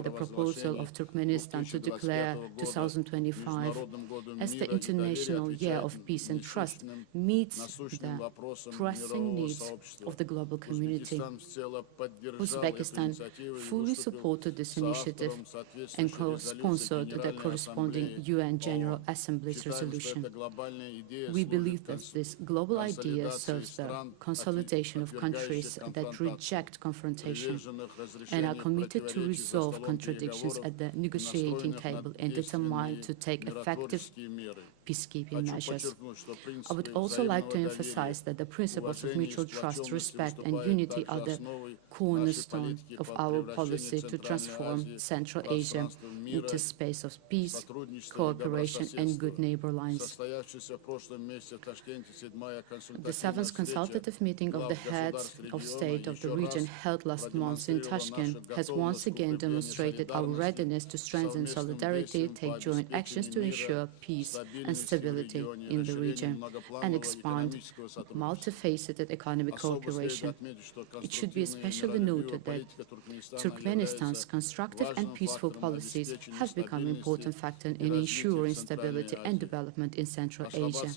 the proposal of Turkmenistan to declare 2025 as the International Year of Peace and Trust meets the pressing needs of the global community. Uzbekistan fully supported this initiative and co-sponsored the corresponding UN General Assembly's resolution. We believe that this global idea serves the consolidation of countries that reject confrontation and are committed to resolve contradictions at the negotiating table and determined to take effective peacekeeping measures. I would also like to emphasize that the principles of mutual trust, respect, and unity are the cornerstone of our policy to transform Central Asia into a space of peace, cooperation, and good neighbor lines. The seventh consultative meeting of the heads of state of the region held last month in Tashkent has once again demonstrated our readiness to strengthen solidarity, take joint actions to ensure peace and stability in the region, and expand multifaceted economic cooperation. It should be especially noted that Turkmenistan's constructive and peaceful policies have become an important factor in ensuring stability and development in Central Asia.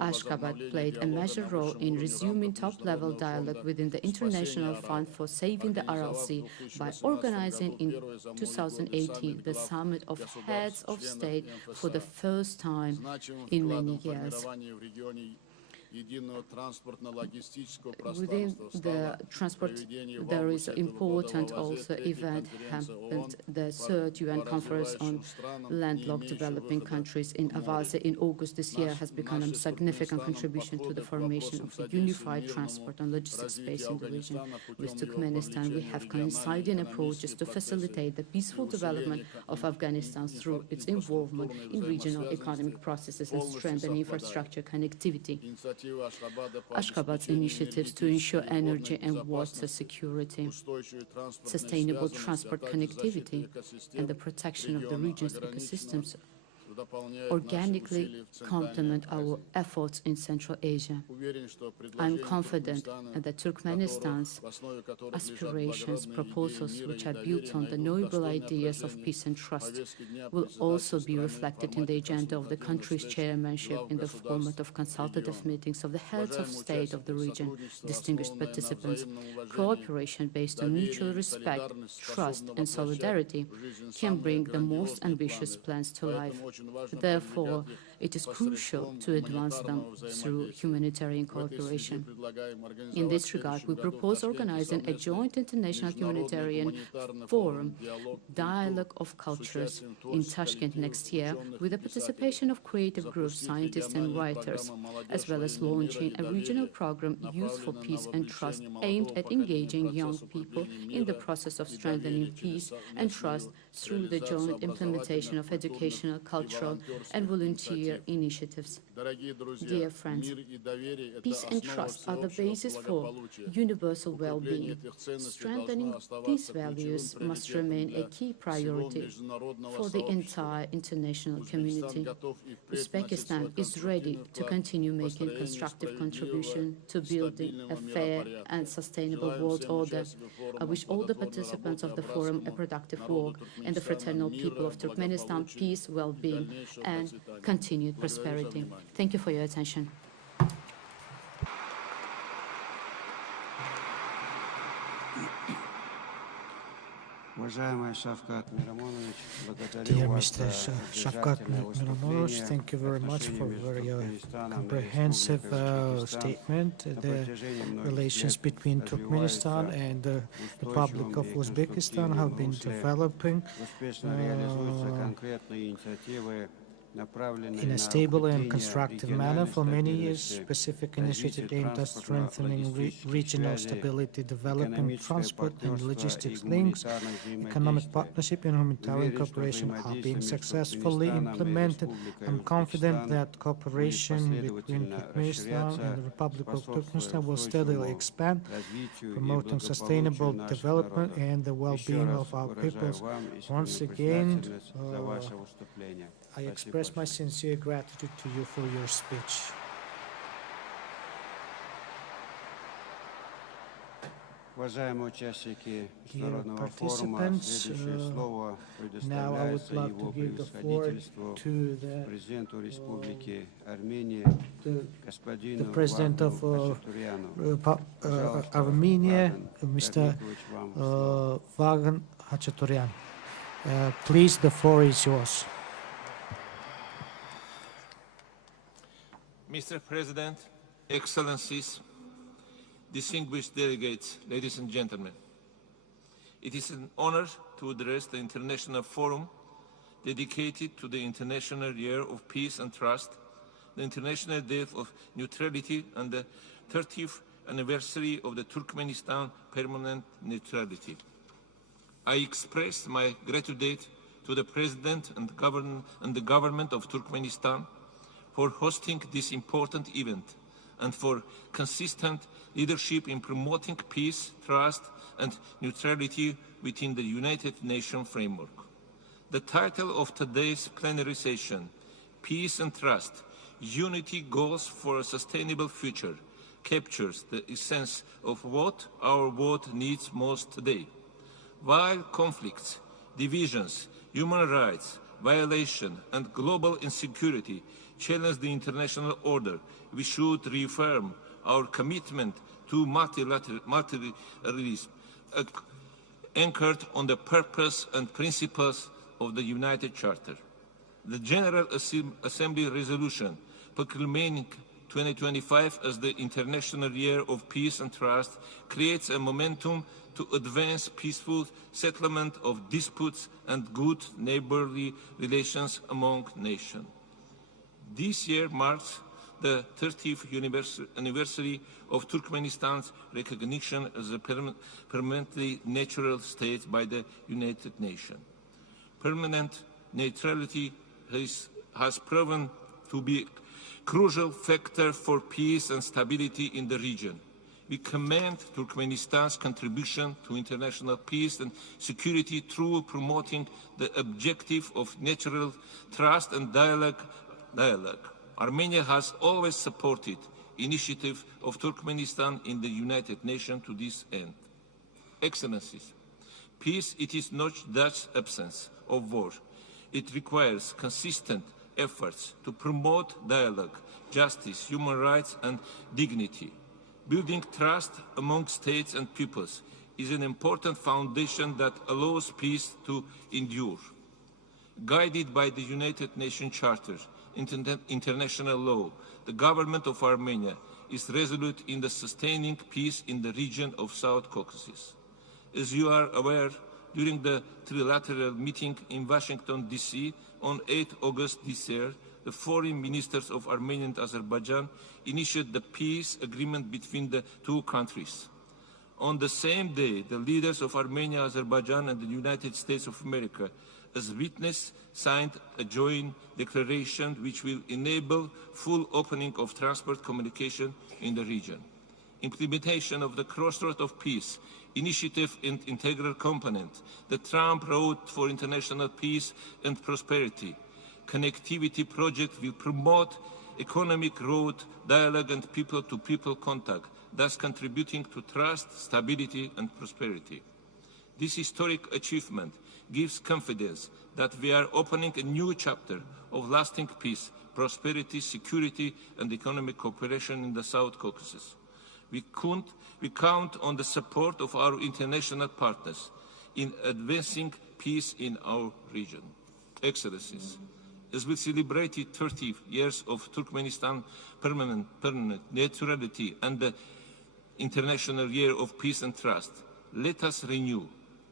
Ashgabat played a major role in resuming top-level dialogue within the International Fund for Saving the RLC by organizing in 2018 the Summit of Heads of State for the first time in many years. Within the transport, there is an important also event happened, the third UN Conference on Landlocked Developing Countries in Avazia in August this year has become a significant contribution to the formation of a unified transport and logistics space in the region. With Turkmenistan, we have coinciding approaches to facilitate the peaceful development of Afghanistan through its involvement in regional economic processes and strengthen infrastructure connectivity. Ashgabat's initiatives to ensure energy and water security, sustainable transport connectivity, and the protection of the region's ecosystems organically complement our efforts in Central Asia. I'm confident that Turkmenistan's aspirations, proposals which are built on the noble ideas of peace and trust will also be reflected in the agenda of the country's chairmanship in the format of consultative meetings of the heads of state of the region. Distinguished participants, cooperation based on mutual respect, trust, and solidarity can bring the most ambitious plans to life. Therefore, it is crucial to advance them through humanitarian cooperation. In this regard, we propose organizing a joint international humanitarian forum, Dialogue of Cultures, in Tashkent next year, with the participation of creative groups, scientists, and writers, as well as launching a regional program, Youth for Peace and Trust, aimed at engaging young people in the process of strengthening peace and trust through the joint implementation of educational, cultural, and volunteer initiatives. Dear friends, peace and trust are the basis for universal well-being. Strengthening these values must remain a key priority for the entire international community. Uzbekistan is ready to continue making constructive contribution to building a fair and sustainable world order. I wish all the participants of the forum a productive work and the fraternal people of Turkmenistan peace, well-being, and continued prosperity. Thank you for your attention. Dear Mr. Shavkat Miramonovich, thank you very much for very comprehensive statement. The relations between Turkmenistan and the Republic of Uzbekistan have been developing in a stable and constructive manner for many years. Specific initiatives aimed at strengthening regional stability, developing transport and logistics links, economic partnership and humanitarian cooperation are being successfully implemented. I'm confident that cooperation between Turkmenistan and the Republic of Turkmenistan will steadily expand, promoting sustainable development and the well-being of our peoples. Once again, I express my sincere gratitude to you for your speech. Dear participants, now I would like to give the floor to the President of Armenia, Mr. Vagan Hachaturian. Please, the floor is yours. Mr. President, Excellencies, distinguished delegates, ladies and gentlemen, it is an honor to address the International Forum dedicated to the International Year of Peace and Trust, the International Day of Neutrality, and the 30th anniversary of the Turkmenistan permanent neutrality. I express my gratitude to the President and the government of Turkmenistan for hosting this important event and for consistent leadership in promoting peace, trust, and neutrality within the United Nations framework. The title of today's plenary session, Peace and Trust, Unity Goals for a Sustainable Future, captures the essence of what our world needs most today. While conflicts, divisions, human rights, violation, and global insecurity challenge the international order, we should reaffirm our commitment to multilateralism, anchored on the purpose and principles of the United Charter. The General Assembly resolution proclaiming 2025 as the International Year of Peace and Trust creates a momentum to advance peaceful settlement of disputes and good neighborly relations among nations. This year marks the 30th anniversary of Turkmenistan's recognition as a permanently natural state by the United Nations. Permanent neutrality has proven to be a crucial factor for peace and stability in the region. We commend Turkmenistan's contribution to international peace and security through promoting the objective of natural trust and dialogue. Armenia has always supported initiatives of Turkmenistan in the United Nations to this end. Excellencies, peace, it is not just absence of war. It requires consistent efforts to promote dialogue, justice, human rights, and dignity. Building trust among states and peoples is an important foundation that allows peace to endure. Guided by the United Nations Charter, international law, the government of Armenia is resolute in the sustaining peace in the region of South Caucasus. As you are aware, during the trilateral meeting in Washington, D.C. on 8 August this year, the foreign ministers of Armenia and Azerbaijan initiated the peace agreement between the two countries. On the same day, the leaders of Armenia, Azerbaijan, and the United States of America, as witness, signed a joint declaration which will enable full opening of transport communication in the region. Implementation of the Crossroads of Peace initiative and integral component, the Trump Road for International Peace and Prosperity connectivity project will promote economic growth, dialogue, and people-to-people contact, thus contributing to trust, stability, and prosperity. This historic achievement gives confidence that we are opening a new chapter of lasting peace, prosperity, security, and economic cooperation in the South Caucasus. We count on the support of our international partners in advancing peace in our region. Excellencies, as we celebrated 30 years of Turkmenistan permanent neutrality and the International Year of Peace and Trust, let us renew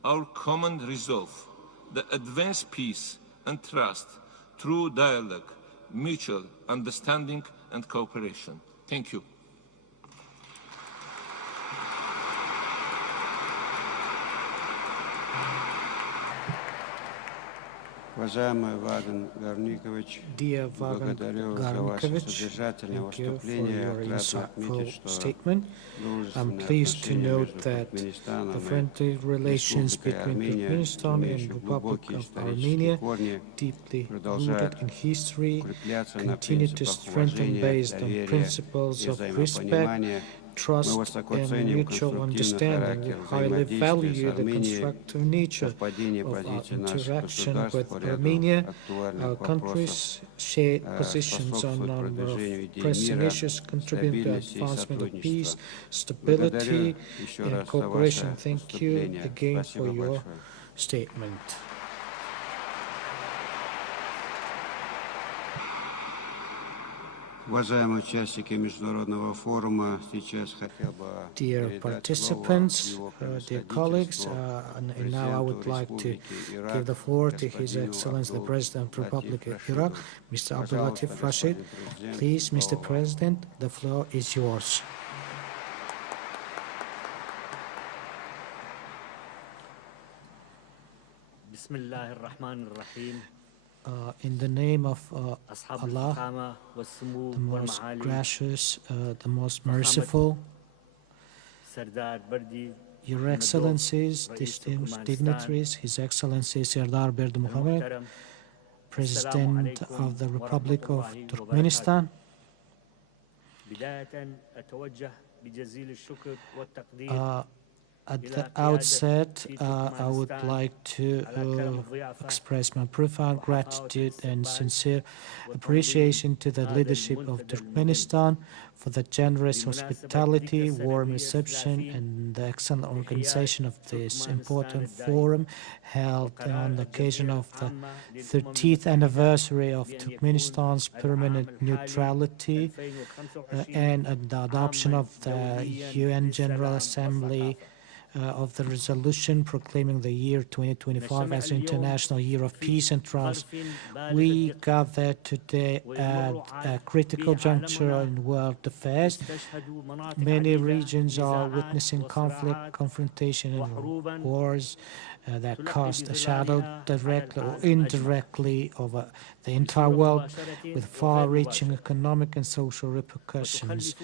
our common resolve, the advance peace and trust through dialogue, mutual understanding and cooperation. Thank you. Dear Vagan Garnikovich, thank you for your insightful statement. I'm pleased to note that the friendly relations between Turkmenistan and the Republic of Armenia, deeply rooted in history, continue to strengthen based on principles of respect, trust and mutual understanding. We highly value the constructive nature of our interaction with Armenia. Our countries share positions on a number of pressing issues contributing to advancement of peace, stability, and cooperation. Thank you again for your statement. Dear participants, dear colleagues, and now I would like to give the floor to His Excellency the President of the Republic of Iraq, Mr. Abdulatif Rashid. Please, Mr. President, the floor is yours. In the name of Allah, the most gracious, the most merciful, Your Excellencies, distinguished dignitaries, His Excellency Serdar Berdi Muhammad, President of the Republic of Turkmenistan, at the outset, I would like to express my profound gratitude and sincere appreciation to the leadership of Turkmenistan for the generous hospitality, warm reception, and the excellent organization of this important forum held on the occasion of the 30th anniversary of Turkmenistan's permanent neutrality and the adoption of the UN General Assembly of the resolution proclaiming the year 2025 as International Year of Peace and Trust. We gathered today at a critical juncture in world affairs. Many regions are witnessing conflict, confrontation, and wars that cast a shadow directly or indirectly over the entire world with far-reaching economic and social repercussions.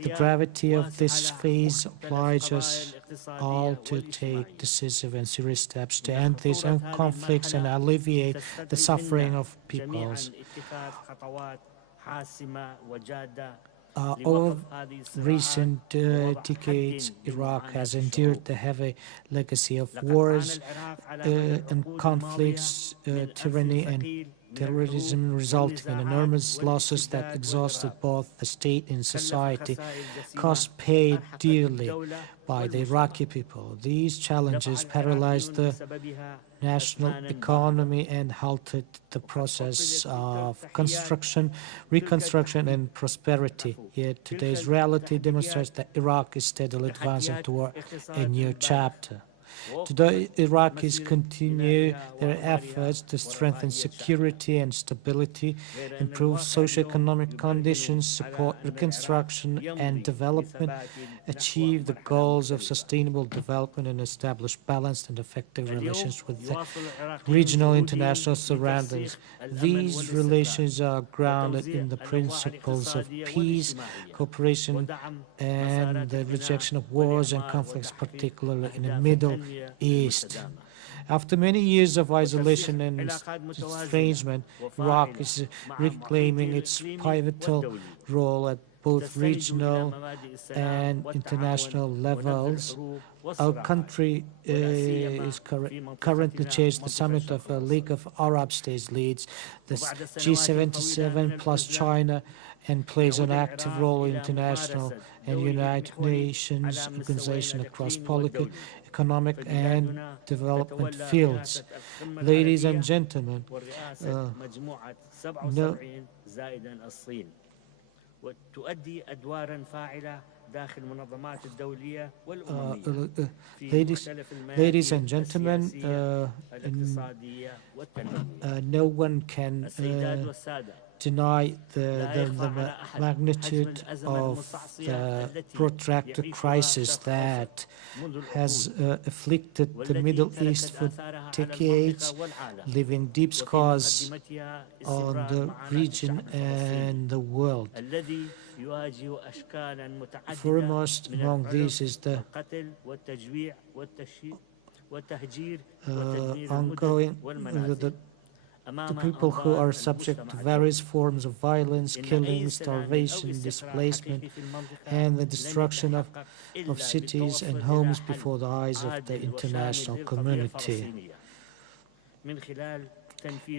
The gravity of this phase obliges us all to take decisive and serious steps to end these conflicts and alleviate the suffering of peoples. Over recent decades, Iraq has endured the heavy legacy of wars and conflicts, tyranny and terrorism, resulting in enormous losses that exhausted both the state and society, costs paid dearly by the Iraqi people. These challenges paralyzed the national economy and halted the process of reconstruction, and prosperity. Yet today's reality demonstrates that Iraq is steadily advancing toward a new chapter. Today, Iraqis continue their efforts to strengthen security and stability, improve socioeconomic conditions, support reconstruction and development, achieve the goals of sustainable development, and establish balanced and effective relations with the regional international surroundings. These relations are grounded in the principles of peace, cooperation, and the rejection of wars and conflicts, particularly in the Middle East. After many years of isolation and estrangement, Iraq is reclaiming its pivotal role at both regional and international levels. Our country is currently chairs the summit of a League of Arab States, leads the G77 plus China, and plays an active role in international and United Nations organizations across political, economic, and development fields. Ladies and gentlemen, ladies and gentlemen, no one can deny the magnitude of the protracted crisis that has afflicted the Middle East for decades, leaving deep scars on the region and the world. Foremost among these is the ongoing to people who are subject to various forms of violence, killing, starvation, displacement, and the destruction of cities and homes before the eyes of the international community.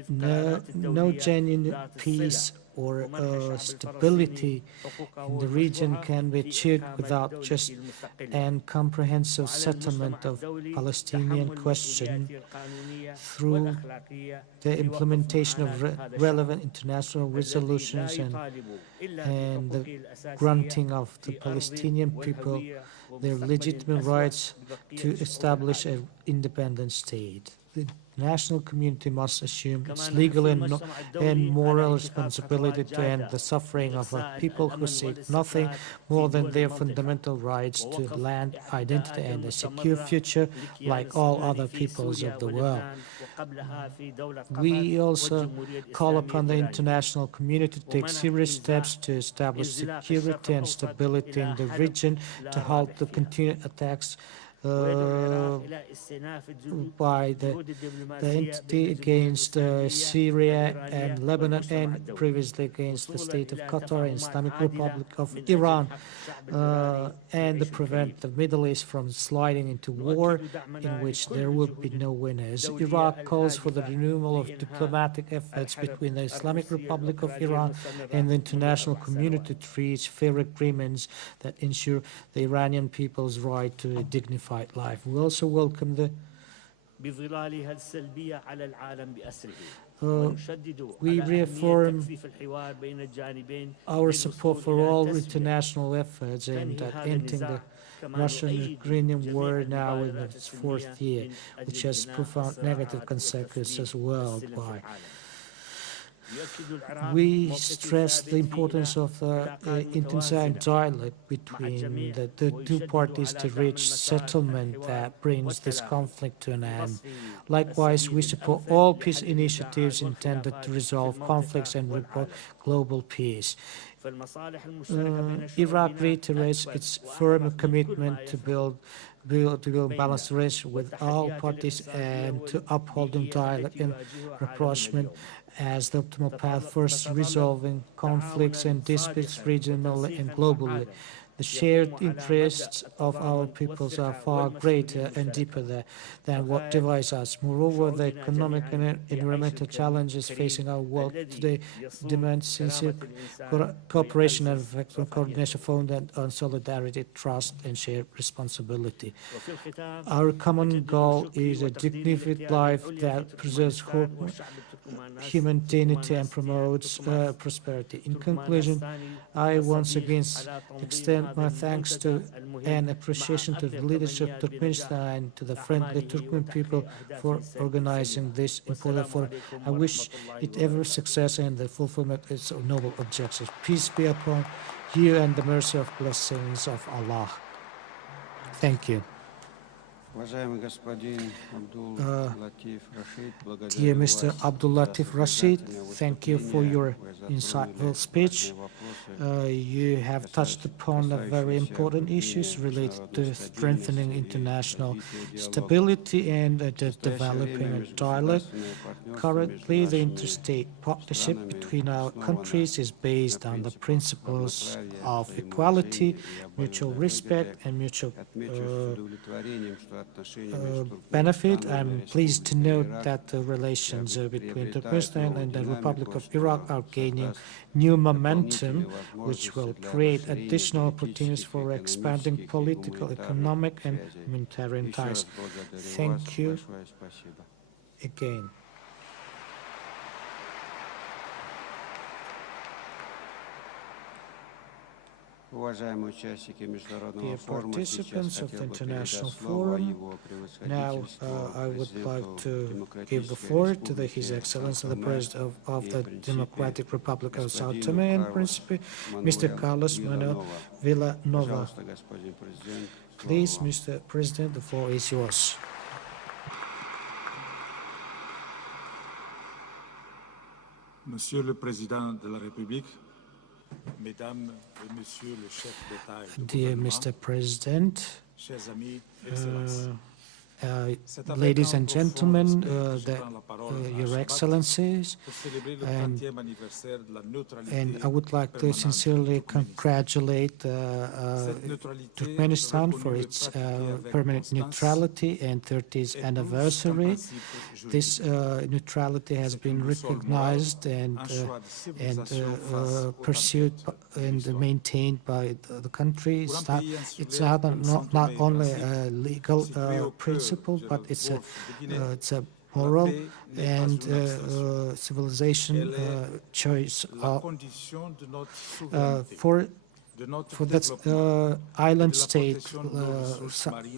No genuine peace or stability in the region can be achieved without just and comprehensive settlement of Palestinian question through the implementation of relevant international resolutions and the granting of the Palestinian people their legitimate rights to establish an independent state. The national community must assume its legal and moral responsibility to end the suffering of a people who seek nothing more than their fundamental rights to land, identity, and a secure future like all other peoples of the world. We also call upon the international community to take serious steps to establish security and stability in the region, to halt the continued attacks by the entity against Syria and Lebanon, and previously against the state of Qatar and Islamic Republic of Iran, and to prevent the Middle East from sliding into war in which there will be no winners. Iraq calls for the renewal of diplomatic efforts between the Islamic Republic of Iran and the international community to reach fair agreements that ensure the Iranian people's right to a dignified life. We also welcome we reaffirm our support for all international efforts aimed at ending the Russian-Ukrainian war now in its fourth year, which has profound negative consequences worldwide. We stress the importance of intensified dialogue between the two parties to reach settlement that brings this conflict to an end. Likewise, we support all peace initiatives intended to resolve conflicts and report global peace. Iraq reiterates its firm commitment to build balanced relations with all parties and to upholding dialogue and rapprochement as the optimal path for resolving conflicts and disputes regionally and globally. The shared interests of our peoples are far greater and deeper than what divides us. Moreover, the economic and environmental challenges facing our world today demand sincere cooperation and effective coordination founded on solidarity, trust, and shared responsibility. Our common goal is a dignified life that preserves hope, human dignity, and promotes prosperity. In conclusion, I once again extend my thanks to and appreciation to the leadership of Turkmenistan and to the friendly Turkmen people for organizing this important forum. I wish it every success and the fulfillment of its noble objectives. Peace be upon you and the mercy of blessings of Allah. Thank you. Dear Mr. Abdul Latif Rashid, thank you for your insightful speech. You have touched upon very important issues related to strengthening international stability and developing a dialogue. Currently, the interstate partnership between our countries is based on the principles of equality, mutual respect, and mutual benefit. I'm pleased to note that the relations between Turkmenistan and the Republic of Iraq are gaining new momentum, which will create additional opportunities for expanding political, economic, and humanitarian ties. Thank you again. Dear participants of the International Forum, now I would like to give the floor to His Excellency, the President of the Democratic Republic of São Tomé and Príncipe, Mr. Carlos Manuel Villanova. Please, Mr. President, the floor is yours. Monsieur le Président de la République, Mesdames et Messieurs le chef d'État et de Dear gouvernement, Mr. President, chers amis, Excellences, Ladies and gentlemen, Your Excellencies, and I would like to sincerely congratulate Turkmenistan for its permanent neutrality and 30th anniversary. This neutrality has been recognized and pursued and maintained by the country. It's not only a legal principle, but it's a moral and civilization choice. For that island state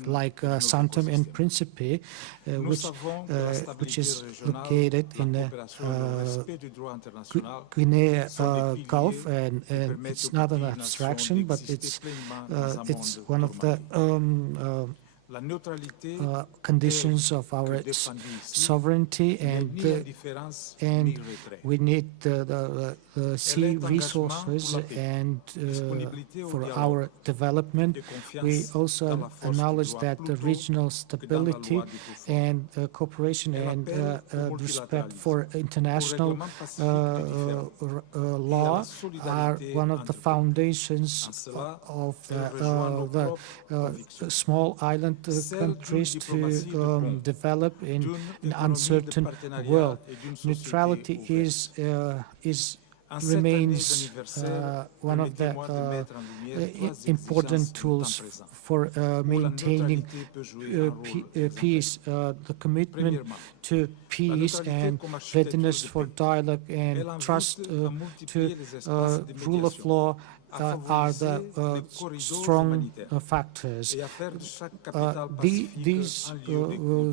like São Tomé and Príncipe, which is located in the Guinea Gulf, and it's not an abstraction, but it's one of the conditions of our sovereignty, and we need the sea resources and for our development. We also acknowledge that the regional stability and cooperation and respect for international law are one of the foundations of the small island countries to develop in an uncertain world. Neutrality remains one of the important tools for maintaining peace. The commitment to peace and readiness for dialogue and trust to rule of law are the strong factors. These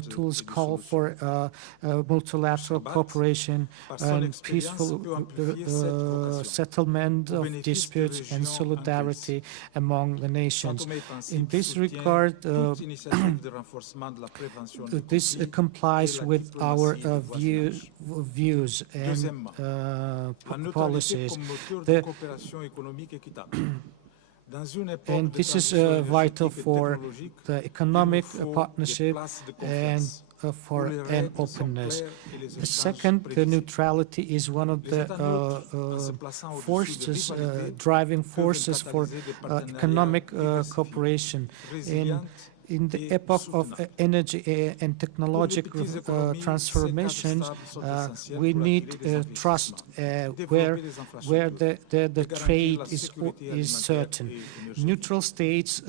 tools call for multilateral cooperation and peaceful settlement of disputes and solidarity among the nations. In this regard, this complies with our views and policies. And this is vital for the economic partnership and for an openness. The second, the neutrality is one of the forces, driving forces for economic cooperation. In the epoch of energy and technological transformations, we need trust where the trade is certain. Neutral states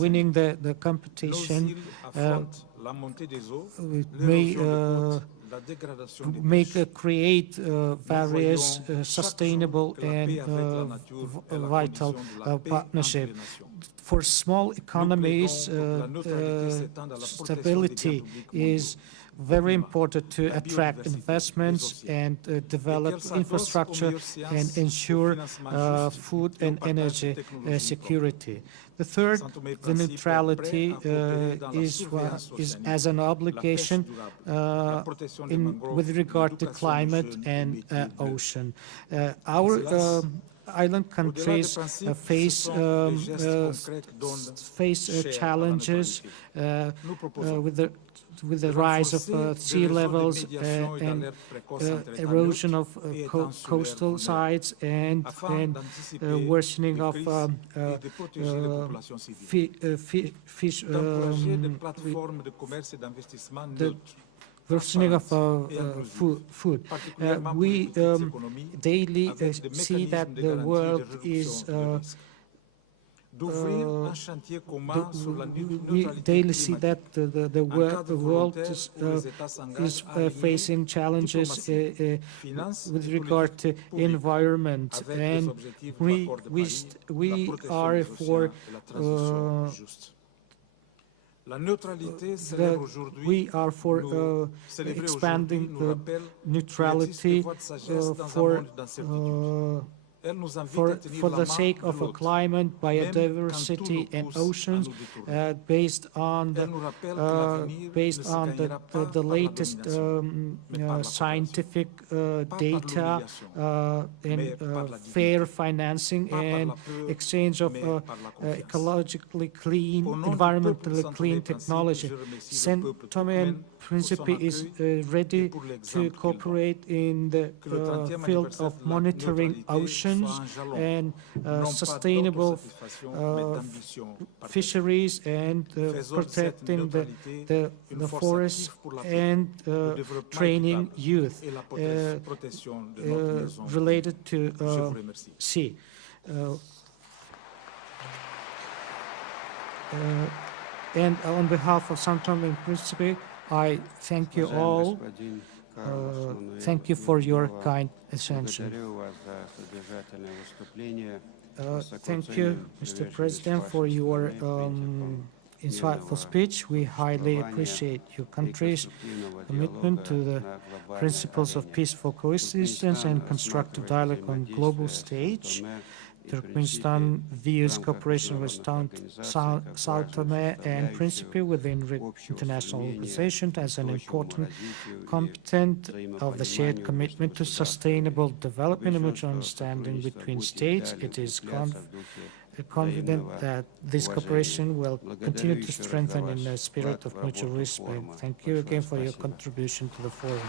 winning the competition may create various sustainable and vital partnership. For small economies, stability is very important to attract investments and develop infrastructure and ensure food and energy security. The third, the neutrality is as an obligation with regard to climate and ocean. Our island countries face challenges with the rise of sea levels and erosion of coastal sides and worsening of fish worsening of food. We daily see that the world is we daily see that the world is facing challenges with regard to environment, and we are for expanding neutrality for for the sake of a climate, biodiversity, and oceans, based on the latest scientific data and fair financing and exchange of ecologically clean, environmentally clean technology. São Tomé and Príncipe is ready to cooperate in the field of monitoring oceans and sustainable fisheries and protecting the forests and training youth related to sea. And on behalf of São Tomé and Príncipe, I thank you all. Thank you for your kind attention. Thank you, Mr. President, for your insightful speech. We highly appreciate your country's commitment to the principles of peaceful coexistence and constructive dialogue on global stage. Turkmenistan views cooperation with São Tomé and Príncipe within international organization as an important component of the shared commitment to sustainable development and mutual understanding between states. It is confident that this cooperation will continue to strengthen in a spirit of mutual respect. Thank you again for your contribution to the forum.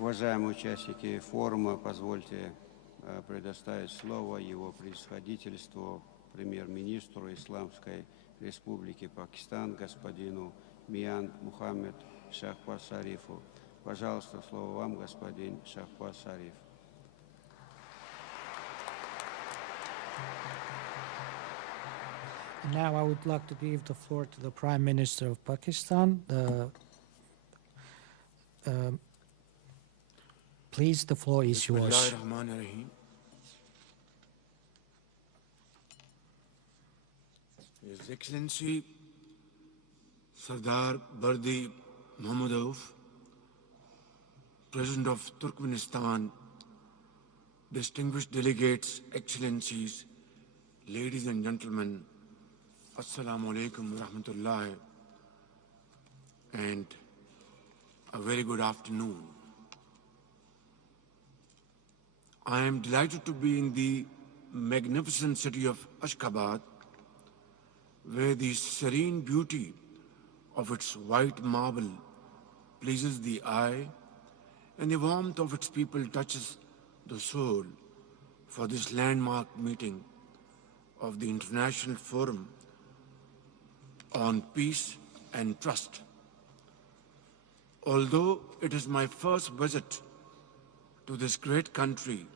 Уважаемые участники форума, позвольте предоставить слово его превосходительству премьер-министру Исламской Республики Пакистан господину Миян Мухаммед Шахбаз Шарифу. Пожалуйста, слово вам, господин Шахбаз Шариф. Now I would like to give the floor to the Prime Minister of Pakistan. Please, the floor is yours. His Excellency Sardar Bardi Mohammadov, President of Turkmenistan, distinguished delegates, Excellencies, ladies and gentlemen, Assalamu alaikum wa rahmatullahi, and a very good afternoon. I am delighted to be in the magnificent city of Ashgabat, where the serene beauty of its white marble pleases the eye and the warmth of its people touches the soul for this landmark meeting of the International Forum on Peace and Trust. Although it is my first visit to this great country,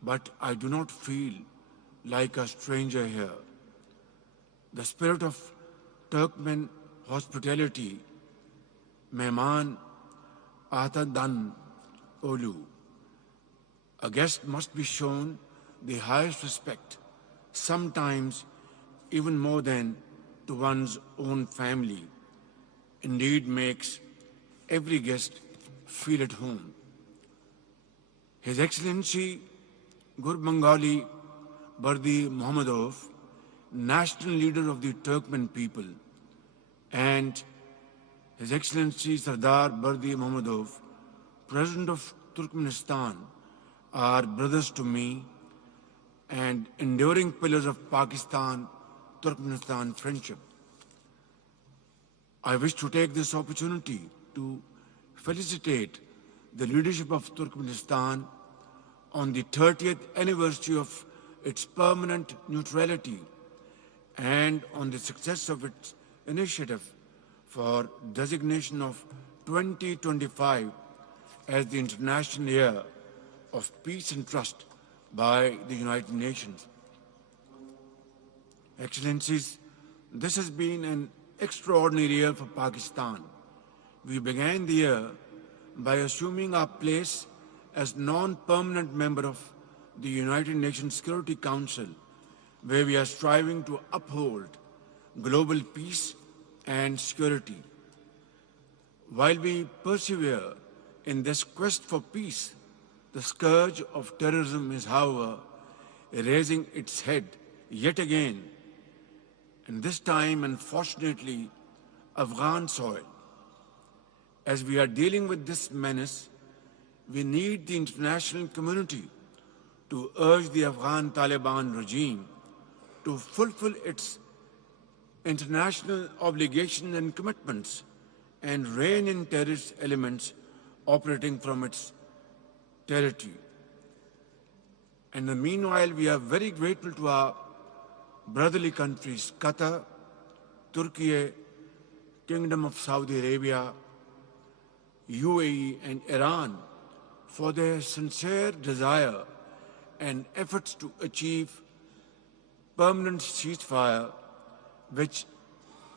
but I do not feel like a stranger here. The spirit of Turkmen hospitality, Mehman Atadan Olu. A guest must be shown the highest respect, sometimes even more than to one's own family. Indeed makes every guest feel at home. His Excellency Gurbangali Bardi Mohammadov, national leader of the Turkmen people, and His Excellency Sardar Bardi Mohammadov, President of Turkmenistan, are brothers to me and enduring pillars of Pakistan-Turkmenistan friendship. I wish to take this opportunity to felicitate the leadership of Turkmenistan on the 30th anniversary of its permanent neutrality and on the success of its initiative for designation of 2025 as the International Year of Peace and Trust by the United Nations. Excellencies, this has been an extraordinary year for Pakistan. We began the year by assuming our place as non-permanent member of the United Nations Security Council, where we are striving to uphold global peace and security. While we persevere in this quest for peace, the scourge of terrorism is, however, raising its head yet again, and this time, unfortunately, Afghan soil. As we are dealing with this menace, we need the international community to urge the Afghan Taliban regime to fulfill its international obligations and commitments and rein in terrorist elements operating from its territory. And in the meanwhile, we are very grateful to our brotherly countries, Qatar, Turkey, Kingdom of Saudi Arabia, UAE and Iran for their sincere desire and efforts to achieve permanent ceasefire, which,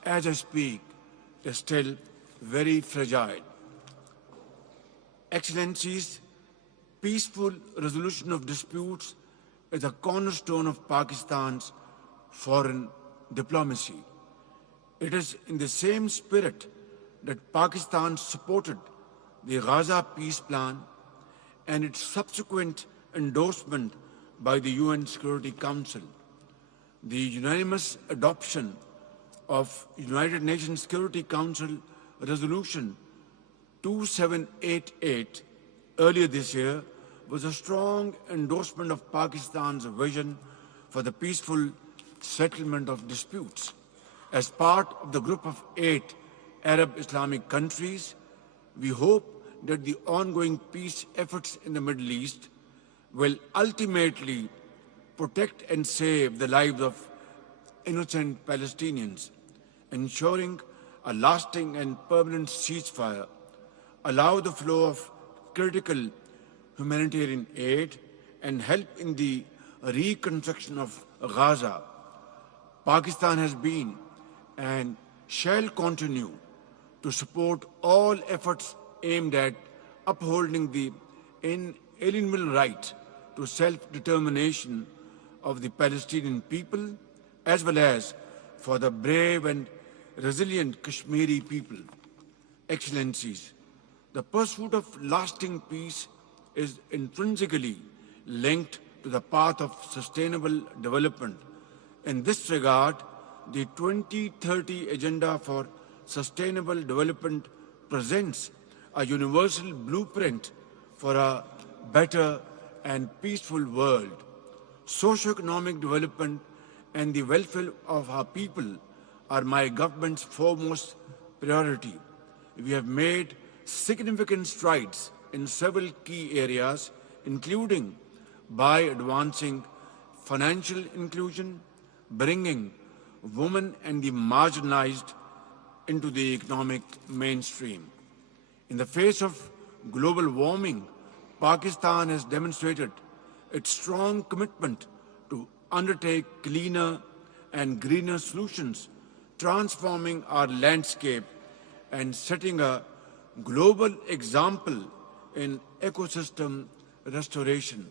as I speak, is still very fragile. Excellencies, peaceful resolution of disputes is a cornerstone of Pakistan's foreign diplomacy. It is in the same spirit that Pakistan supported the Gaza peace plan and its subsequent endorsement by the UN Security Council. The unanimous adoption of United Nations Security Council Resolution 2788 earlier this year was a strong endorsement of Pakistan's vision for the peaceful settlement of disputes. As part of the group of 8 Arab Islamic countries, we hope that the ongoing peace efforts in the Middle East will ultimately protect and save the lives of innocent Palestinians, ensuring a lasting and permanent ceasefire, allow the flow of critical humanitarian aid, and help in the reconstruction of Gaza. Pakistan has been and shall continue to support all efforts aimed at upholding the inalienable right to self-determination of the Palestinian people, as well as for the brave and resilient Kashmiri people. Excellencies, the pursuit of lasting peace is intrinsically linked to the path of sustainable development. In this regard, the 2030 Agenda for Sustainable Development presents a universal blueprint for a better and peaceful world. Socio-economic development and the welfare of our people are my government's foremost priority. We have made significant strides in several key areas, including by advancing financial inclusion, bringing women and the marginalized into the economic mainstream. In the face of global warming, Pakistan has demonstrated its strong commitment to undertake cleaner and greener solutions, transforming our landscape and setting a global example in ecosystem restoration.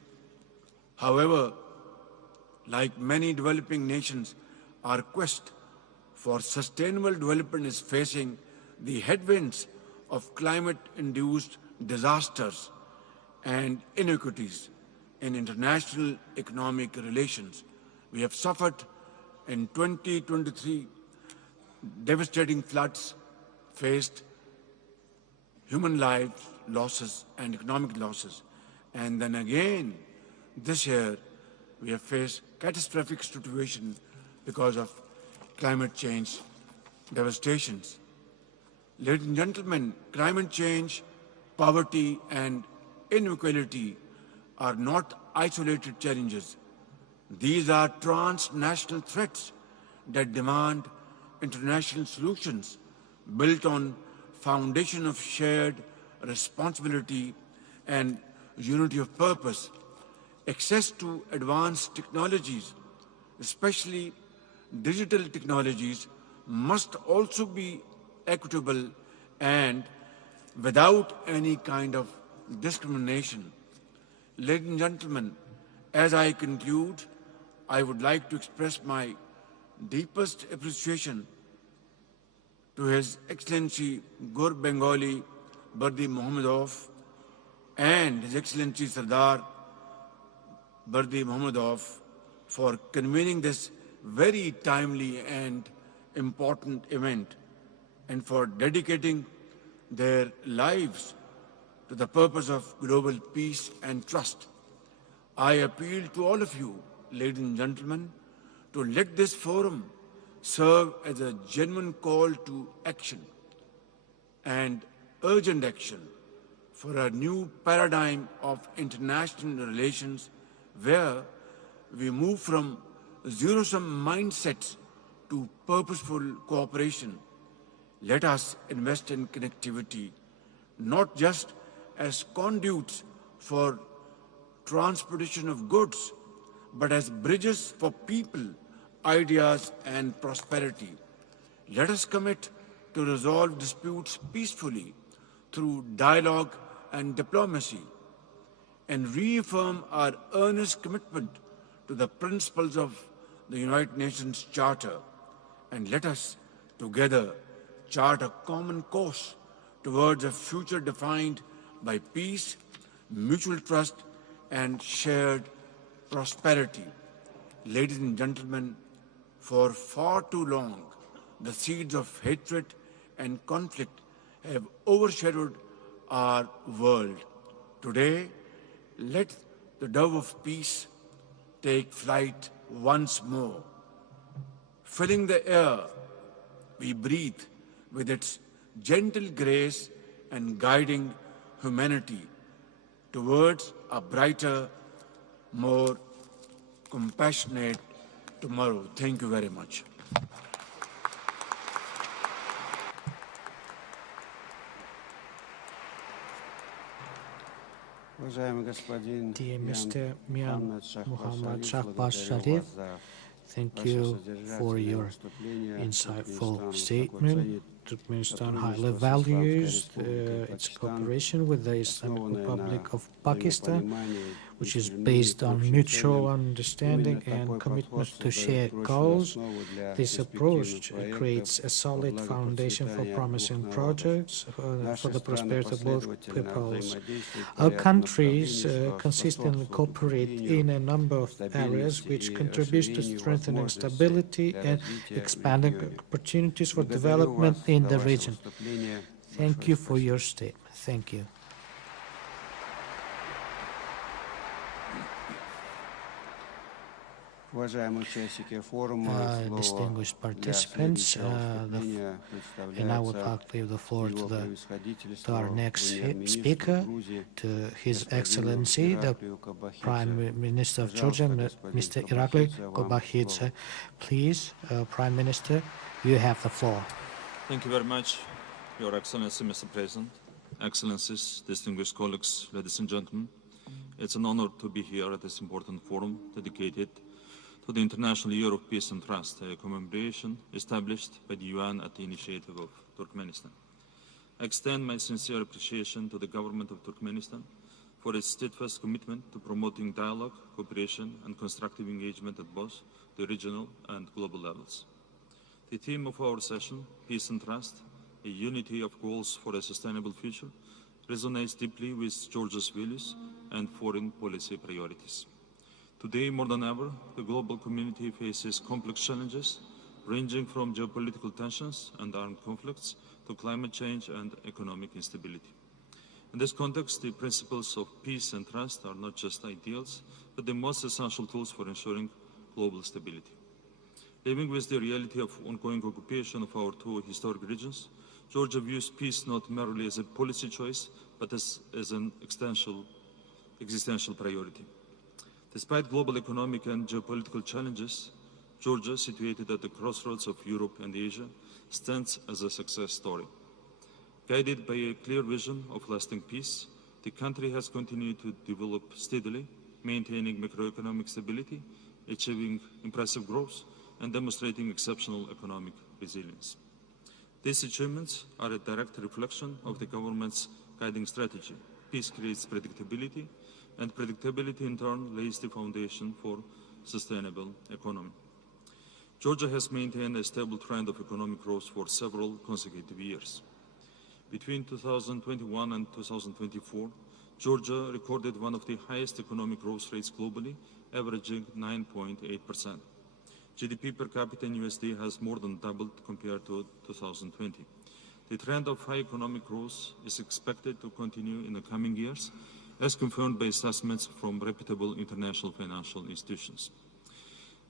However, like many developing nations, our quest for sustainable development is facing the headwinds of climate-induced disasters and inequities in international economic relations. We have suffered in 2023 devastating floods, faced human lives losses and economic losses. And then again, this year, we have faced catastrophic situation because of climate change devastations. Ladies and gentlemen, climate change, poverty, and inequality are not isolated challenges. These are transnational threats that demand international solutions built on foundation of shared responsibility and unity of purpose. Access to advanced technologies, especially digital technologies, must also be equitable and without any kind of discrimination. Ladies and gentlemen, as I conclude, I would like to express my deepest appreciation to His Excellency Gur Bengali Bardi Mohammedov and His Excellency Sardar Bardi Mohammedov for convening this very timely and important event and for dedicating their lives to the purpose of global peace and trust. I appeal to all of you, ladies and gentlemen, to let this forum serve as a genuine call to action and urgent action for a new paradigm of international relations where we move from zero-sum mindsets to purposeful cooperation. Let us invest in connectivity, not just as conduits for transportation of goods, but as bridges for people, ideas, and prosperity. Let us commit to resolve disputes peacefully through dialogue and diplomacy, and reaffirm our earnest commitment to the principles of the United Nations Charter. And let us together chart a common course towards a future defined by peace, mutual trust, and shared prosperity. Ladies and gentlemen, for far too long, the seeds of hatred and conflict have overshadowed our world. Today, let the dove of peace take flight once more, filling the air we breathe with its gentle grace and guiding humanity towards a brighter, more compassionate tomorrow. Thank you very much. Dear Mr. Muhammad Shahbaz Sharif, thank you for your insightful statement. Turkmenistan highly values its cooperation with the Islamic Republic of Pakistan, which is based on mutual understanding and commitment to shared goals. This approach creates a solid foundation for promising projects for the prosperity of both peoples. Our countries consistently cooperate in a number of areas which contributes to strengthening stability and expanding opportunities for development in the region. Thank you for your statement. Thank you. Distinguished participants, and I would like to leave the floor to our next speaker, to His Excellency, the Prime Minister of Georgia, Mr. Irakli Kobakhidze. Please, Prime Minister, you have the floor. Thank you very much, Your Excellency, Mr. President, Excellencies, distinguished colleagues, ladies and gentlemen. It's an honor to be here at this important forum dedicated to the International Year of Peace and Trust, a commemoration established by the UN at the initiative of Turkmenistan. I extend my sincere appreciation to the government of Turkmenistan for its steadfast commitment to promoting dialogue, cooperation, and constructive engagement at both the regional and global levels. The theme of our session, Peace and Trust, a unity of goals for a sustainable future, resonates deeply with Georgia's values and foreign policy priorities. Today, more than ever, the global community faces complex challenges, ranging from geopolitical tensions and armed conflicts to climate change and economic instability. In this context, the principles of peace and trust are not just ideals, but the most essential tools for ensuring global stability. Living with the reality of ongoing occupation of our two historic regions, Georgia views peace not merely as a policy choice, but as an existential priority. Despite global economic and geopolitical challenges, Georgia, situated at the crossroads of Europe and Asia, stands as a success story. Guided by a clear vision of lasting peace, the country has continued to develop steadily, maintaining macroeconomic stability, achieving impressive growth, and demonstrating exceptional economic resilience. These achievements are a direct reflection of the government's guiding strategy. Peace creates predictability, and predictability in turn lays the foundation for sustainable economy. Georgia has maintained a stable trend of economic growth for several consecutive years. Between 2021 and 2024, Georgia recorded one of the highest economic growth rates globally, averaging 9.8%. GDP per capita in USD has more than doubled compared to 2020. The trend of high economic growth is expected to continue in the coming years, as confirmed by assessments from reputable international financial institutions.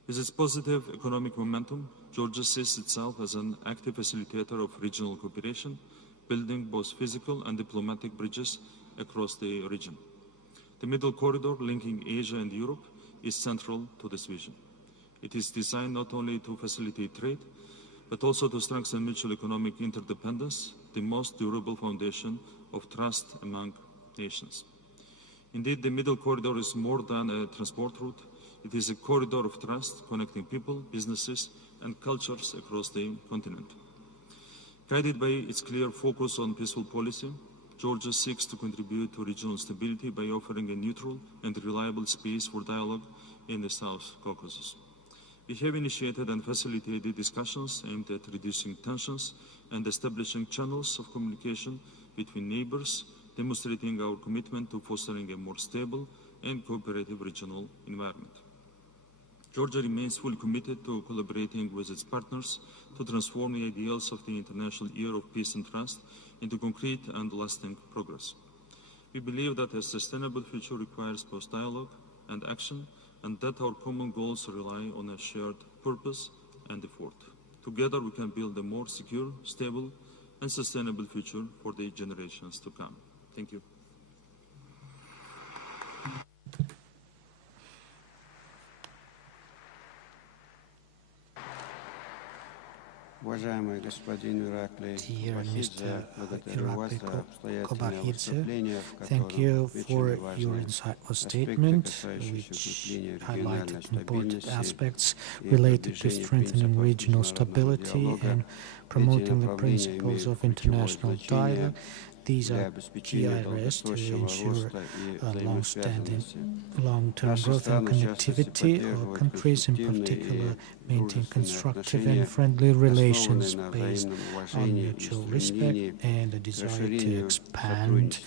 With its positive economic momentum, Georgia sees itself as an active facilitator of regional cooperation, building both physical and diplomatic bridges across the region. The middle corridor linking Asia and Europe is central to this vision. It is designed not only to facilitate trade, but also to strengthen mutual economic interdependence, the most durable foundation of trust among nations. Indeed, the middle corridor is more than a transport route. It is a corridor of trust connecting people, businesses, and cultures across the continent. Guided by its clear focus on peaceful policy, Georgia seeks to contribute to regional stability by offering a neutral and reliable space for dialogue in the South Caucasus. We have initiated and facilitated discussions aimed at reducing tensions and establishing channels of communication between neighbors, demonstrating our commitment to fostering a more stable and cooperative regional environment. Georgia remains fully committed to collaborating with its partners to transform the ideals of the International Year of Peace and Trust into concrete and lasting progress. We believe that a sustainable future requires both dialogue and action, and that our common goals rely on a shared purpose and effort. Together we can build a more secure, stable, and sustainable future for the generations to come. Thank you. Dear Mr. Irakli Kobakidze, thank you for your insightful statement, which highlighted important aspects related to strengthening regional stability and promoting the principles of international dialogue. These are key areas to ensure long-standing, long-term growth and connectivity. Our countries, in particular, maintain constructive and friendly relations based on mutual respect and a desire to expand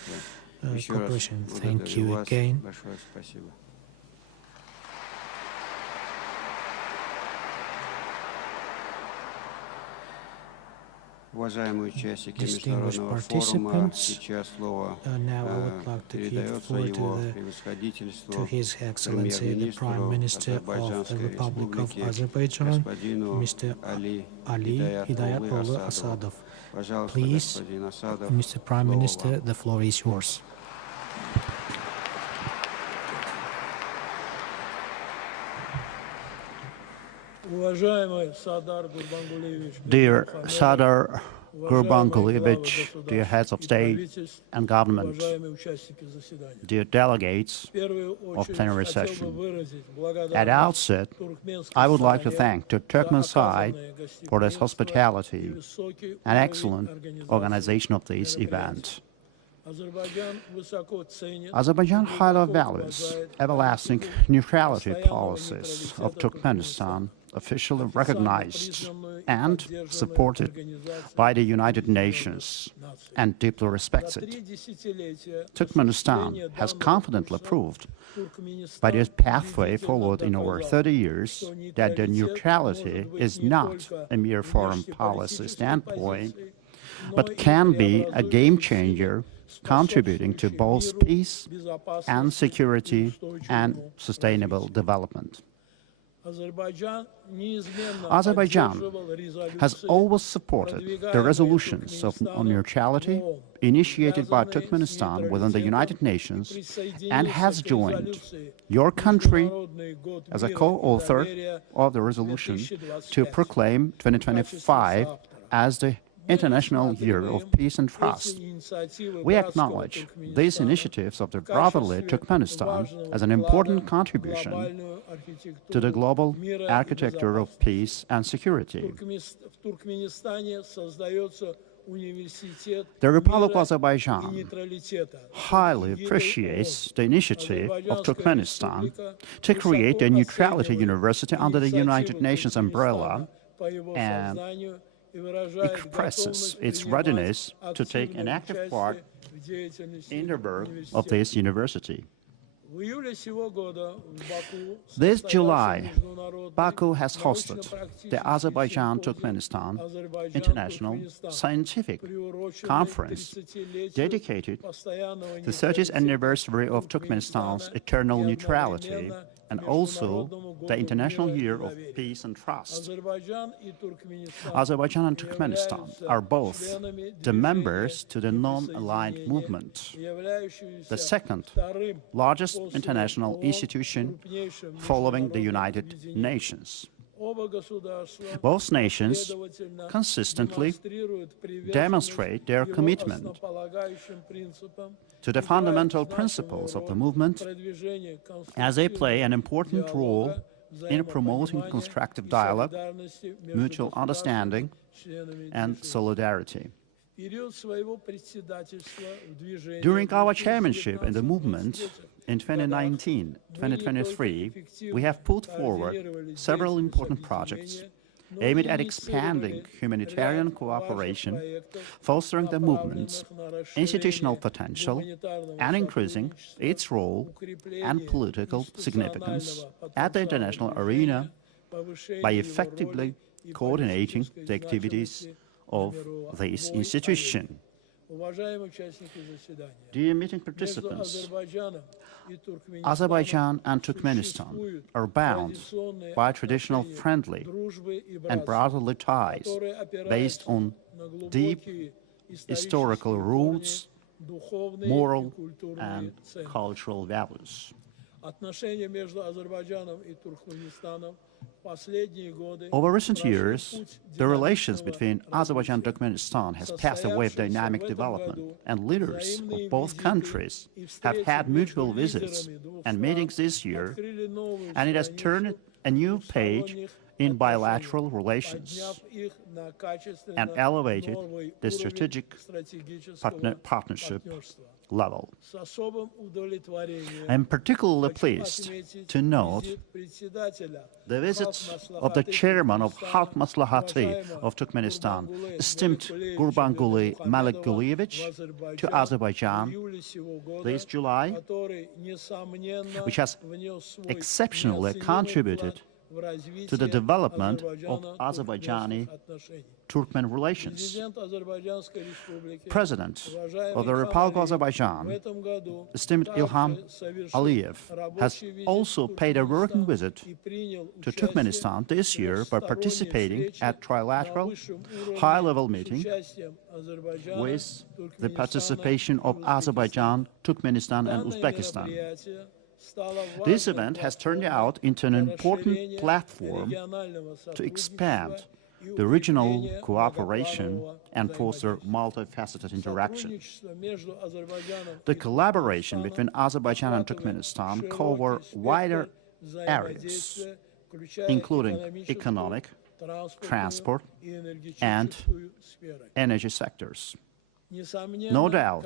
cooperation. Thank you again. Distinguished participants, now I would like to give the floor to His Excellency the Prime Minister of the Republic of Azerbaijan, Mr. Ali Hidayatollah Asadov. Please, Mr. Prime Minister, the floor is yours. Dear Sadar Gurbangulievich, dear heads of state and government, dear delegates of plenary session, at the outset, I would like to thank the Turkmen side for its hospitality and excellent organization of this event. Azerbaijan highly values everlasting neutrality policies of Turkmenistan, officially recognized and supported by the United Nations and deeply respects it. Turkmenistan has confidently proved by this pathway forward in over 30 years that the neutrality is not a mere foreign policy standpoint, but can be a game changer contributing to both peace and security and sustainable development. Azerbaijan has always supported the resolutions on neutrality initiated by Turkmenistan within the United Nations and has joined your country as a co-author of the resolution to proclaim 2025 as the International Year of Peace and Trust. We acknowledge these initiatives of the brotherly Turkmenistan as an important contribution to the global architecture of peace and security. The Republic of Azerbaijan highly appreciates the initiative of Turkmenistan to create a neutrality university under the United Nations umbrella and expresses its readiness to take an active part in the work of this university. This July, Baku has hosted the Azerbaijan-Turkmenistan International Scientific Conference dedicated to the 30th anniversary of Turkmenistan's eternal neutrality and also the International Year of Peace and Trust. Azerbaijan and Turkmenistan are both the members to the non-aligned movement, the second largest international institution following the United Nations. Both nations consistently demonstrate their commitment to the fundamental principles of the movement as they play an important role in promoting constructive dialogue, mutual understanding, and solidarity. During our chairmanship in the movement in 2019-2023, we have put forward several important projects aimed at expanding humanitarian cooperation, fostering the movement's institutional potential, and increasing its role and political significance at the international arena by effectively coordinating the activities of this institution. Dear meeting participants, Azerbaijan and Turkmenistan are bound by traditional friendly and brotherly ties based on deep historical roots, moral and cultural values. Over recent years, the relations between Azerbaijan and Turkmenistan has passed a way of dynamic development, and leaders of both countries have had mutual visits and meetings this year, and it has turned a new page in bilateral relations and elevated the strategic partnership level. I am particularly pleased to note the visit of the chairman of Halk Maslahati of Turkmenistan, esteemed Gurbanguly Malikgulyevich, to Azerbaijan this July, which has exceptionally contributed to the development of Azerbaijani-Turkmen relations. President of the Republic of Azerbaijan, esteemed Ilham Aliyev, has also paid a working visit to Turkmenistan this year by participating at trilateral high-level meeting with the participation of Azerbaijan, Turkmenistan and Uzbekistan. This event has turned out into an important platform to expand the regional cooperation and foster multifaceted interaction. The collaboration between Azerbaijan and Turkmenistan covers wider areas, including economic, transport, and energy sectors. No doubt,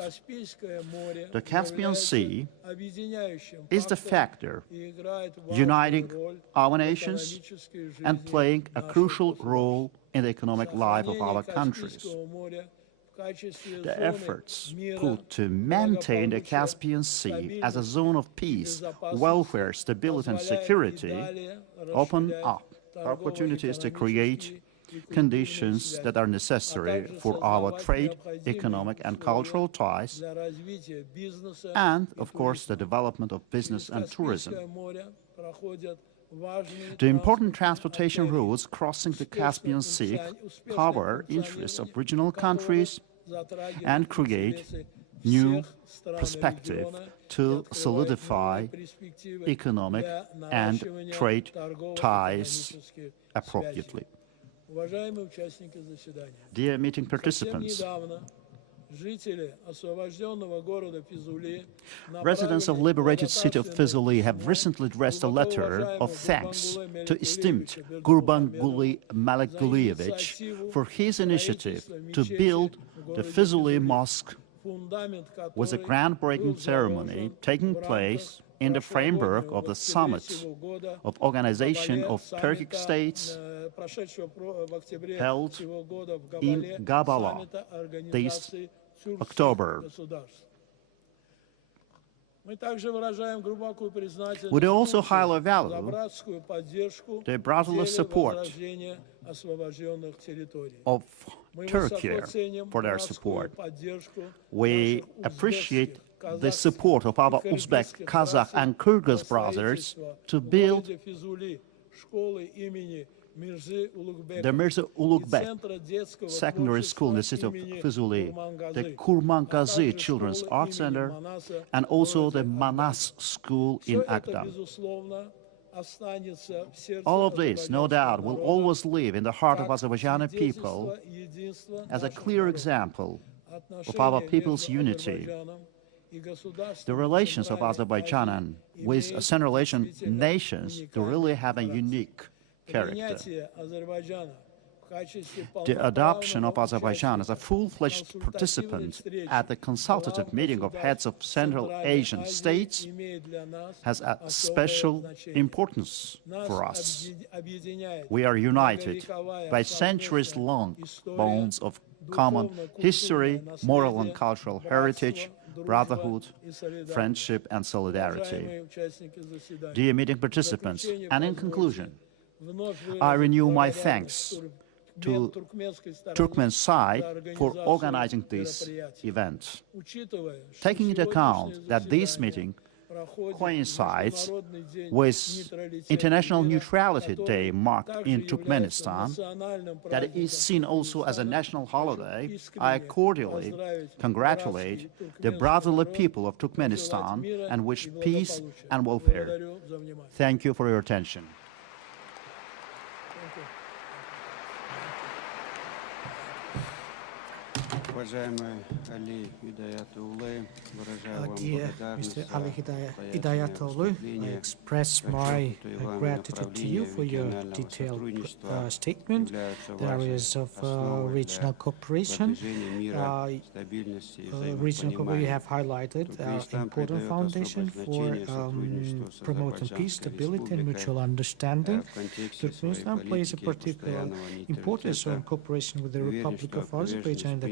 the Caspian Sea is the factor uniting our nations and playing a crucial role in the economic life of our countries. The efforts put to maintain the Caspian Sea as a zone of peace, welfare, stability and security open up opportunities to create conditions that are necessary for our trade, economic and cultural ties, and, of course, the development of business and tourism. The important transportation routes crossing the Caspian Sea cover interests of regional countries and create new perspective to solidify economic and trade ties appropriately. Dear meeting participants, Residents of liberated city of Fizuli have recently addressed a letter of thanks to esteemed Gurbanguly Malikgulievich for his initiative to build the Fizuli Mosque, with a groundbreaking ceremony taking place in the framework of the Summit of Organization of Turkic States held in Gabala this October. We also highly value the brotherly support of Turkey for their support. We appreciate the support of our Uzbek, Kazakh and Kyrgyz brothers to build the Mirza Ulugh Secondary School in the city of Fizuli, the Kurmangazi Children's Art Center, and also the Manas School in Agdam. All of this, no doubt, will always live in the heart of Azerbaijani people as a clear example of our people's unity. The relations of Azerbaijan with Central Asian nations do really have a unique character. The adoption of Azerbaijan as a full-fledged participant at the consultative meeting of heads of Central Asian states has a special importance for us. We are united by centuries-long bonds of common history, moral and cultural heritage, brotherhood, friendship and solidarity. Dear meeting participants, and in conclusion, I renew my thanks to Turkmen side for organizing this event. Taking into account that this meeting coincides with International Neutrality Day marked in Turkmenistan, that is seen also as a national holiday, I cordially congratulate the brotherly people of Turkmenistan and wish peace and welfare. Thank you for your attention. Dear Mr. Ali Hidayatoglu, I express my gratitude to you for your detailed statement. The areas of regional cooperation. You have highlighted our important foundation for promoting peace, stability and mutual understanding. Turkmenistan plays a particular importance in cooperation with the Republic of Azerbaijan in the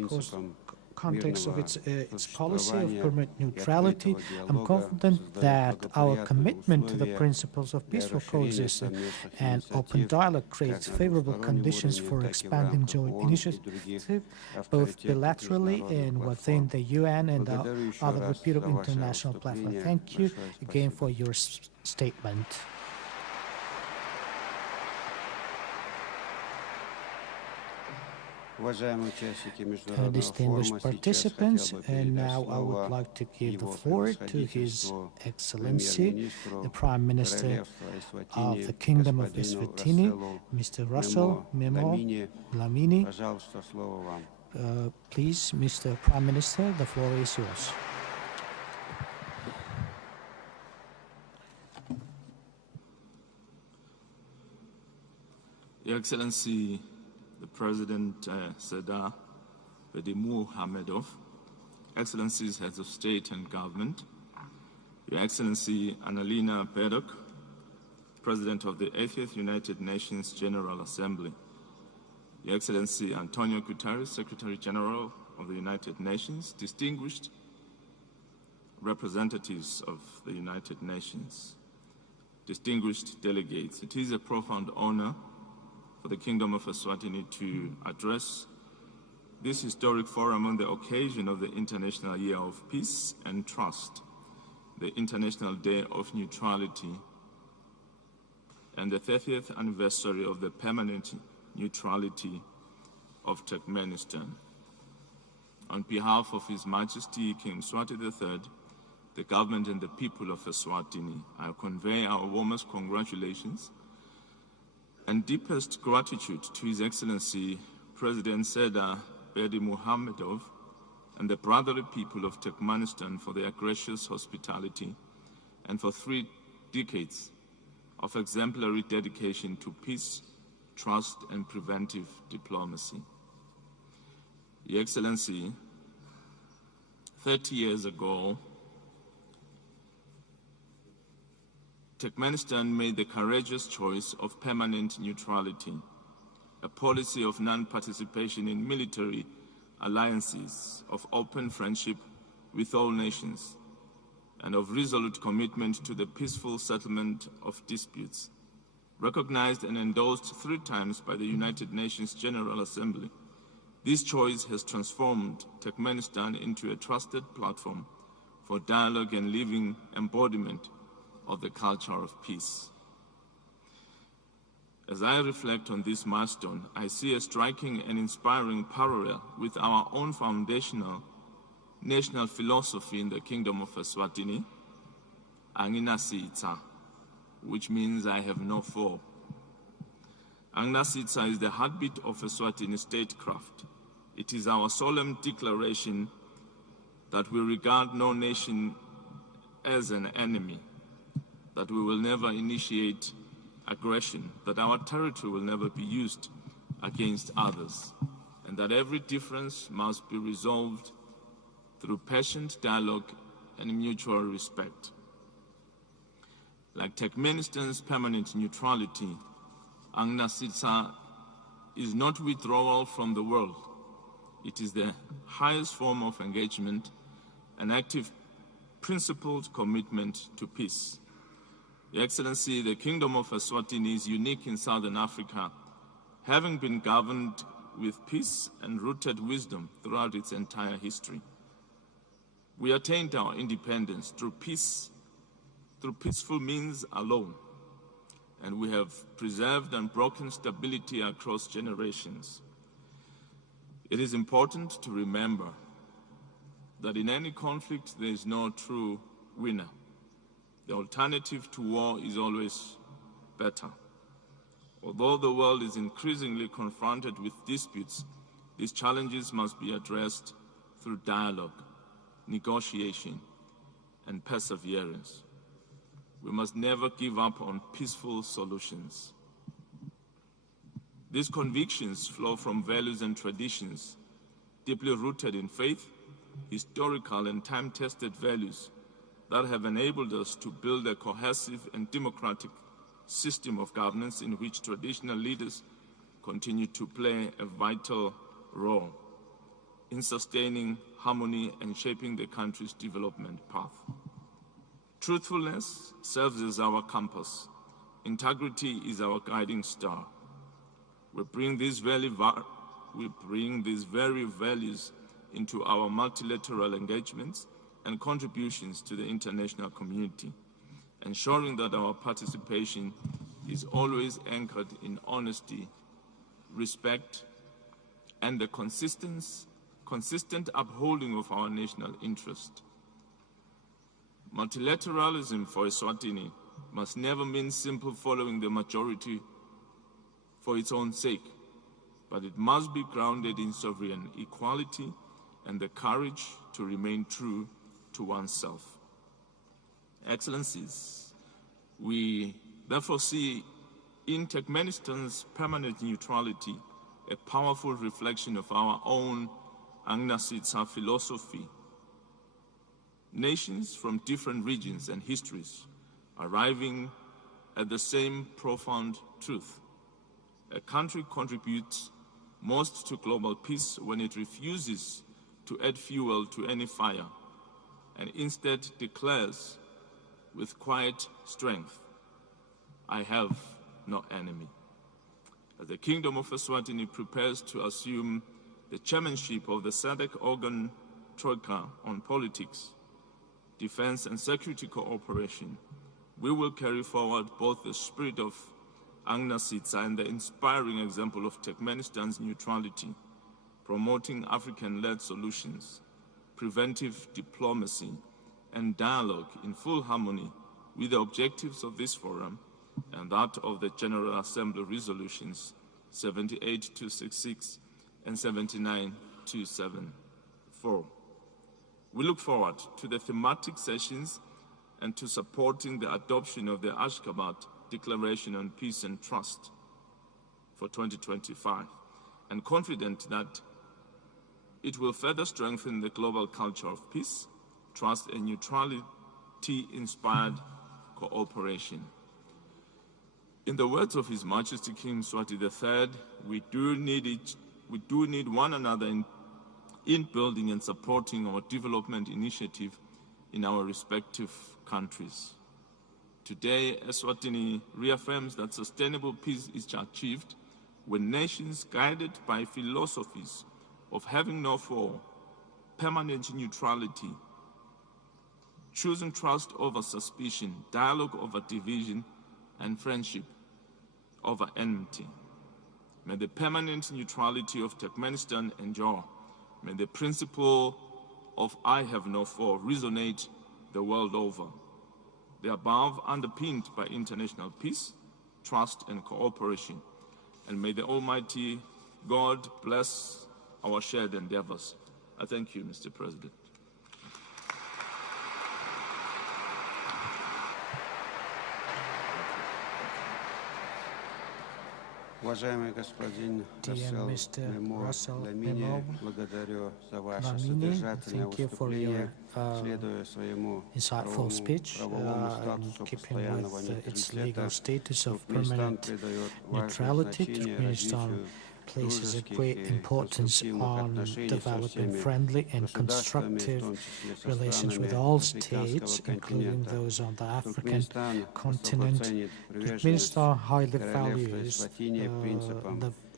context of its policy of permanent neutrality. I'm confident that our commitment to the principles of peaceful coexistence and open dialogue creates favorable conditions for expanding joint initiatives, both bilaterally and within the UN and other reputable international platforms. Thank you again for your statement. Distinguished participants, and now I would like to give the floor to His Excellency, the Prime Minister of the Kingdom of Eswatini, Mr. Russell Memo Lamini. Please, Mr. Prime Minister, the floor is yours. Your Excellency, the President Serdar Berdimuhamedov, Excellencies, Heads of State and Government, Your Excellency Annalena Baerbock, President of the 80th United Nations General Assembly, Your Excellency Antonio Guterres, Secretary General of the United Nations, distinguished representatives of the United Nations, distinguished delegates, it is a profound honor for the Kingdom of Eswatini to address this historic forum on the occasion of the International Year of Peace and Trust, the International Day of Neutrality, and the 30th anniversary of the permanent neutrality of Turkmenistan. On behalf of His Majesty King Mswati III, the government and the people of Eswatini, I convey our warmest congratulations and deepest gratitude to His Excellency President Serdar Berdimuhamedov and the brotherly people of Turkmenistan for their gracious hospitality and for 3 decades of exemplary dedication to peace, trust, and preventive diplomacy. Your Excellency, 30 years ago, Turkmenistan made the courageous choice of permanent neutrality, a policy of non-participation in military alliances, of open friendship with all nations, and of resolute commitment to the peaceful settlement of disputes, recognized and endorsed 3 times by the United Nations General Assembly. This choice has transformed Turkmenistan into a trusted platform for dialogue and living embodiment of the culture of peace. As I reflect on this milestone, I see a striking and inspiring parallel with our own foundational national philosophy in the Kingdom of Eswatini, Anginasitsa, which means I have no foe. Anginasitsa is the heartbeat of Eswatini statecraft. It is our solemn declaration that we regard no nation as an enemy, that we will never initiate aggression, that our territory will never be used against others, and that every difference must be resolved through patient dialogue and mutual respect. Like Turkmenistan's permanent neutrality, Anginasitsa is not withdrawal from the world. It is the highest form of engagement, an active, principled commitment to peace. Your Excellency, the Kingdom of Eswatini is unique in Southern Africa, having been governed with peace and rooted wisdom throughout its entire history. We attained our independence through peace, through peaceful means alone, and we have preserved unbroken stability across generations. It is important to remember that in any conflict there is no true winner. The alternative to war is always better. Although the world is increasingly confronted with disputes, these challenges must be addressed through dialogue, negotiation, and perseverance. We must never give up on peaceful solutions. These convictions flow from values and traditions deeply rooted in faith, historical and time-tested values that have enabled us to build a cohesive and democratic system of governance in which traditional leaders continue to play a vital role in sustaining harmony and shaping the country's development path. Truthfulness serves as our compass. Integrity is our guiding star. We bring these very values into our multilateral engagements and contributions to the international community, ensuring that our participation is always anchored in honesty, respect, and the consistent upholding of our national interest. Multilateralism for Eswatini must never mean simple following the majority for its own sake, but it must be grounded in sovereign equality and the courage to remain true to oneself. Excellencies, we therefore see in Turkmenistan's permanent neutrality a powerful reflection of our own Anginasitsa philosophy. Nations from different regions and histories arriving at the same profound truth. A country contributes most to global peace when it refuses to add fuel to any fire and instead declares with quiet strength, I have no enemy. As the Kingdom of Eswatini prepares to assume the chairmanship of the SADC organ Troika on politics, defense and security cooperation, we will carry forward both the spirit of Anginasitsa and the inspiring example of Turkmenistan's neutrality, promoting African-led solutions, preventive diplomacy, and dialogue in full harmony with the objectives of this forum and that of the General Assembly resolutions 78-266 and 79-274. We look forward to the thematic sessions and to supporting the adoption of the Ashgabat Declaration on Peace and Trust for 2025, and confident that it will further strengthen the global culture of peace, trust, and neutrality-inspired cooperation. In the words of His Majesty King Mswati III, we do need one another in building and supporting our development initiative in our respective countries. Today, Eswatini reaffirms that sustainable peace is achieved when nations guided by philosophies of having no foe, permanent neutrality, choosing trust over suspicion, dialogue over division, and friendship over enmity. May the permanent neutrality of Turkmenistan endure. May the principle of I have no foe resonate the world over. The above underpinned by international peace, trust, and cooperation. And may the Almighty God bless our shared endeavors. I thank you, Mr. President. Уважаемый господин Рассел Ламини, благодарю за ваше содержательное выступление, следуя своему правовому статусу постоянного нейтралитета. Туркменистан придает важное значение развитию places a great importance on developing friendly and constructive relations with all states, including those on the African continent. Turkmenistan highly values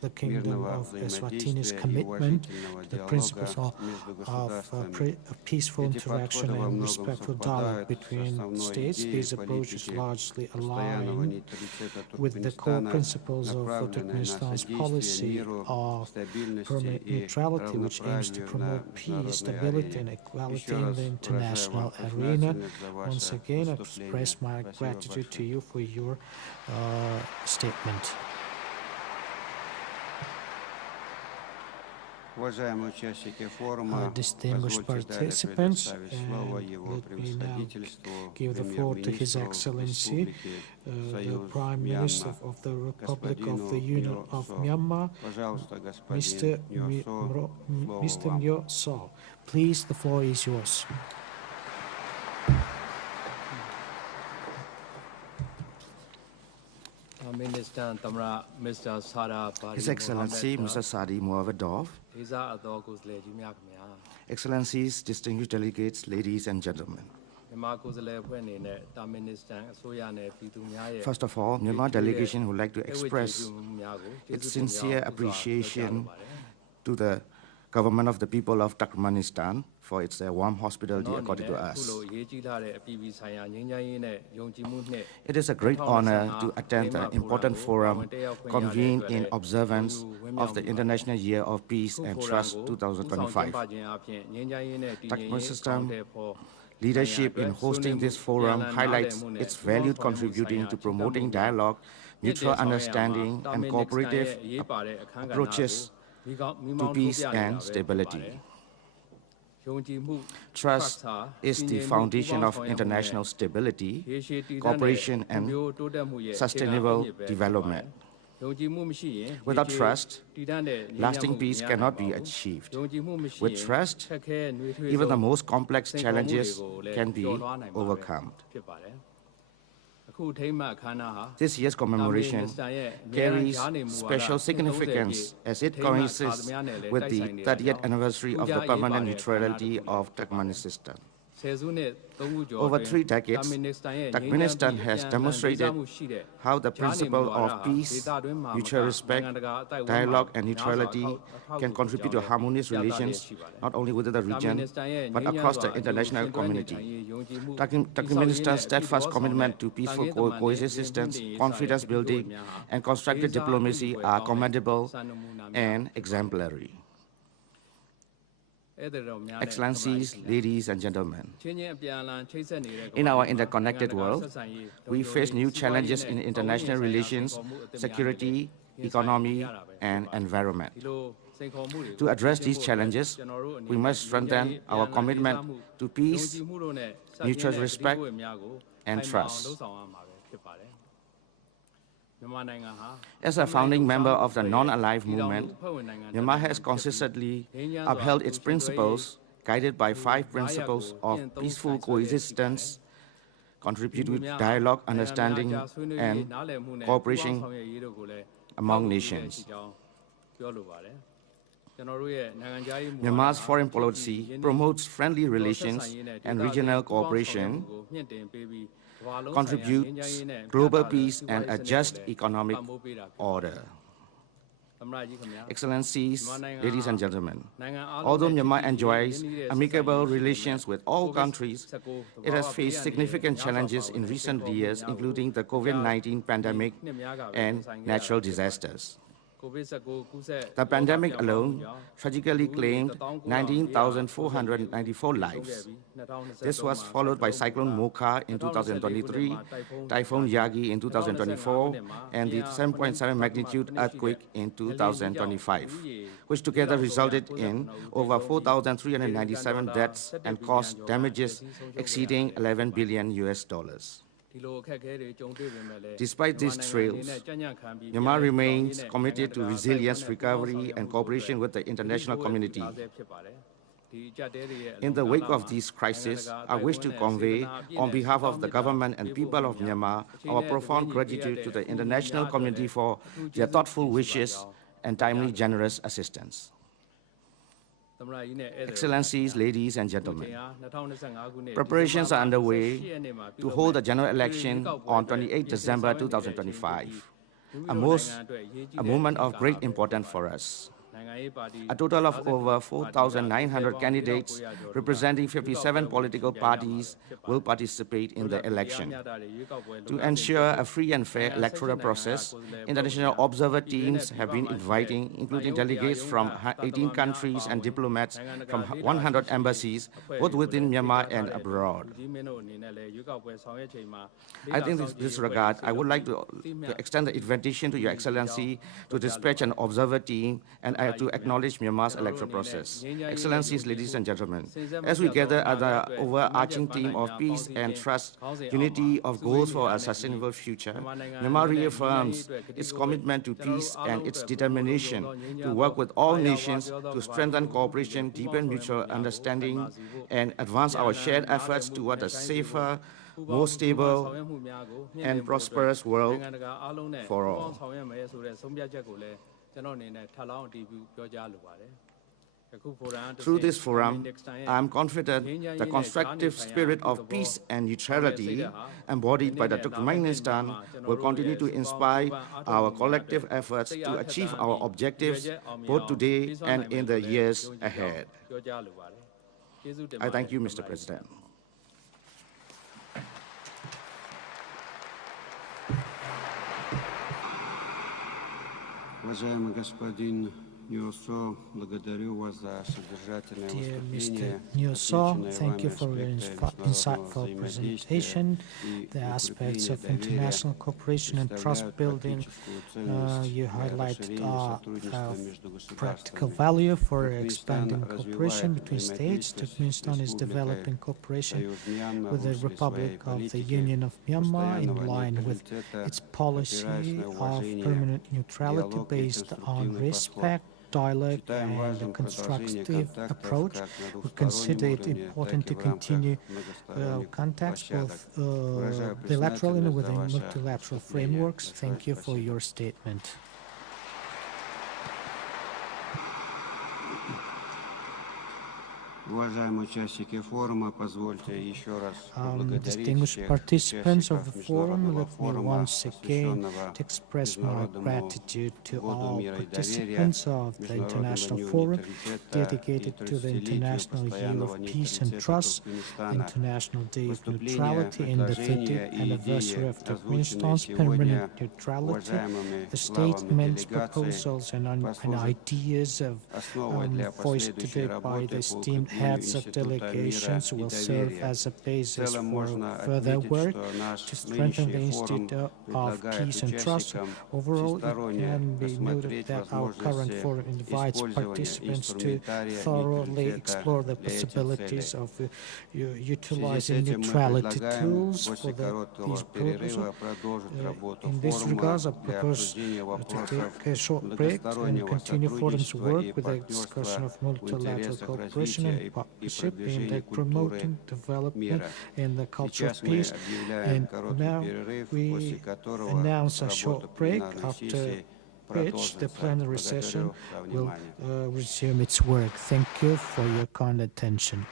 the Kingdom of Eswatini's commitment to the principles of peaceful interaction and respectful dialogue between states. These approaches largely align with the core principles of Turkmenistan's policy of permanent neutrality, which aims to promote peace, stability, and equality in the international arena. Once again, I express my gratitude to you for your statement. Distinguished participants, let me now give the floor to His Excellency, the Prime Minister of the Republic of the Union of Myanmar, Mr. Myo So. Please, the floor is yours. His Excellency Mr. Sadi Muavadov, Excellencies, distinguished delegates, ladies and gentlemen. First of all, Myanmar delegation would like to express its sincere appreciation to the government of the people of Turkmenistan for its warm hospitality accorded to us. It is a great honor to attend an important forum convened in observance of the International Year of Peace and Trust 2025. Turkmenistan leadership in hosting this forum highlights its valued contributing to promoting dialogue, mutual understanding, and cooperative approaches to peace and stability. Trust is the foundation of international stability, cooperation, and sustainable development. Without trust, lasting peace cannot be achieved. With trust, even the most complex challenges can be overcome. This year's commemoration carries special significance as it coincides with the 30th anniversary of the permanent neutrality of Turkmenistan. Over 3 decades, Turkmenistan has demonstrated how the principle of peace, mutual respect, dialogue, and neutrality can contribute to harmonious relations not only within the region, but across the international community. Turkmenistan's steadfast commitment to peaceful coexistence, confidence building, and constructive diplomacy are commendable and exemplary. Excellencies, ladies and gentlemen, in our interconnected world, we face new challenges in international relations, security, economy, and environment. To address these challenges, we must strengthen our commitment to peace, mutual respect, and trust. As a founding member of the non-aligned movement, Myanmar has consistently upheld its principles, guided by 5 principles of peaceful coexistence, contribute to dialogue, understanding, and cooperation among nations. Myanmar's foreign policy promotes friendly relations and regional cooperation, contributes global peace and a just economic order. Excellencies, ladies and gentlemen, although Myanmar enjoys amicable relations with all countries, it has faced significant challenges in recent years, including the COVID-19 pandemic and natural disasters. The pandemic alone tragically claimed 19,494 lives. This was followed by Cyclone Mocha in 2023, Typhoon Yagi in 2024, and the 7.7 magnitude earthquake in 2025, which together resulted in over 4,397 deaths and caused damages exceeding $11 billion. Despite these trails, Myanmar remains committed to resilience, recovery, and cooperation with the international community. In the wake of these crises, I wish to convey, on behalf of the government and people of Myanmar, our profound gratitude to the international community for their thoughtful wishes and timely generous assistance. Excellencies, ladies and gentlemen, preparations are underway to hold a general election on 28 December 2025, a moment of great importance for us. A total of over 4,900 candidates representing 57 political parties will participate in the election. To ensure a free and fair electoral process, international observer teams have been inviting, including delegates from 18 countries and diplomats from 100 embassies, both within Myanmar and abroad. I think in this regard, I would like to extend the invitation to Your Excellency to dispatch an observer team and to acknowledge Myanmar's electoral process. Excellencies, ladies and gentlemen, as we gather as the overarching theme of peace and trust, unity of goals for a sustainable future, Myanmar reaffirms its commitment to peace and its determination to work with all nations to strengthen cooperation, deepen mutual understanding, and advance our shared efforts toward a safer, more stable, and prosperous world for all. Through this forum, I am confident the constructive spirit of peace and neutrality embodied by the Turkmenistan will continue to inspire our collective efforts to achieve our objectives both today and in the years ahead. I thank you, Mr. President. Уважаемый господин Ньосо, благодарю вас за содержательное выступление. Dear Mr. Nyoso, thank you for your insightful presentation. The aspects of international cooperation and trust building you highlighted are of practical value for expanding cooperation between states. Turkmenistan is developing cooperation with the Republic of the Union of Myanmar in line with its policy of permanent neutrality based on respect, dialogue, and a constructive approach. We consider it important to continue contacts both bilateral and within multilateral frameworks. Thank you for your statement. Distinguished participants of the forum, let me once again express my gratitude to all participants of the International Forum dedicated to the International Year of Peace and Trust, the International Day of Neutrality, and the 30th anniversary of Turkmenistan's permanent neutrality. The statements, proposals, and ideas voiced today by the esteemed heads of delegations will serve as a basis for further work to strengthen the Institute of Peace and Trust. Overall, it can be noted that our current forum invites participants to thoroughly explore the possibilities of utilizing neutrality tools for these purposes. In this regard, I propose to take a short break and continue forum's work with the discussion of multilateral cooperation and partnership aimed at promoting development and the culture of peace. And now we announce a short break, after which the plenary session will resume its work. Thank you for your kind attention.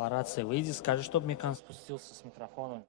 по рации выйди, скажи, чтобы мне спустился с микрофоном.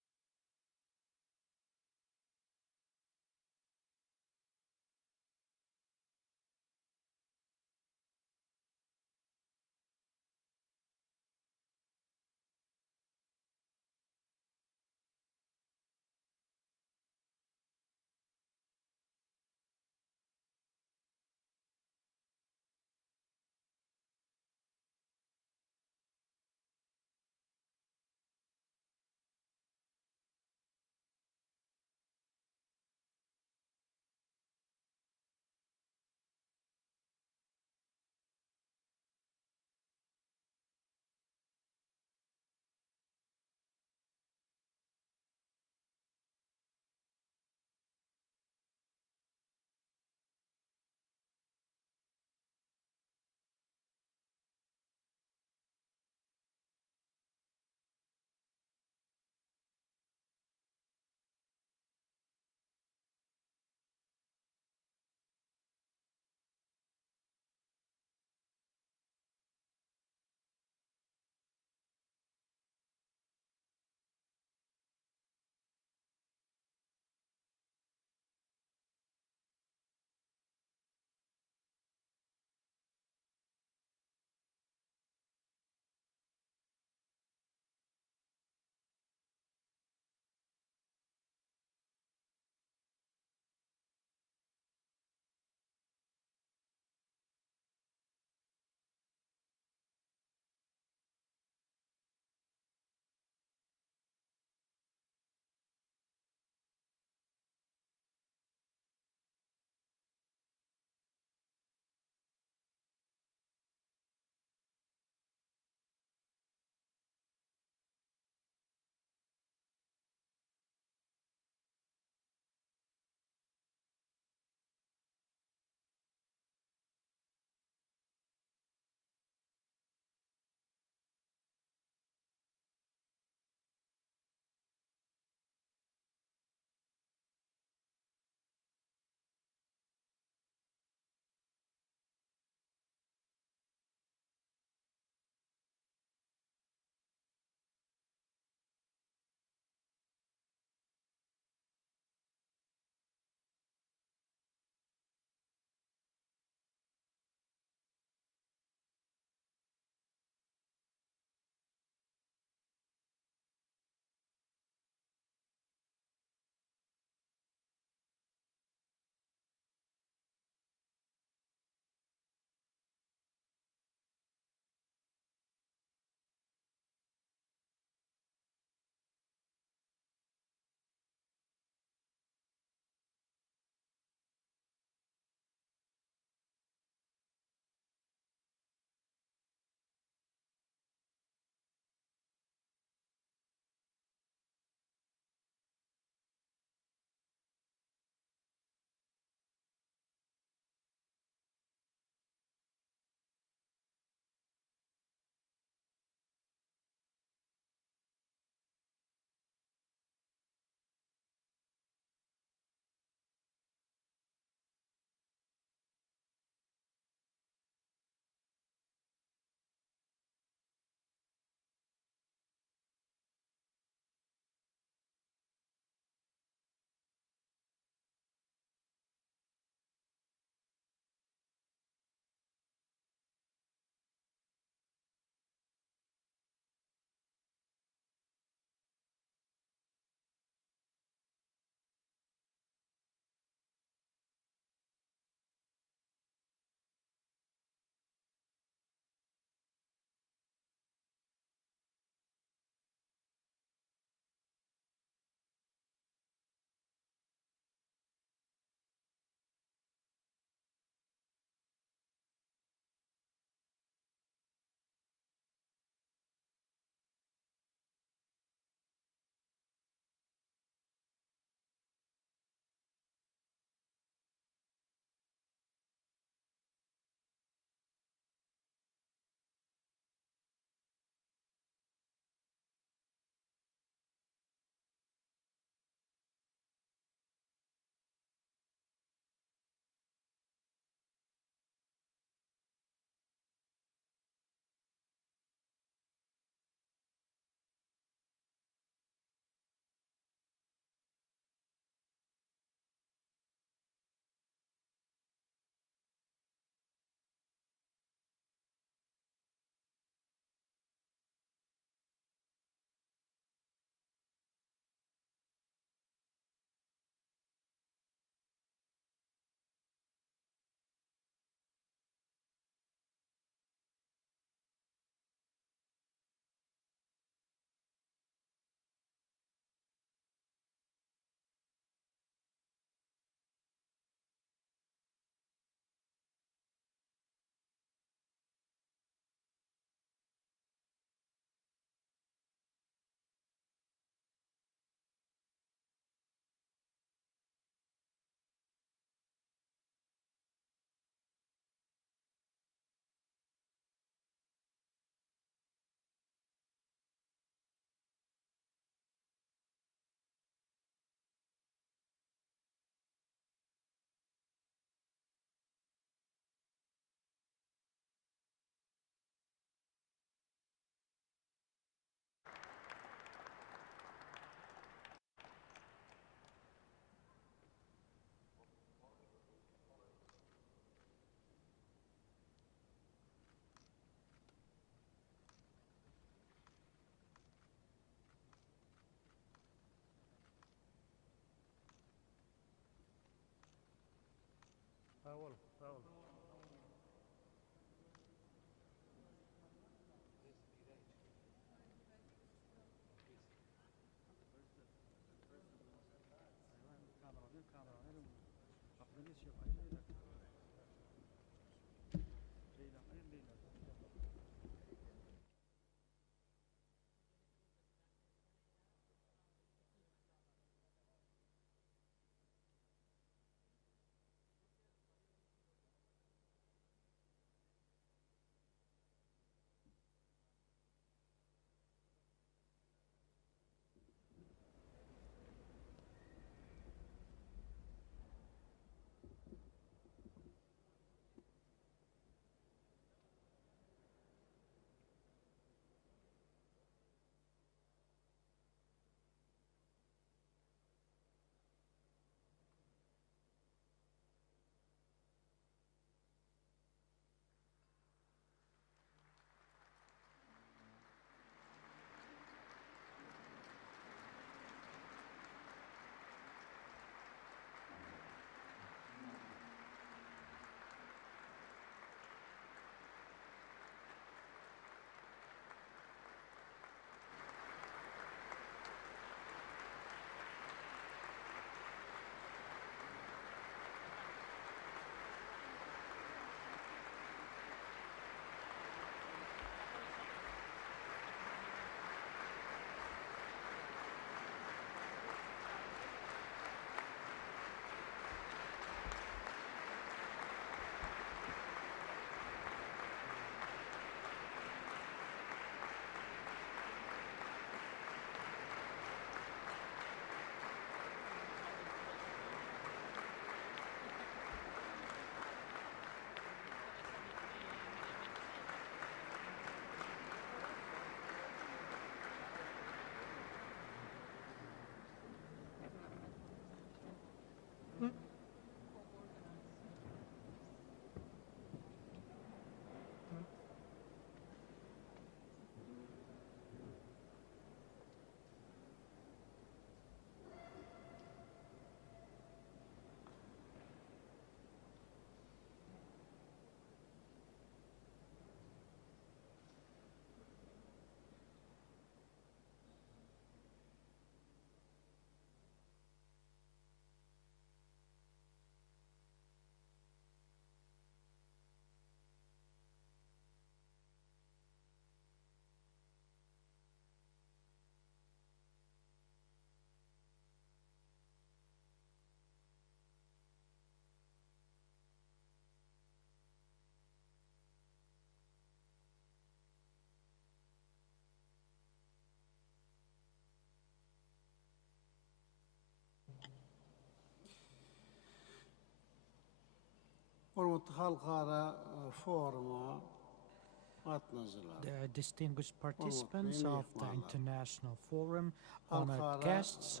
The distinguished participants of the International Forum, honored guests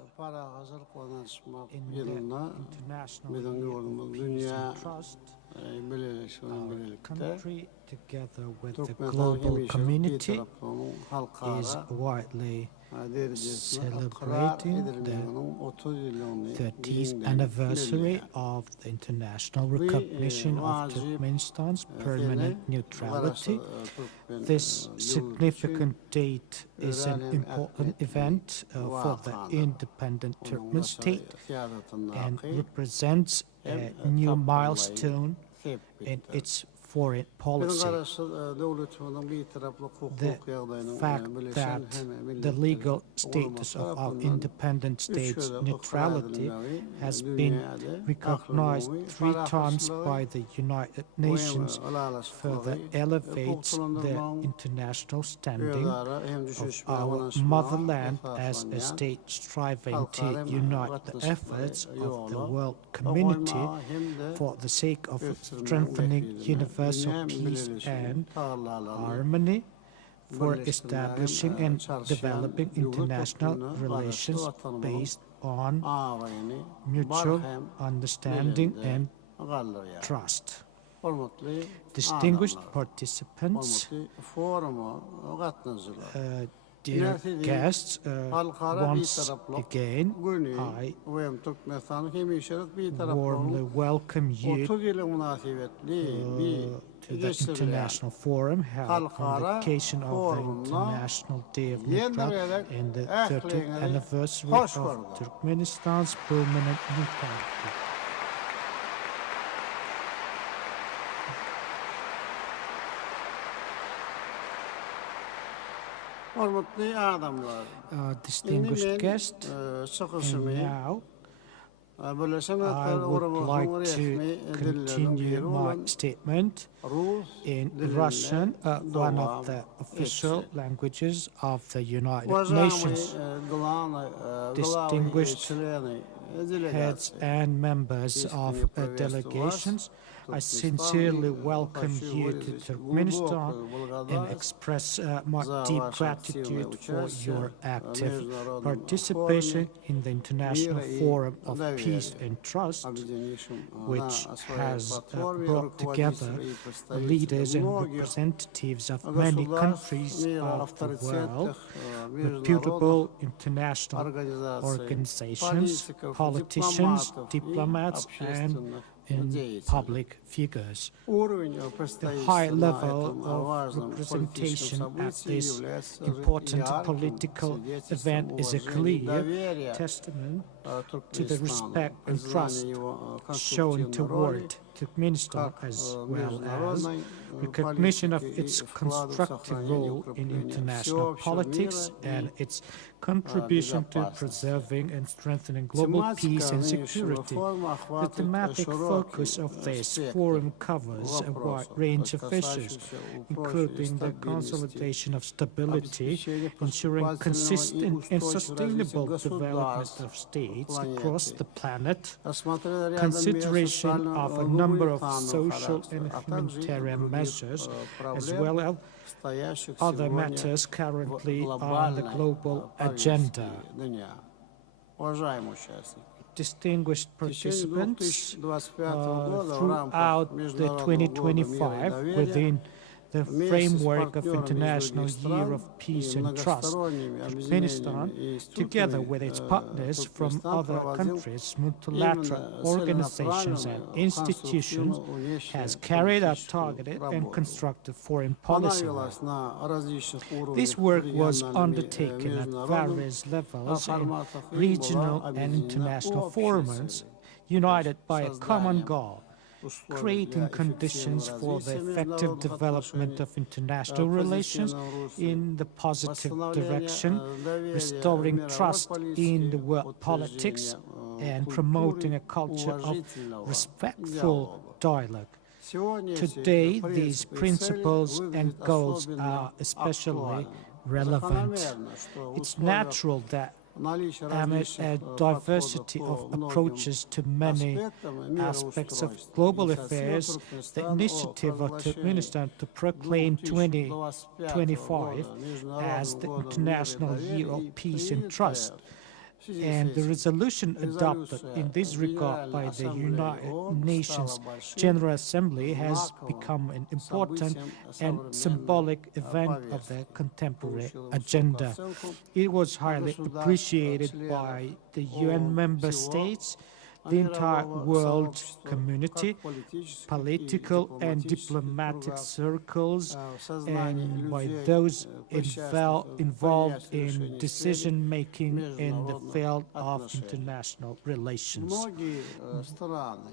in the International Year of Peace and Trust, our country, together with the global community, is widely celebrating the 30th anniversary of the international recognition of Turkmenistan's permanent neutrality. This significant date is an important event for the independent Turkmen state and represents a new milestone in its foreign policy. The fact that the legal status of our independent state's neutrality has been recognized 3 times by the United Nations further elevates the international standing of our motherland as a state striving to unite the efforts of the world community for the sake of strengthening universal peace and harmony, for establishing and developing international relations based on mutual understanding and trust. Distinguished participants, dear guests, once again, I warmly welcome you to the International Forum held on the occasion of the International Day of Neutrality and the 30th anniversary of Turkmenistan's permanent neutrality. Distinguished guest, and now I would like to continue my statement in Russian, one of the official languages of the United Nations. Distinguished heads and members of delegations, I sincerely welcome you to Turkmenistan and express my deep gratitude for your active participation in the International Forum of Peace and Trust, which has brought together leaders and representatives of many countries of the world, reputable international organizations, politicians, diplomats, and public figures. The high level of representation at this important political event is a clear testament to the respect and trust shown toward Turkmenistan, as well as recognition of its constructive role in international politics and its contribution to preserving and strengthening global peace and security. The thematic focus of this forum covers a wide range of issues, including the consolidation of stability, ensuring consistent and sustainable development of states across the planet, consideration of a number of social and humanitarian measures, as well as other matters currently on the global agenda. Distinguished participants, throughout the 2025, within the framework of International Year of Peace and Trust, Turkmenistan, together with its partners from other countries, multilateral organizations and institutions, has carried out targeted and constructive foreign policy work. This work was undertaken at various levels in regional and international forums, united by a common goal: creating conditions for the effective development of international relations in the positive direction, restoring trust in the world politics, and promoting a culture of respectful dialogue. Today, these principles and goals are especially relevant. It's natural that amid a diversity of approaches to many aspects of global affairs, the initiative of Turkmenistan to proclaim 2025 as the International Year of Peace and Trust, and the resolution adopted in this regard by the United Nations General Assembly has become an important and symbolic event of the contemporary agenda. It was highly appreciated by the UN member states, the entire world community, political and diplomatic circles, and by those involved in decision-making in the field of international relations.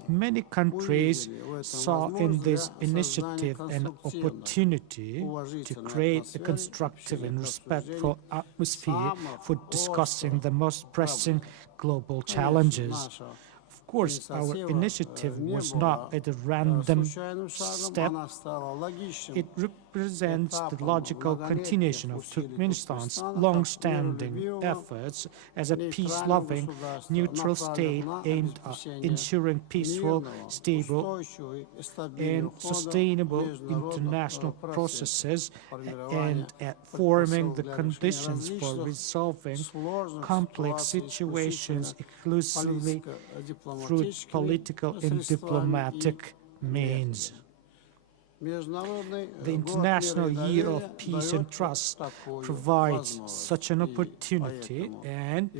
Many countries saw in this initiative an opportunity to create a constructive and respectful atmosphere for discussing the most pressing global challenges. Of course, our initiative was not a random step. It represents the logical continuation of Turkmenistan's long-standing efforts as a peace-loving, neutral state aimed at ensuring peaceful, stable, and sustainable international processes and at forming the conditions for resolving complex situations exclusively through political and diplomatic means. The International Year of Peace and Trust provides such an opportunity, and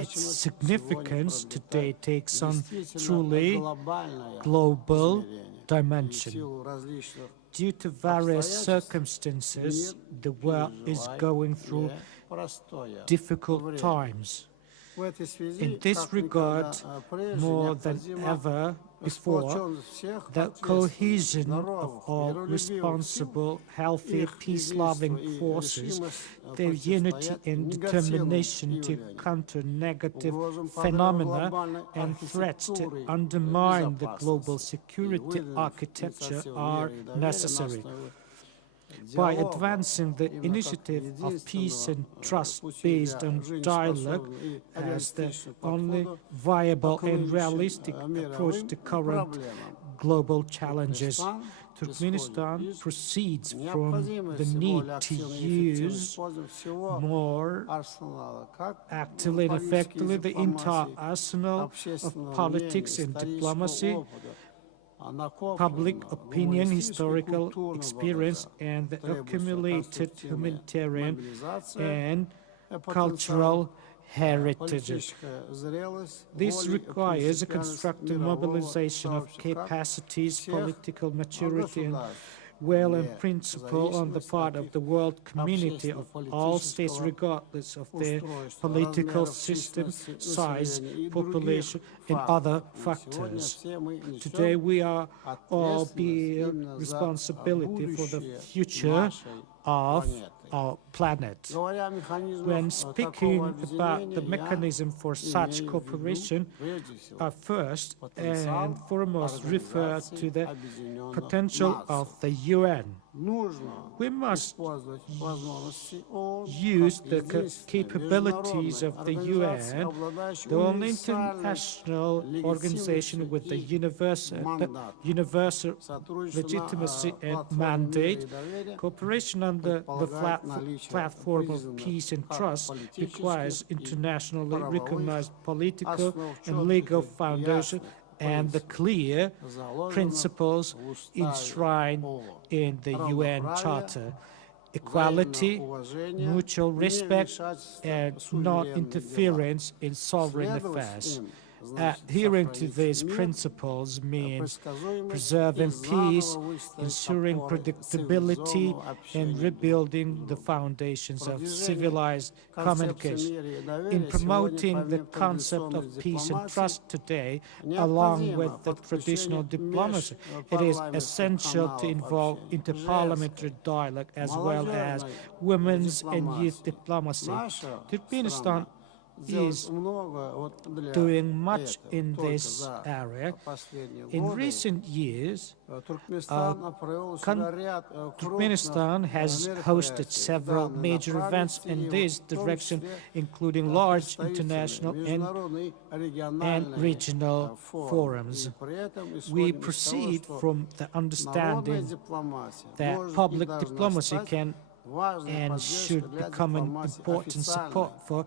its significance today takes on truly global dimension. Due to various circumstances, the world is going through difficult times. In this regard, more than ever before, the cohesion of all responsible, healthy, peace-loving forces, their unity and determination to counter negative phenomena and threats to undermine the global security architecture are necessary. By advancing the initiative of peace and trust based on dialogue as the only viable and realistic approach to current global challenges, Turkmenistan proceeds from the need to use more actively and effectively the entire arsenal of politics and diplomacy, public opinion, historical experience, and the accumulated humanitarian and cultural heritage. This requires a constructive mobilization of capacities, political maturity, and will and principle on the part of the world community of all states, regardless of their political system, size, population, and other factors. Today we are all bearing responsibility for the future of our planet. When speaking about the mechanism for such cooperation, I first and foremost refer to the potential of the UN. We must use the capabilities of the UN, the only international organization with the universal legitimacy and mandate. Cooperation under the platform of peace and trust requires internationally recognized political and legal foundation and the clear principles enshrined in the UN Charter: equality, mutual respect, and non-interference in sovereign affairs. Adhering to these principles means preserving peace, ensuring predictability, and rebuilding the foundations of civilized communication. In promoting the concept of peace and trust today, along with the traditional diplomacy, it is essential to involve interparliamentary dialogue as well as women's and youth diplomacy. Turkmenistan is doing much in this area. In recent years, Turkmenistan has hosted several major events in this direction, including large international and regional forums. We proceed from the understanding that public diplomacy can and should become an important support for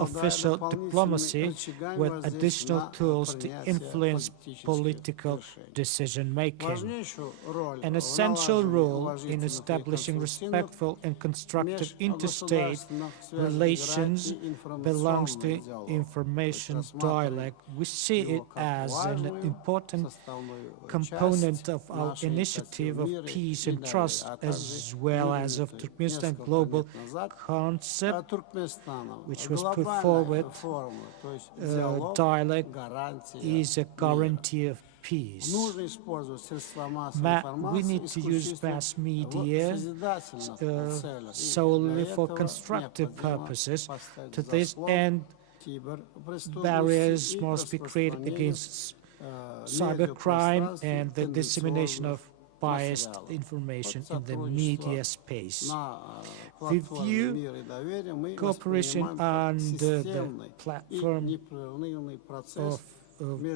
official diplomacy, with additional tools to influence political decision-making. An essential role in establishing respectful and constructive interstate relations belongs to information dialogue. We see it as an important component of our initiative of peace and trust, as well as of Turkmenistan global concept, which was put forward. Dialogue is a guarantee of peace. We need to use mass media solely for constructive purposes. To this end, barriers must be created against cybercrime and the dissemination of biased information in the media space. We view cooperation under the platform of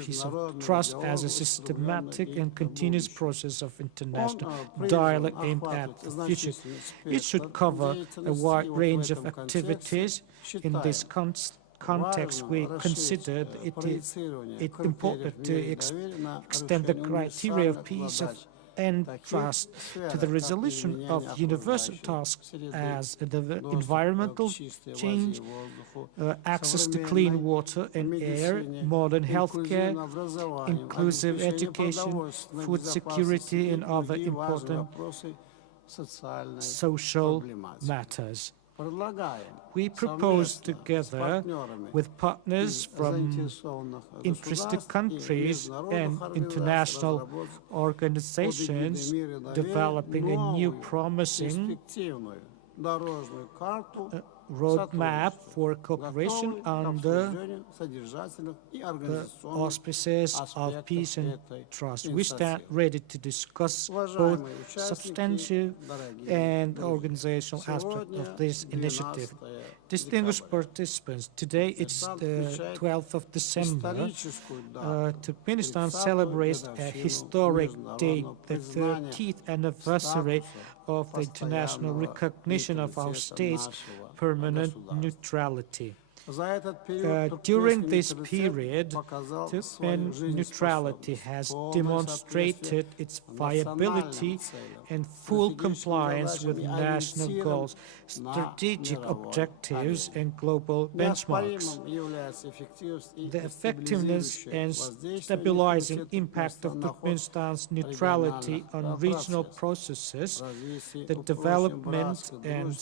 peace of trust as a systematic and continuous process of international dialogue aimed at the future. It should cover a wide range of activities. In this context, we considered it important to extend the criteria of peace and trust to the resolution of universal tasks as environmental change, access to clean water and air, modern healthcare, inclusive education, food security, and other important social matters. We propose together with partners from interested countries and international organizations developing a new promising roadmap for cooperation under the auspices of peace and trust. We stand ready to discuss both substantive and organizational aspects of this initiative. Distinguished participants, today it's the 12th of December. Turkmenistan celebrates a historic date, the 30th anniversary of the international recognition of our state's permanent neutrality. During this period, Turkmen neutrality has demonstrated its viability and full compliance with national goals, strategic objectives, and global benchmarks. The effectiveness and stabilizing impact of Turkmenistan's neutrality on regional processes, the development and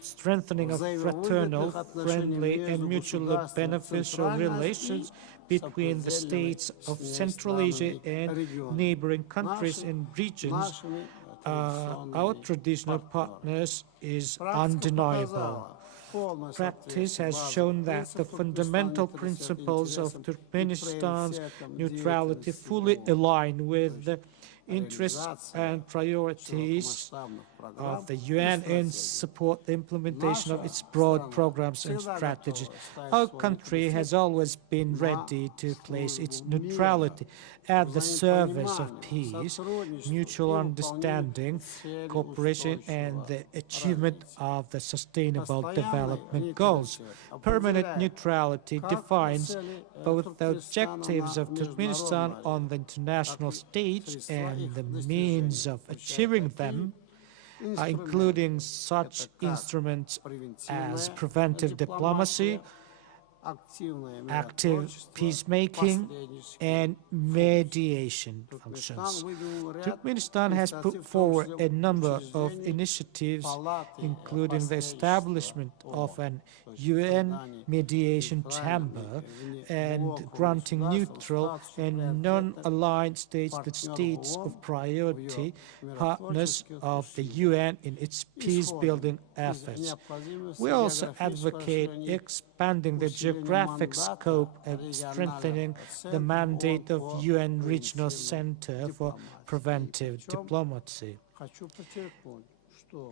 strengthening of fraternal, friendly, and mutually beneficial relations between the states of Central Asia and neighboring countries and regions, our traditional partners, is undeniable. Practice has shown that the fundamental principles of Turkmenistan's neutrality fully align with the interests and priorities of the UN and support the implementation of its broad programs and strategies. Our country has always been ready to place its neutrality at the service of peace, mutual understanding, cooperation, and the achievement of the sustainable development goals. Permanent neutrality defines both the objectives of Turkmenistan on the international stage and the means of achieving them, including such instruments as preventive diplomacy, active peacemaking, and mediation functions. Turkmenistan has put forward a number of initiatives, including the establishment of an UN mediation chamber and granting neutral and non-aligned states the status of priority partners of the UN in its peace-building efforts. We also advocate expanding the geographic scope and strengthening the mandate of UN Regional Center for Preventive Diplomacy.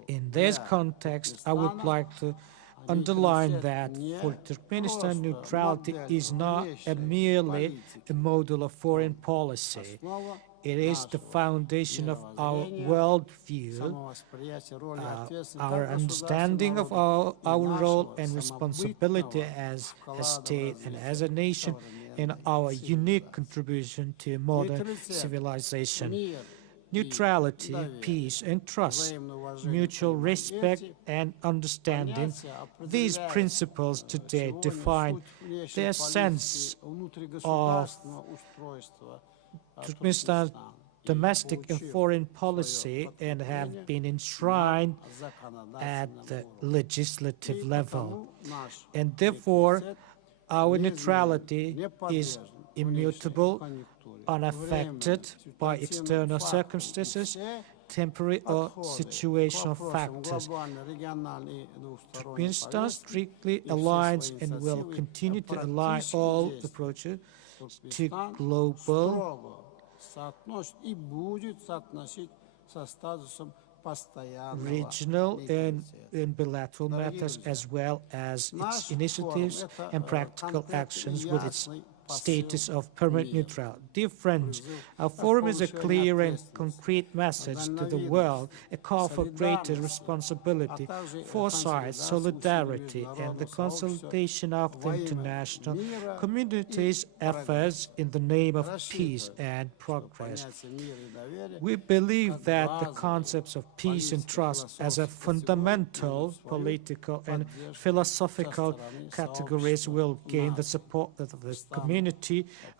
In this context, I would like to underline that for Turkmenistan, neutrality is not merely a model of foreign policy. It is the foundation of our worldview, our understanding of our role and responsibility as a state and as a nation, and our unique contribution to modern civilization. Neutrality, peace, and trust, mutual respect and understanding, these principles today define the essence of Turkmenistan's domestic and foreign policy and have been enshrined at the legislative level. And therefore, our neutrality is immutable, unaffected by external circumstances, temporary or situational factors. Turkmenistan strictly aligns and will continue to align all approaches to global regional and bilateral matters, as well as its initiatives and practical actions with its status of permanent neutrality. Dear friends, our forum is a clear and concrete message to the world, a call for greater responsibility, foresight, solidarity, and the consolidation of the international community's efforts in the name of peace and progress. We believe that the concepts of peace and trust as a fundamental political and philosophical categories will gain the support of the community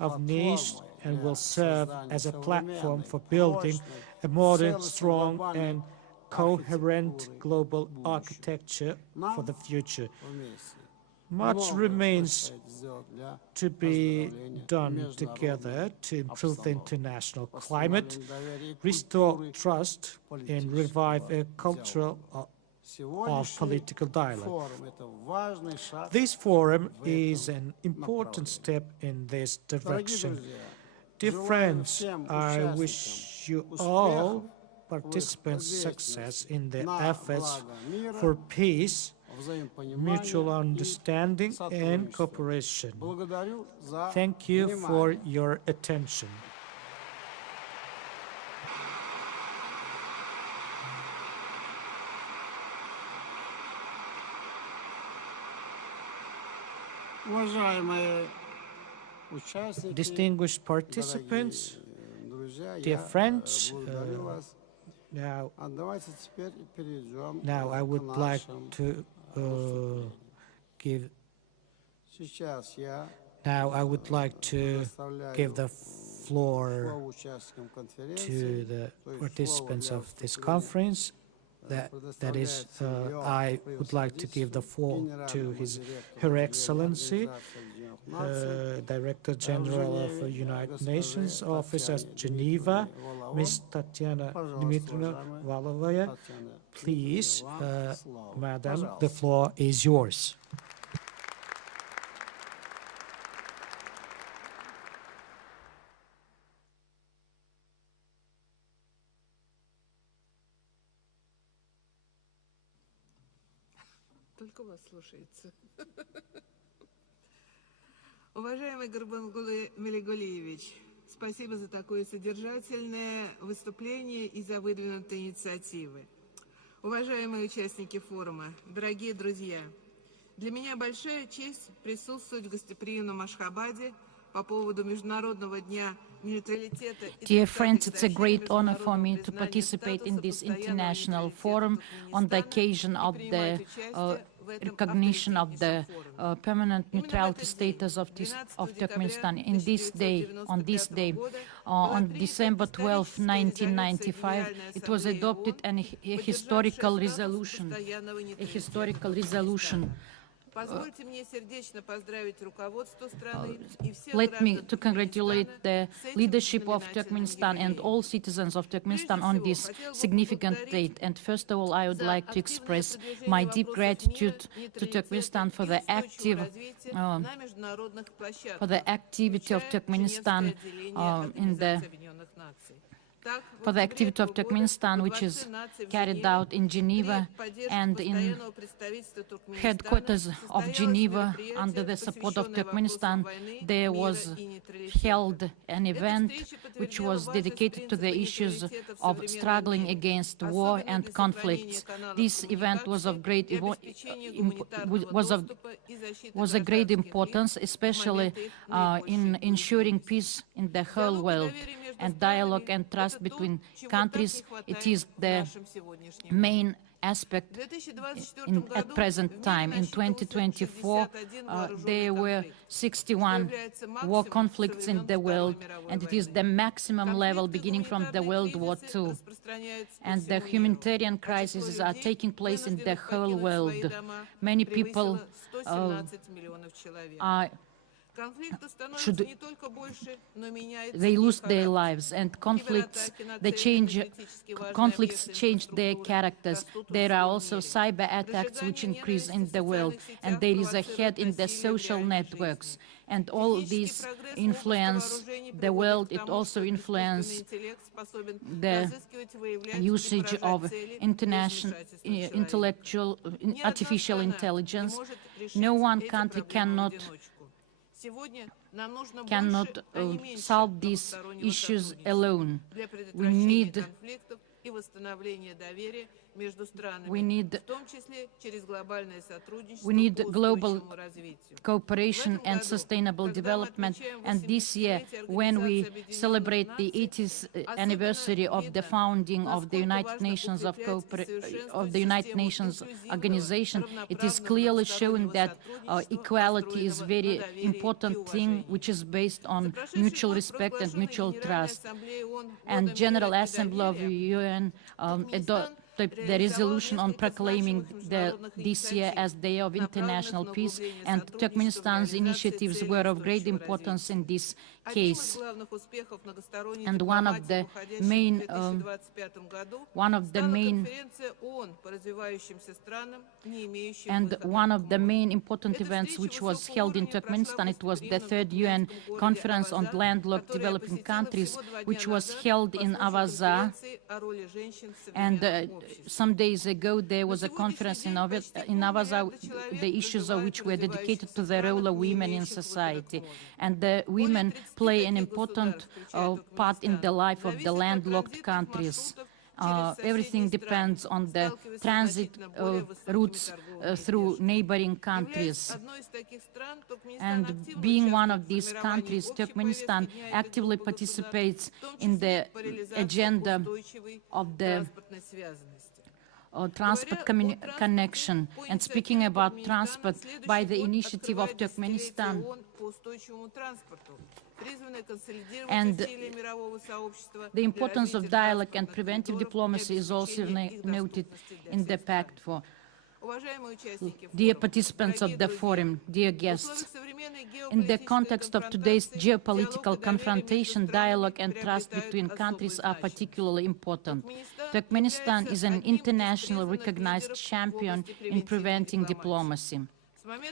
of nations and will serve as a platform for building a modern, strong, and coherent global architecture for the future. Much remains to be done together to improve the international climate, restore trust, and revive a culture of political dialogue. This forum is an important step in this direction. Dear friends, I wish you all participants success in the efforts for peace, mutual understanding, and cooperation. Thank you for your attention. Distinguished participants, dear friends, now I would like to give the floor to the participants of this conference. That is, I would like to give the floor to Her Excellency, Director General of the United Nations Office at Geneva, Ms. Tatyana Dmitrievna Valovaya. Please, Madam, the floor is yours. Только вас слушается. Уважаемый Гурбангулы Мелиголиевич, спасибо за такое содержательное выступление и за выдвинутые инициативы. Уважаемые участники форума, дорогие друзья, для меня большая честь присутствовать в гостеприимном Ашхабаде по поводу Международного дня нейтралитета. Dear friends, it's a great honor for me to participate in this international forum on the occasion of the recognition of the permanent neutrality status of Turkmenistan. On December 12, 1995, it was adopted a historical resolution. Let me to congratulate the leadership of Turkmenistan and all citizens of Turkmenistan on this significant date. And first of all, I would like to express my deep gratitude to Turkmenistan for the activity of Turkmenistan which is carried out in Geneva and in headquarters of Geneva under the support of Turkmenistan. There was held an event which was dedicated to the issues of struggling against war and conflicts. This event was of great importance, especially in ensuring peace in the whole world and dialogue and trust between countries. It is the main aspect at present time. In 2024, there were 61 war conflicts in the world, and it is the maximum level beginning from the World War II. And the humanitarian crises are taking place in the whole world. Many people they lose their lives, and conflicts change their characters. There are also cyber attacks which increase in the world, and there is a head in the social networks. And all these influence the world. It also influences the usage of artificial intelligence. No one country cannot solve these issues alone. We need global cooperation and sustainable development. And this year, when we celebrate the 80th anniversary of the founding of the United Nations organization, it is clearly showing that equality is a very important thing, which is based on mutual respect and mutual trust. And General Assembly of the UN the resolution on proclaiming this year as Day of International Peace, and Turkmenistan's initiatives were of great importance in this case. And one of the main important events which was held in Turkmenistan, it was the third UN Conference on Landlocked Developing Countries, which was held in Avaza. And some days ago there was a conference in Avaza, the issues of which were dedicated to the role of women in society. And the women play an important part in the life of the landlocked countries. Everything depends on the transit routes through neighboring countries. And being one of these countries, Turkmenistan actively participates in the agenda of the transport connection. And speaking about transport, by the initiative of Turkmenistan, and the importance of dialogue and preventive diplomacy is also noted in the pact. For dear participants of the forum, dear guests, in the context of today's geopolitical confrontation, dialogue and trust between countries are particularly important. Turkmenistan is an internationally recognized champion in preventing diplomacy.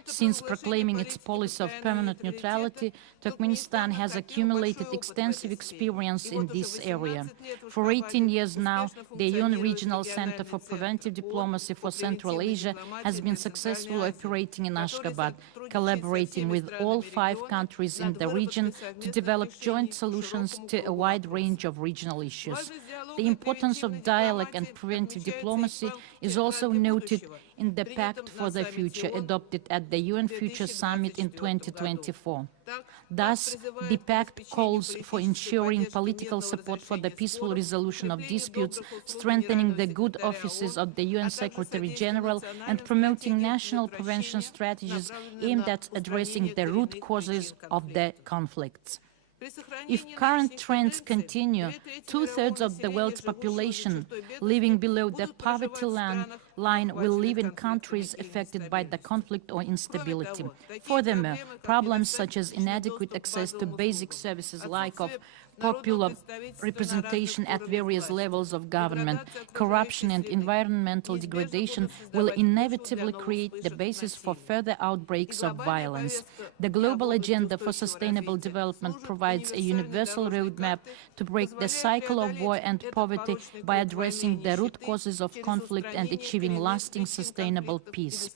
Since proclaiming its policy of permanent neutrality, Turkmenistan has accumulated extensive experience in this area. For 18 years now, the UN Regional Center for Preventive Diplomacy for Central Asia has been successfully operating in Ashgabat, collaborating with all 5 countries in the region to develop joint solutions to a wide range of regional issues. The importance of dialogue and preventive diplomacy is also noted in the Pact for the Future, adopted at the UN Future Summit in 2024. Thus, the Pact calls for ensuring political support for the peaceful resolution of disputes, strengthening the good offices of the UN Secretary-General, and promoting national prevention strategies aimed at addressing the root causes of the conflicts. If current trends continue, 2/3 of the world's population living below the poverty line will live in countries affected by the conflict or instability. Furthermore, problems such as inadequate access to basic services, lack of popular representation at various levels of government, corruption and environmental degradation will inevitably create the basis for further outbreaks of violence. The global agenda for sustainable development provides a universal roadmap to break the cycle of war and poverty by addressing the root causes of conflict and achieving lasting sustainable peace.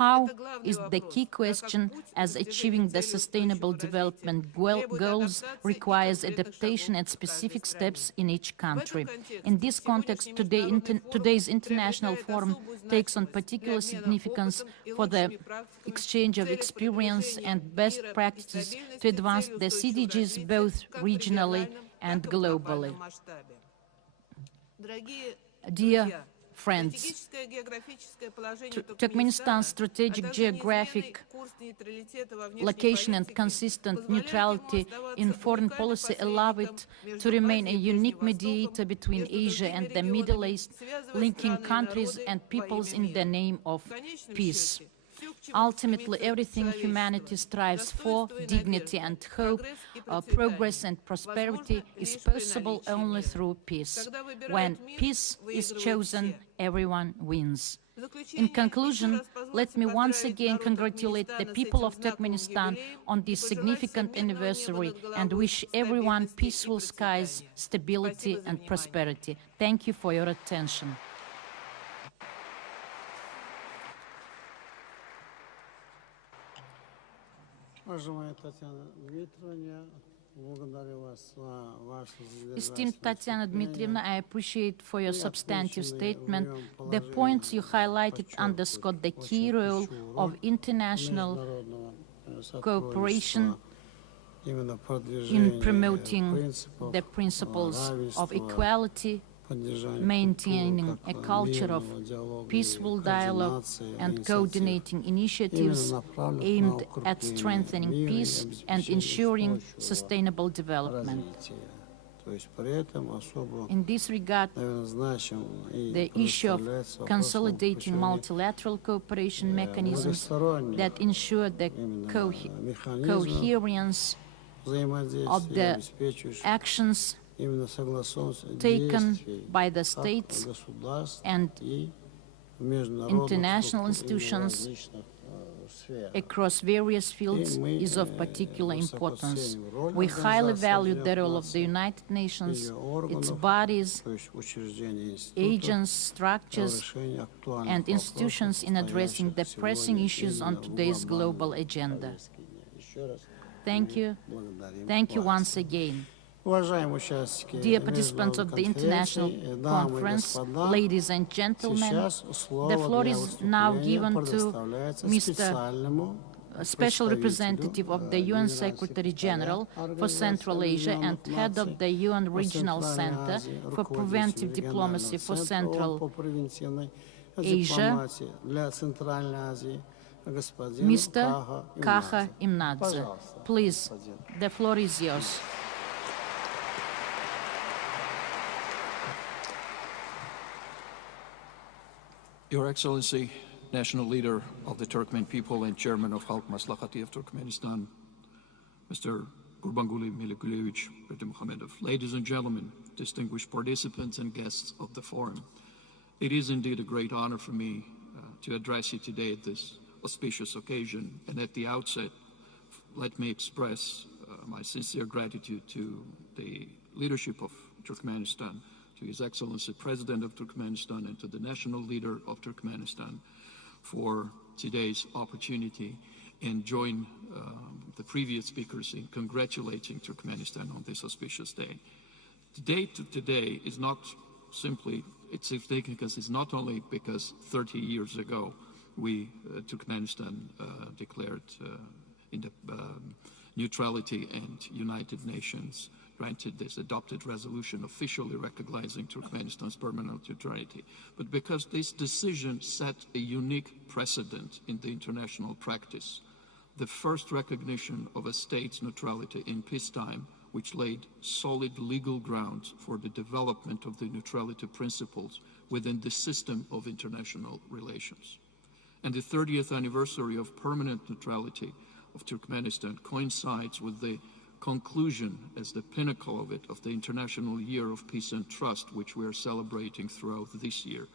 How is the key question, as achieving the sustainable development goals requires adaptation and specific steps in each country. In this context, today's international forum takes on particular significance for the exchange of experience and best practices to advance the CDGs both regionally and globally. Dear friends, Turkmenistan's strategic geographic location and consistent neutrality in foreign policy allow it to remain a unique mediator between Asia and the Middle East, linking countries and peoples in the name of peace. Ultimately, everything humanity strives for, dignity and hope, progress and prosperity, is possible only through peace. When peace is chosen, everyone wins. In conclusion, let me once again congratulate the people of Turkmenistan on this significant anniversary and wish everyone peaceful skies, stability and prosperity. Thank you for your attention. Esteemed Tatiana Dmitrievna, I appreciate for your substantive statement. The points you highlighted underscore the key role of international cooperation in promoting the principles of equality, maintaining a culture of peaceful dialogue and coordinating initiatives aimed at strengthening peace and ensuring sustainable development. In this regard, the issue of consolidating multilateral cooperation mechanisms that ensure the coherence of the actions taken by the states and international institutions across various fields is of particular importance. We highly value the role of the United Nations, its bodies, agents, structures, and institutions in addressing the pressing issues on today's global agenda. Thank you. Thank you once again. Dear participants of the International Conference, ladies and gentlemen, the floor is now given to Mr. Special Representative of the UN Secretary General for Central Asia and head of the UN Regional Center for Preventive Diplomacy for Central Asia, Mr. Kassym-Jomart. Please, the floor is yours. Your Excellency, National Leader of the Turkmen people and Chairman of Halk Maslahati of Turkmenistan, Mr. Gurbanguly Melekulevich Berdimuhamedov, ladies and gentlemen, distinguished participants and guests of the forum, it is indeed a great honor for me to address you today at this auspicious occasion. And at the outset, let me express my sincere gratitude to the leadership of Turkmenistan, to His Excellency President of Turkmenistan, and to the National Leader of Turkmenistan for today's opportunity, and join the previous speakers in congratulating Turkmenistan on this auspicious day. The date of today is not simply, its significance is not only because 30 years ago we, Turkmenistan, declared neutrality and United Nations granted this adopted resolution officially recognizing Turkmenistan's permanent neutrality, but because this decision set a unique precedent in the international practice, the first recognition of a state's neutrality in peacetime, which laid solid legal grounds for the development of the neutrality principles within the system of international relations. And the 30th anniversary of permanent neutrality of Turkmenistan coincides with the conclusion, as the pinnacle of it, of the International Year of Peace and Trust, which we are celebrating throughout this year,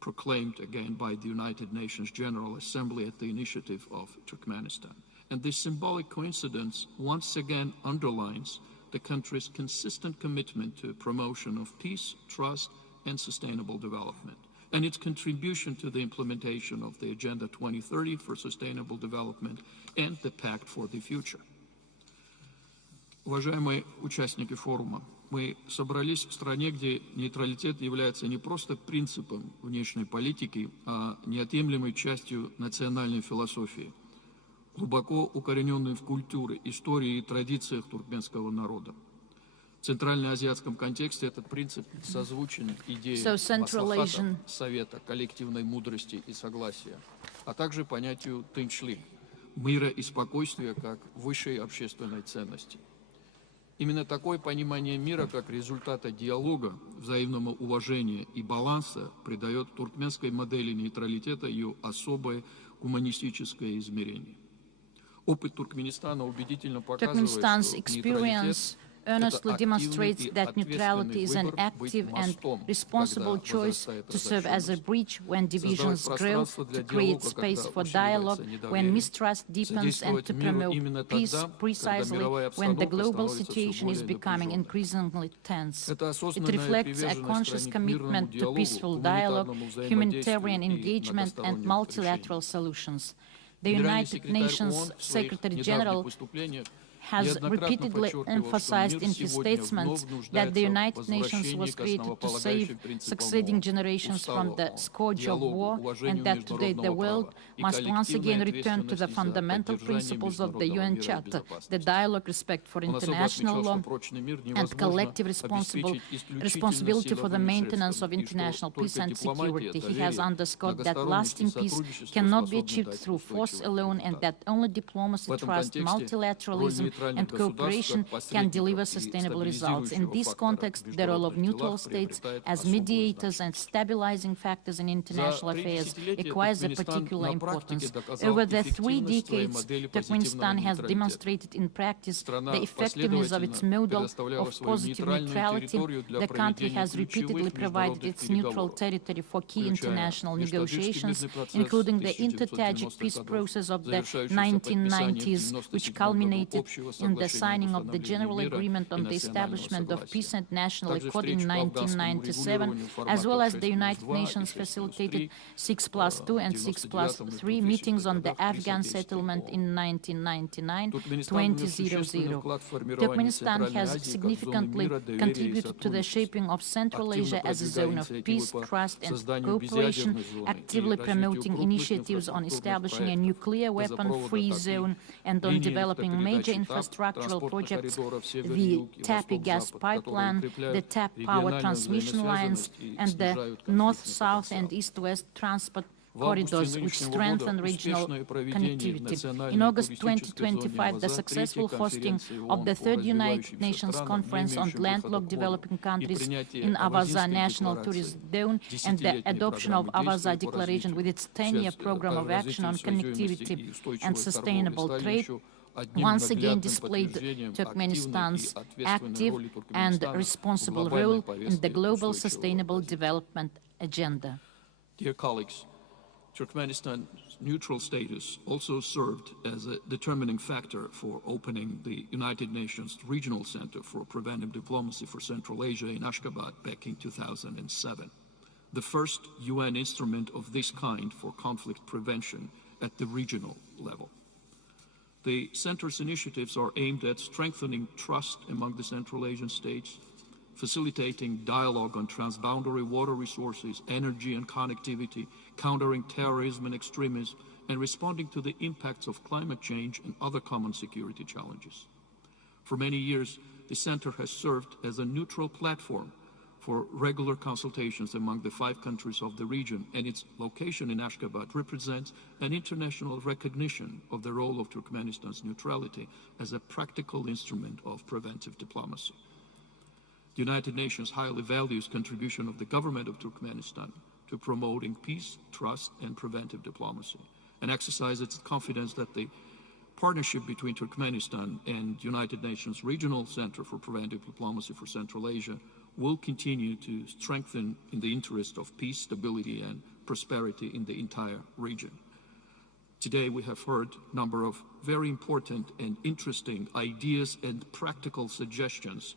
proclaimed again by the United Nations General Assembly at the initiative of Turkmenistan. And this symbolic coincidence once again underlines the country's consistent commitment to promotion of peace, trust, and sustainable development, and its contribution to the implementation of the Agenda 2030 for Sustainable Development and the Pact for the Future. Уважаемые участники форума, мы собрались в стране, где нейтралитет является не просто принципом внешней политики, а неотъемлемой частью национальной философии, глубоко укорененной в культуре, истории и традициях туркменского народа. В центральноазиатском контексте этот принцип созвучен идее Маслахата, Совета, коллективной мудрости и согласия, а также понятию тынчлик, мира и спокойствия как высшей общественной ценности. Именно такое понимание мира как результата диалога, взаимного уважения и баланса придает туркменской модели нейтралитета ее особое гуманистическое измерение. Опыт Туркменистана убедительно показывает, что нейтралитет earnestly demonstrates that neutrality is an active and responsible choice to serve as a bridge when divisions grow, to create space for dialogue when mistrust deepens, and to promote peace precisely when the global situation is becoming increasingly tense. It reflects a conscious commitment to peaceful dialogue, humanitarian engagement, and multilateral solutions. The United Nations Secretary-General has repeatedly emphasized in his statements that the United Nations was created to save succeeding generations from the scourge of war, and that today the world must once again return to the fundamental principles of the UN Charter, the dialogue, respect for international law, and collective responsibility for the maintenance of international peace and security. He has underscored that lasting peace cannot be achieved through force alone, and that only diplomacy, trust, multilateralism, and cooperation can deliver sustainable results. In this context, the role of neutral states as mediators and stabilizing factors in international affairs acquires a particular importance. Over the 3 decades, Turkmenistan has demonstrated in practice the effectiveness of its model of positive neutrality. The country has repeatedly provided its neutral territory for key international negotiations, including the inter-Tajik peace process of the 1990s, which culminated in the signing of the General Agreement on the Establishment of Peace and National Accord in 1997, as well as the United Nations facilitated 6+2 and 6+3 meetings on the Afghan settlement in 1999-2000. Turkmenistan has significantly contributed to the shaping of Central Asia as a zone of peace, trust and cooperation, actively promoting initiatives on establishing a nuclear weapon-free zone and on developing major infrastructural projects, the TAPI gas pipeline, the TAP power transmission lines, and the north-south and east-west transport corridors which strengthen regional connectivity. In August 2025, the successful hosting of the 3rd United Nations Conference on Landlocked Developing Countries in Avaza National Tourist Zone and the adoption of Avaza Declaration with its 10-year program of action on connectivity and sustainable trade once again displayed Turkmenistan's active and responsible role in the global sustainable development agenda. Dear colleagues, Turkmenistan's neutral status also served as a determining factor for opening the United Nations Regional Center for Preventive Diplomacy for Central Asia in Ashgabat back in 2007, the first UN instrument of this kind for conflict prevention at the regional level. The center's initiatives are aimed at strengthening trust among the Central Asian states, facilitating dialogue on transboundary water resources, energy and connectivity, countering terrorism and extremism, and responding to the impacts of climate change and other common security challenges. For many years, the center has served as a neutral platform for regular consultations among the 5 countries of the region, and its location in Ashgabat represents an international recognition of the role of Turkmenistan's neutrality as a practical instrument of preventive diplomacy. The United Nations highly values contribution of the government of Turkmenistan to promoting peace, trust, and preventive diplomacy, and exercises its confidence that the partnership between Turkmenistan and United Nations Regional Center for Preventive Diplomacy for Central Asia will continue to strengthen in the interest of peace, stability, and prosperity in the entire region. Today we have heard a number of very important and interesting ideas and practical suggestions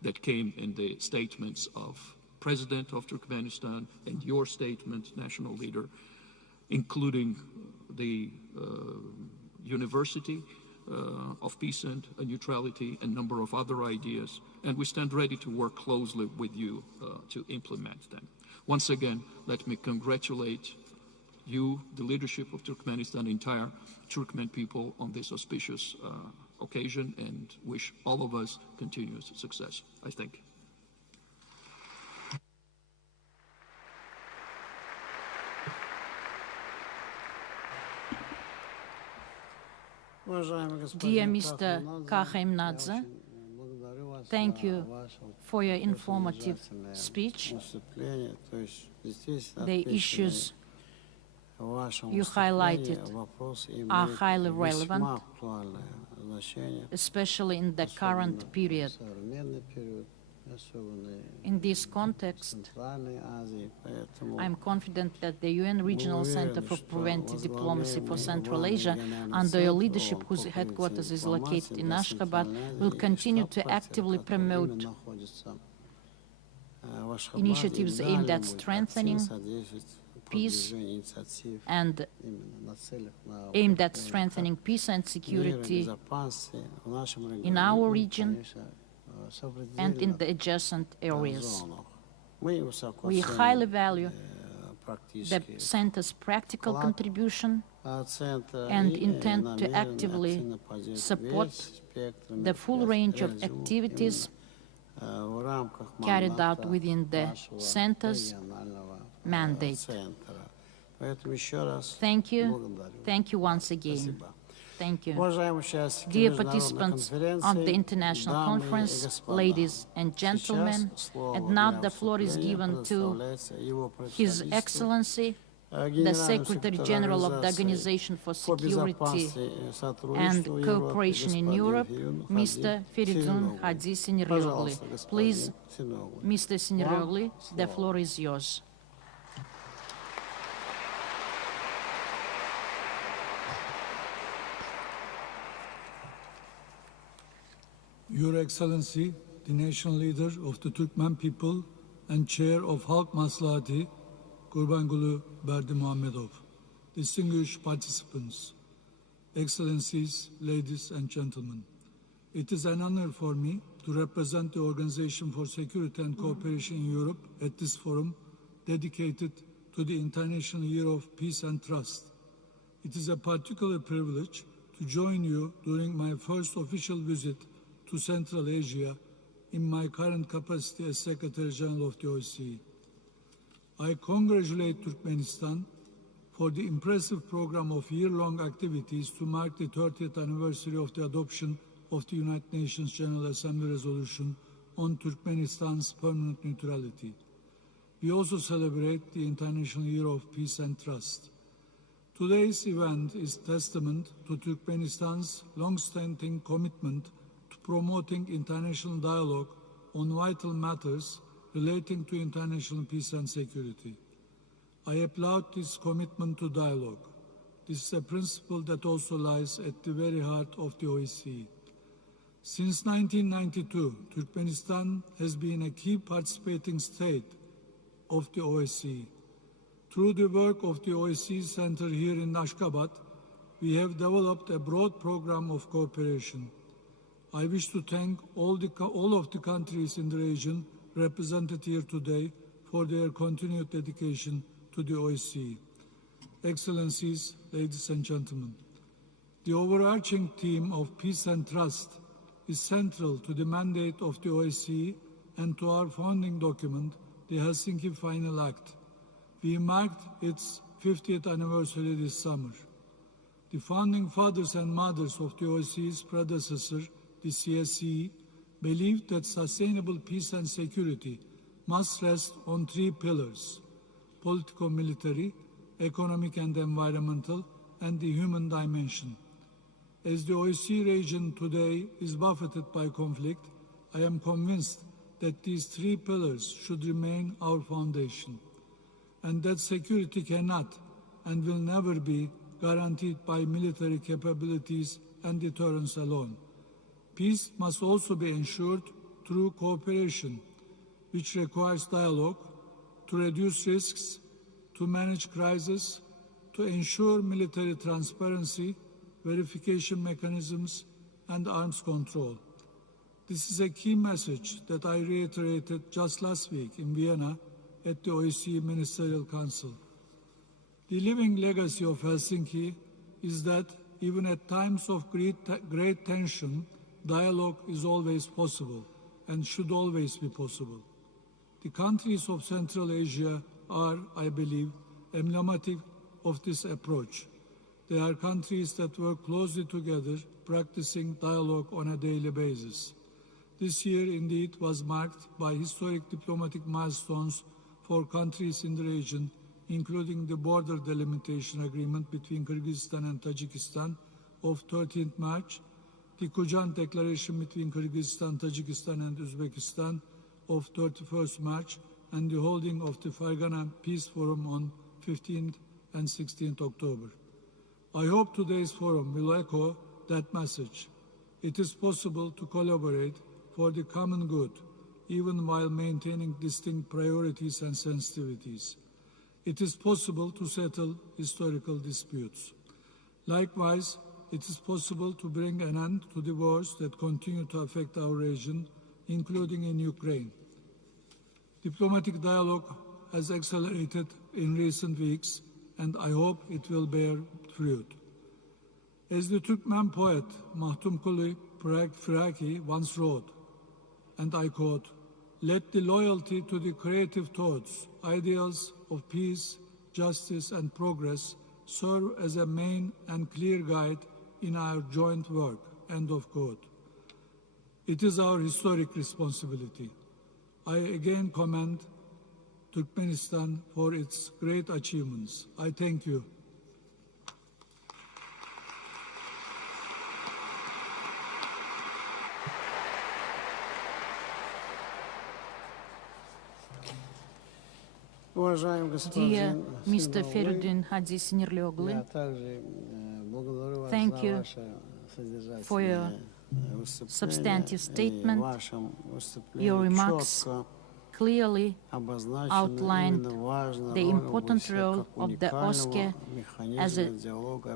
that came in the statements of President of Turkmenistan and your statement, national leader, including the University of Peace and Neutrality, and a number of other ideas, and we stand ready to work closely with you to implement them. Once again, let me congratulate you, the leadership of Turkmenistan, the entire Turkmen people on this auspicious occasion, and wish all of us continuous success. I thank you. Dear Mr. Kassym-Jomart, thank you for your informative speech. The issues you highlighted are highly relevant, especially in the current period. In this context, I'm confident that the UN Regional Center for Preventive Diplomacy for Central Asia, under your leadership, whose headquarters is located in Ashgabat, will continue to actively promote initiatives aimed at strengthening peace and security in our region and in the adjacent areas. We highly value the Center's practical contribution and intend to actively support the full range of activities carried out within the Center's mandate. Thank you once again. Thank you. Dear participants on the International Conference, ladies and gentlemen, and now the floor is given to His Excellency, the Secretary General of the Organization for Security and Cooperation in Europe, Mr. Feridun Hadi Sinirlioglu. Please, Mr. Sinirlioglu, the floor is yours. Your Excellency, the national leader of the Turkmen people and chair of Halk Maslahati, Gurbanguly Berdimuhamedov, distinguished participants, Excellencies, ladies and gentlemen, it is an honor for me to represent the Organization for Security and Cooperation in Europe at this forum dedicated to the International Year of Peace and Trust. It is a particular privilege to join you during my first official visit to Central Asia in my current capacity as Secretary General of the OSCE. I congratulate Turkmenistan for the impressive program of year-long activities to mark the 30th anniversary of the adoption of the United Nations General Assembly resolution on Turkmenistan's permanent neutrality. We also celebrate the International Year of Peace and Trust. Today's event is testament to Turkmenistan's long-standing commitment to promoting international dialogue on vital matters relating to international peace and security. I applaud this commitment to dialogue. This is a principle that also lies at the very heart of the OSCE. Since 1992, Turkmenistan has been a key participating state of the OSCE. Through the work of the OSCE Center here in Ashgabat, we have developed a broad program of cooperation. I wish to thank all of the countries in the region represented here today for their continued dedication to the OSCE. Excellencies, ladies and gentlemen, the overarching theme of peace and trust is central to the mandate of the OSCE and to our founding document, the Helsinki Final Act. We marked its 50th anniversary this summer. The founding fathers and mothers of the OSCE's predecessor, the CSCE, believed that sustainable peace and security must rest on three pillars: politico-military, economic and environmental, and the human dimension. As the OSCE region today is buffeted by conflict, I am convinced that these three pillars should remain our foundation, and that security cannot and will never be guaranteed by military capabilities and deterrence alone. Peace must also be ensured through cooperation, which requires dialogue to reduce risks, to manage crises, to ensure military transparency, verification mechanisms, and arms control. This is a key message that I reiterated just last week in Vienna at the OSCE Ministerial Council. The living legacy of Helsinki is that even at times of great tension, dialogue is always possible and should always be possible. The countries of Central Asia are, I believe, emblematic of this approach. They are countries that work closely together, practicing dialogue on a daily basis. This year, indeed, was marked by historic diplomatic milestones for countries in the region, including the border delimitation agreement between Kyrgyzstan and Tajikistan of 13th March, the Kujan Declaration between Kyrgyzstan, Tajikistan and Uzbekistan of 31st March, and the holding of the Fergana Peace Forum on 15th and 16th October. I hope today's forum will echo that message. It is possible to collaborate for the common good, even while maintaining distinct priorities and sensitivities. It is possible to settle historical disputes. Likewise, it is possible to bring an end to the wars that continue to affect our region, including in Ukraine. Diplomatic dialogue has accelerated in recent weeks, and I hope it will bear fruit. As the Turkmen poet Mahtumkuli Firaki once wrote, and I quote, "Let the loyalty to the creative thoughts, ideals of peace, justice, and progress serve as a main and clear guide in our joint work, end of quote. It is our historic responsibility. I again commend Turkmenistan for its great achievements. I thank you. Dear Mr. Feridun Hadzi Sinirlioglu, thank you for your substantive statement. Your remarks clearly outlined the important role of the OSCE as a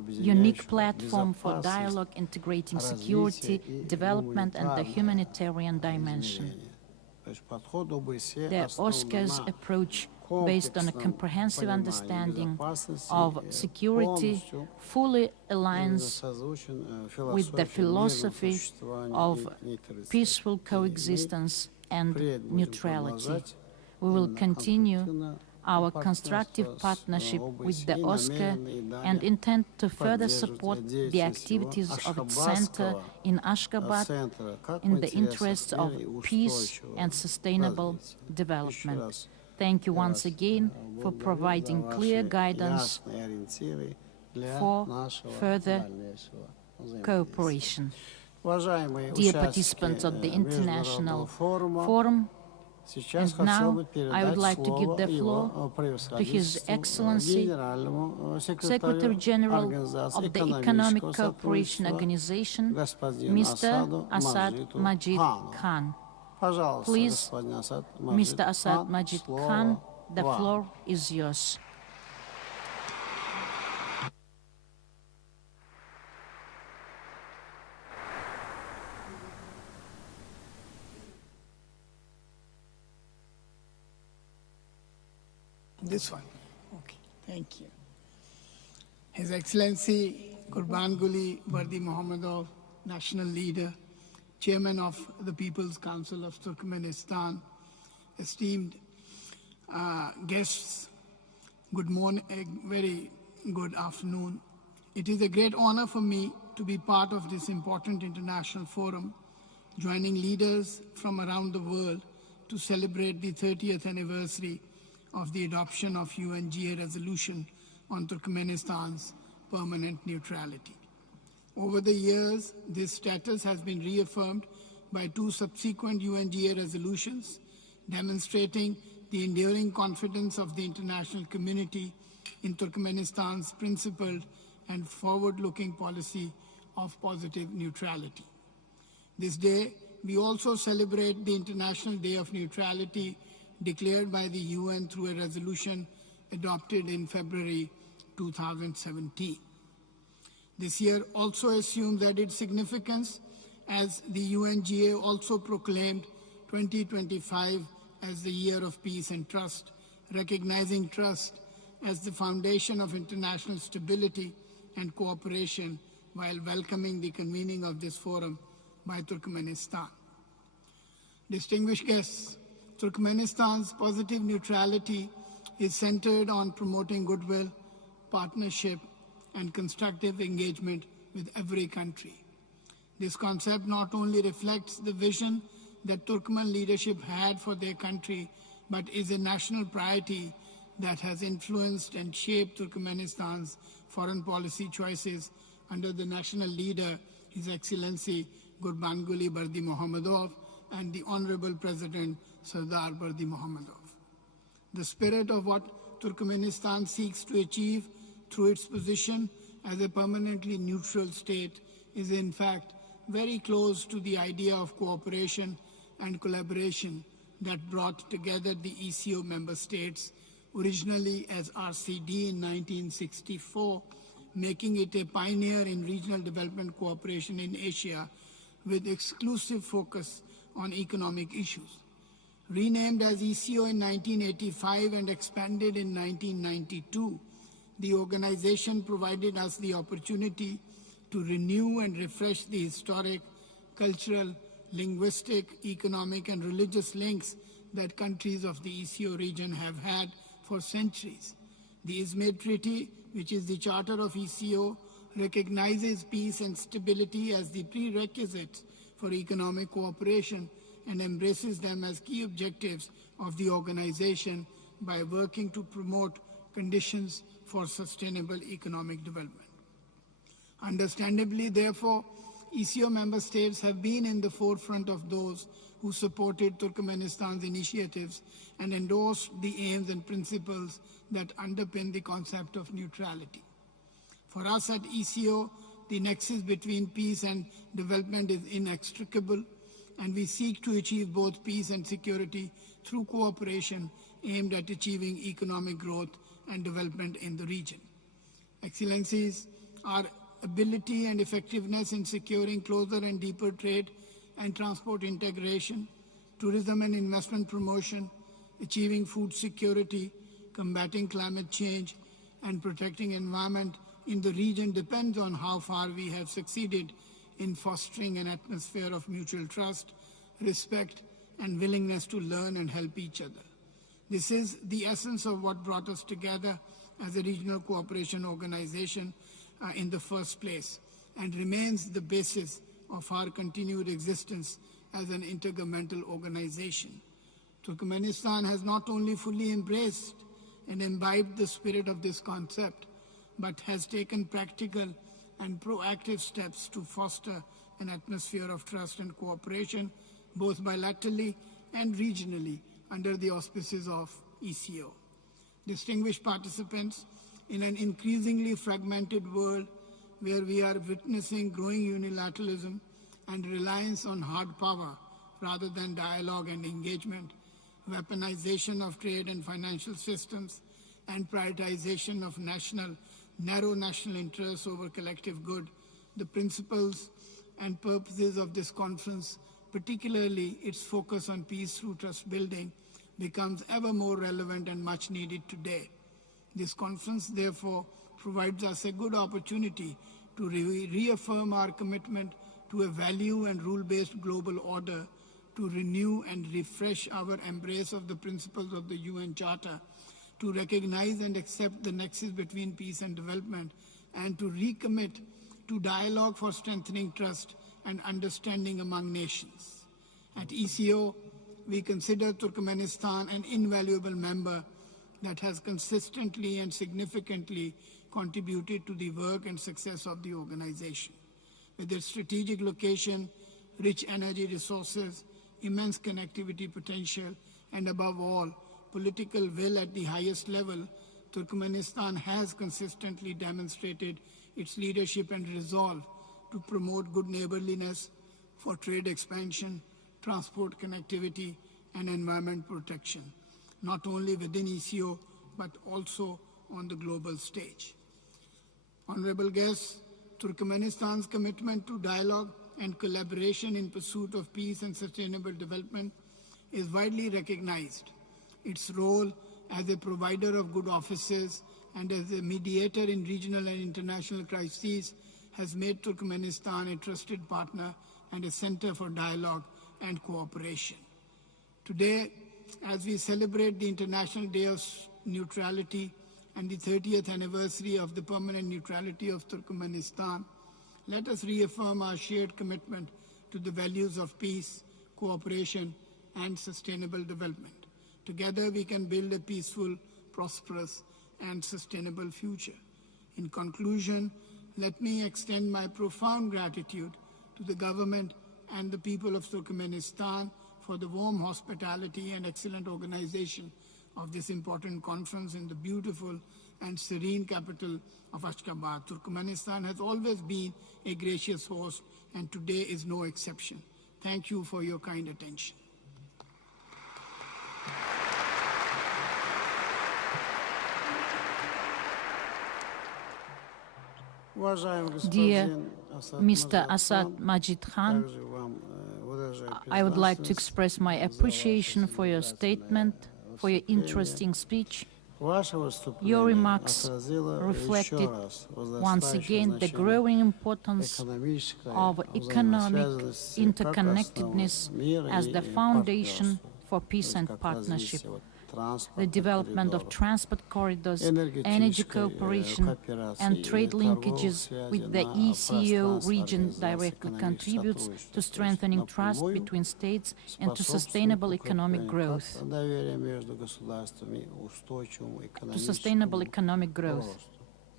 unique platform for dialogue integrating security, development, and the humanitarian dimension. The OSCE's approach, based on a comprehensive understanding of security, fully aligns with the philosophy of peaceful coexistence and neutrality. We will continue our constructive partnership with the OSCE and intend to further support the activities of its center in Ashgabat in the interests of peace and sustainable development. Thank you once again for providing clear guidance for further cooperation. Dear participants of the International Forum, and now I would like to give the floor to His Excellency, Secretary General of the Economic Cooperation Organization, Mr. Asad Majid Khan. Please, Mr. Asad Majid Khan, the floor is yours. This one. Okay, thank you. His Excellency Gurbanguly Berdi Muhammadov, National Leader, Chairman of the People's Council of Turkmenistan, esteemed guests, good morning, very good afternoon. It is a great honor for me to be part of this important international forum, joining leaders from around the world to celebrate the 30th anniversary of the adoption of UNGA resolution on Turkmenistan's permanent neutrality. Over the years, this status has been reaffirmed by 2 subsequent UNGA resolutions, demonstrating the enduring confidence of the international community in Turkmenistan's principled and forward-looking policy of positive neutrality. This day, we also celebrate the International Day of Neutrality declared by the UN through a resolution adopted in February 2017. This year also assumes added significance as the UNGA also proclaimed 2025 as the year of peace and trust, recognizing trust as the foundation of international stability and cooperation while welcoming the convening of this forum by Turkmenistan. Distinguished guests, Turkmenistan's positive neutrality is centered on promoting goodwill, partnership, and constructive engagement with every country. This concept not only reflects the vision that Turkmen leadership had for their country, but is a national priority that has influenced and shaped Turkmenistan's foreign policy choices under the national leader, His Excellency Gurbanguly Berdi Muhammadov, and the Honorable President Sardar Berdi Muhammadov. The spirit of what Turkmenistan seeks to achieve through its position as a permanently neutral state is in fact very close to the idea of cooperation and collaboration that brought together the ECO member states, originally as RCD in 1964, making it a pioneer in regional development cooperation in Asia with exclusive focus on economic issues. Renamed as ECO in 1985 and expanded in 1992, the organization provided us the opportunity to renew and refresh the historic, cultural, linguistic, economic, and religious links that countries of the ECO region have had for centuries. The Izmir Treaty, which is the charter of ECO, recognizes peace and stability as the prerequisites for economic cooperation and embraces them as key objectives of the organization by working to promote conditions for sustainable economic development. Understandably, therefore, ECO member states have been in the forefront of those who supported Turkmenistan's initiatives and endorsed the aims and principles that underpin the concept of neutrality. For us at ECO, the nexus between peace and development is inextricable, and we seek to achieve both peace and security through cooperation aimed at achieving economic growth and development in the region. Excellencies, our ability and effectiveness in securing closer and deeper trade and transport integration, tourism and investment promotion, achieving food security, combating climate change, and protecting environment in the region depends on how far we have succeeded in fostering an atmosphere of mutual trust, respect, and willingness to learn and help each other. This is the essence of what brought us together as a regional cooperation organization in the first place, and remains the basis of our continued existence as an intergovernmental organization. Turkmenistan has not only fully embraced and imbibed the spirit of this concept, but has taken practical and proactive steps to foster an atmosphere of trust and cooperation, both bilaterally and regionally, under the auspices of ECO. Distinguished participants, in an increasingly fragmented world where we are witnessing growing unilateralism and reliance on hard power rather than dialogue and engagement, weaponization of trade and financial systems, and prioritization of narrow national interests over collective good, the principles and purposes of this conference, particularly its focus on peace through trust building, becomes ever more relevant and much needed today. This conference, therefore, provides us a good opportunity to reaffirm our commitment to a value and rule-based global order, to renew and refresh our embrace of the principles of the UN Charter, to recognize and accept the nexus between peace and development, and to recommit to dialogue for strengthening trust and understanding among nations. At ECO, we consider Turkmenistan an invaluable member that has consistently and significantly contributed to the work and success of the organization. With its strategic location, rich energy resources, immense connectivity potential, and above all, political will at the highest level, Turkmenistan has consistently demonstrated its leadership and resolve to promote good neighborliness for trade expansion, transport connectivity, and environment protection, not only within ECO, but also on the global stage. Honorable guests, Turkmenistan's commitment to dialogue and collaboration in pursuit of peace and sustainable development is widely recognized. Its role as a provider of good offices and as a mediator in regional and international crises has made Turkmenistan a trusted partner and a center for dialogue and cooperation. Today, as we celebrate the International Day of Neutrality and the 30th anniversary of the permanent neutrality of Turkmenistan, let us reaffirm our shared commitment to the values of peace, cooperation, and sustainable development. Together, we can build a peaceful, prosperous, and sustainable future. In conclusion, let me extend my profound gratitude to the government and the people of Turkmenistan for the warm hospitality and excellent organization of this important conference in the beautiful and serene capital of Ashgabat. Turkmenistan has always been a gracious host, and today is no exception. Thank you for your kind attention. Dear Mr. Asad Majid Khan, I would like to express my appreciation for your statement, for your interesting speech. Your remarks reflected once again the growing importance of economic interconnectedness as the foundation for peace and partnership. the development of transport corridors, energy cooperation, and trade linkages with the ECO region directly contributes to strengthening trust between states and to sustainable economic growth.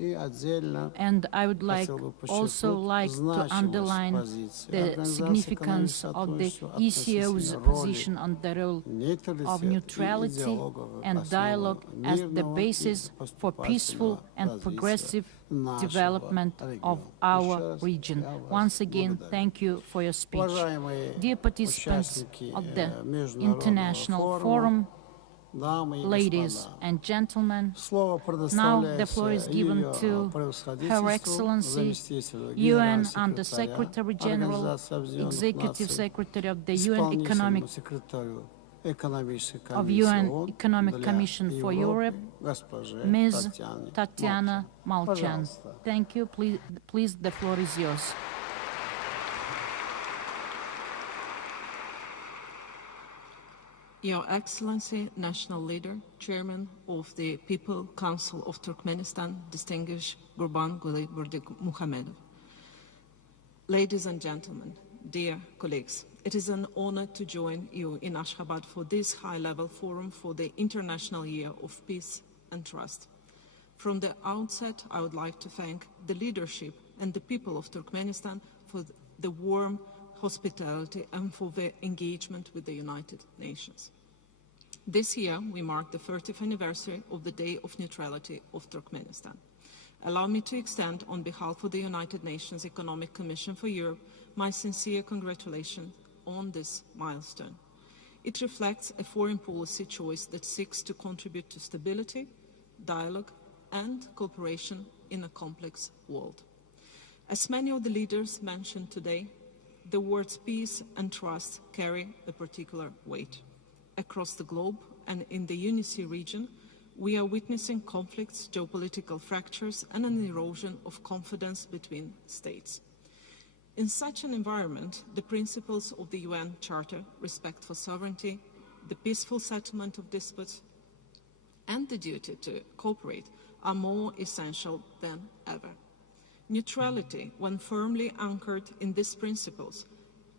And I would also like to underline the significance of the ECO's position on the role of neutrality and dialogue as the basis for peaceful and progressive development of our region. Once again, thank you for your speech. Dear participants of the International Forum, ladies and gentlemen, now the floor is given to Her Excellency, UN Under-Secretary General, Executive Secretary of the UN Economic Commission for Europe, Ms. Tatiana Malchan. Thank you. Please, the floor is yours. Your Excellency, National Leader, Chairman of the People Council of Turkmenistan, distinguished Gurbanguly Berdimuhamedov. Ladies and gentlemen, dear colleagues, it is an honor to join you in Ashgabat for this high-level forum for the International Year of Peace and Trust. From the outset, I would like to thank the leadership and the people of Turkmenistan for the warm hospitality and for their engagement with the United Nations. This year, we mark the 30th anniversary of the Day of Neutrality of Turkmenistan. Allow me to extend, on behalf of the United Nations Economic Commission for Europe, my sincere congratulations on this milestone. It reflects a foreign policy choice that seeks to contribute to stability, dialogue, and cooperation in a complex world. As many of the leaders mentioned today, the words peace and trust carry a particular weight. Across the globe and in the UNECE region, we are witnessing conflicts, geopolitical fractures, and an erosion of confidence between states. In such an environment, the principles of the UN Charter, respect for sovereignty, the peaceful settlement of disputes, and the duty to cooperate are more essential than ever. Neutrality, when firmly anchored in these principles,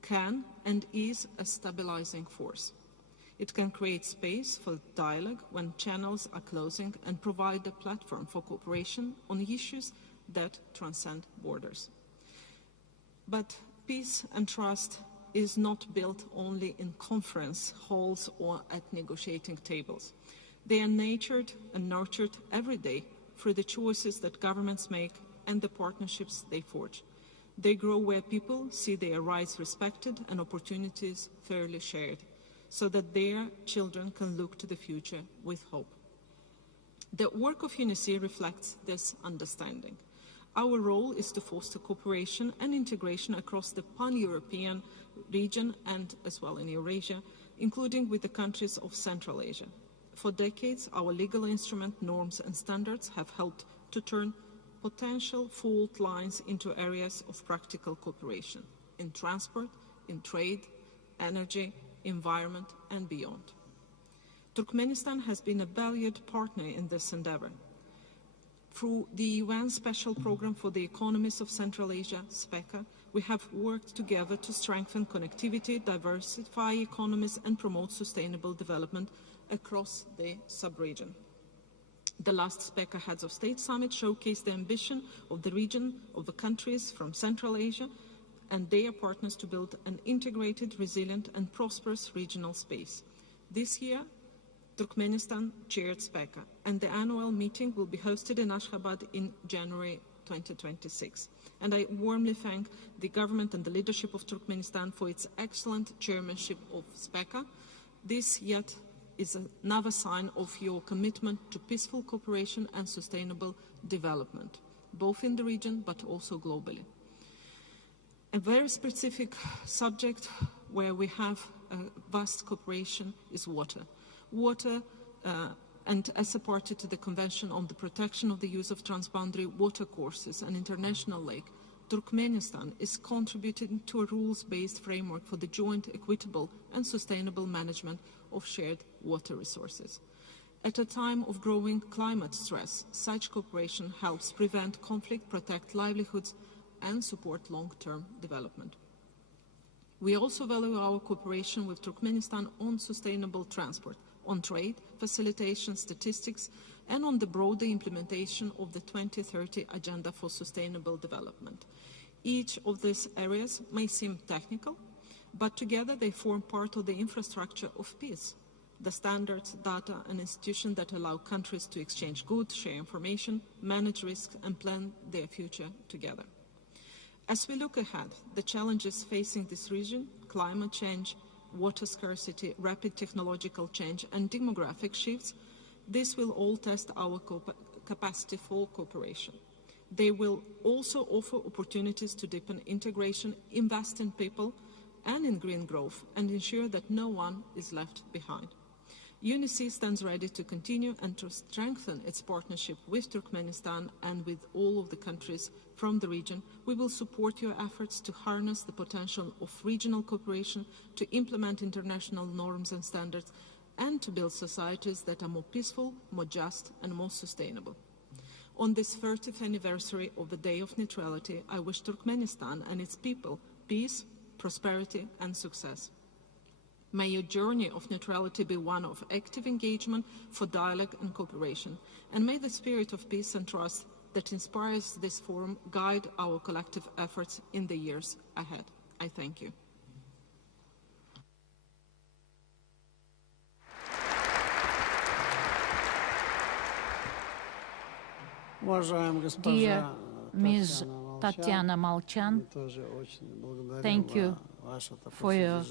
can and is a stabilizing force. It can create space for dialogue when channels are closing and provide a platform for cooperation on issues that transcend borders. But peace and trust is not built only in conference halls or at negotiating tables. They are nurtured and nurtured every day through the choices that governments make and the partnerships they forge. They grow where people see their rights respected and opportunities fairly shared, so that their children can look to the future with hope. The work of UNECE reflects this understanding. Our role is to foster cooperation and integration across the pan-European region and as well in Eurasia, including with the countries of Central Asia. For decades, our legal instrument, norms and standards have helped to turn potential fault lines into areas of practical cooperation in transport, in trade, energy, environment, and beyond. Turkmenistan has been a valued partner in this endeavor. Through the UN Special Program for the Economies of Central Asia, SPECA, we have worked together to strengthen connectivity, diversify economies, and promote sustainable development across the sub-region. The last SPECA Heads of State Summit showcased the ambition of the region, of the countries from Central Asia and their partners to build an integrated, resilient and prosperous regional space. This year, Turkmenistan chaired SPECA, and the annual meeting will be hosted in Ashgabat in January 2026. And I warmly thank the government and the leadership of Turkmenistan for its excellent chairmanship of SPECA. This yet is another sign of your commitment to peaceful cooperation and sustainable development, both in the region but also globally. A very specific subject where we have vast cooperation is water. Water, and as a party to the Convention on the Protection of the Use of Transboundary Watercourses and International Lake, Turkmenistan is contributing to a rules-based framework for the joint, equitable and sustainable management of shared water resources. At a time of growing climate stress, such cooperation helps prevent conflict, protect livelihoods, and support long-term development. We also value our cooperation with Turkmenistan on sustainable transport, on trade, facilitation, statistics, and on the broader implementation of the 2030 Agenda for Sustainable Development. Each of these areas may seem technical, but together they form part of the infrastructure of peace, the standards, data, and institutions that allow countries to exchange goods, share information, manage risks, and plan their future together. As we look ahead, the challenges facing this region, climate change, water scarcity, rapid technological change, and demographic shifts, this will all test our capacity for cooperation. They will also offer opportunities to deepen integration, invest in people and in green growth, and ensure that no one is left behind. UNECE stands ready to continue and to strengthen its partnership with Turkmenistan and with all of the countries from the region. We will support your efforts to harness the potential of regional cooperation, to implement international norms and standards, and to build societies that are more peaceful, more just, and more sustainable. On this 30th anniversary of the Day of Neutrality, I wish Turkmenistan and its people peace, prosperity, and success. May your journey of neutrality be one of active engagement for dialogue and cooperation, and may the spirit of peace and trust that inspires this forum guide our collective efforts in the years ahead. I thank you. Dear Ms. Tatiana Molchan, thank you for your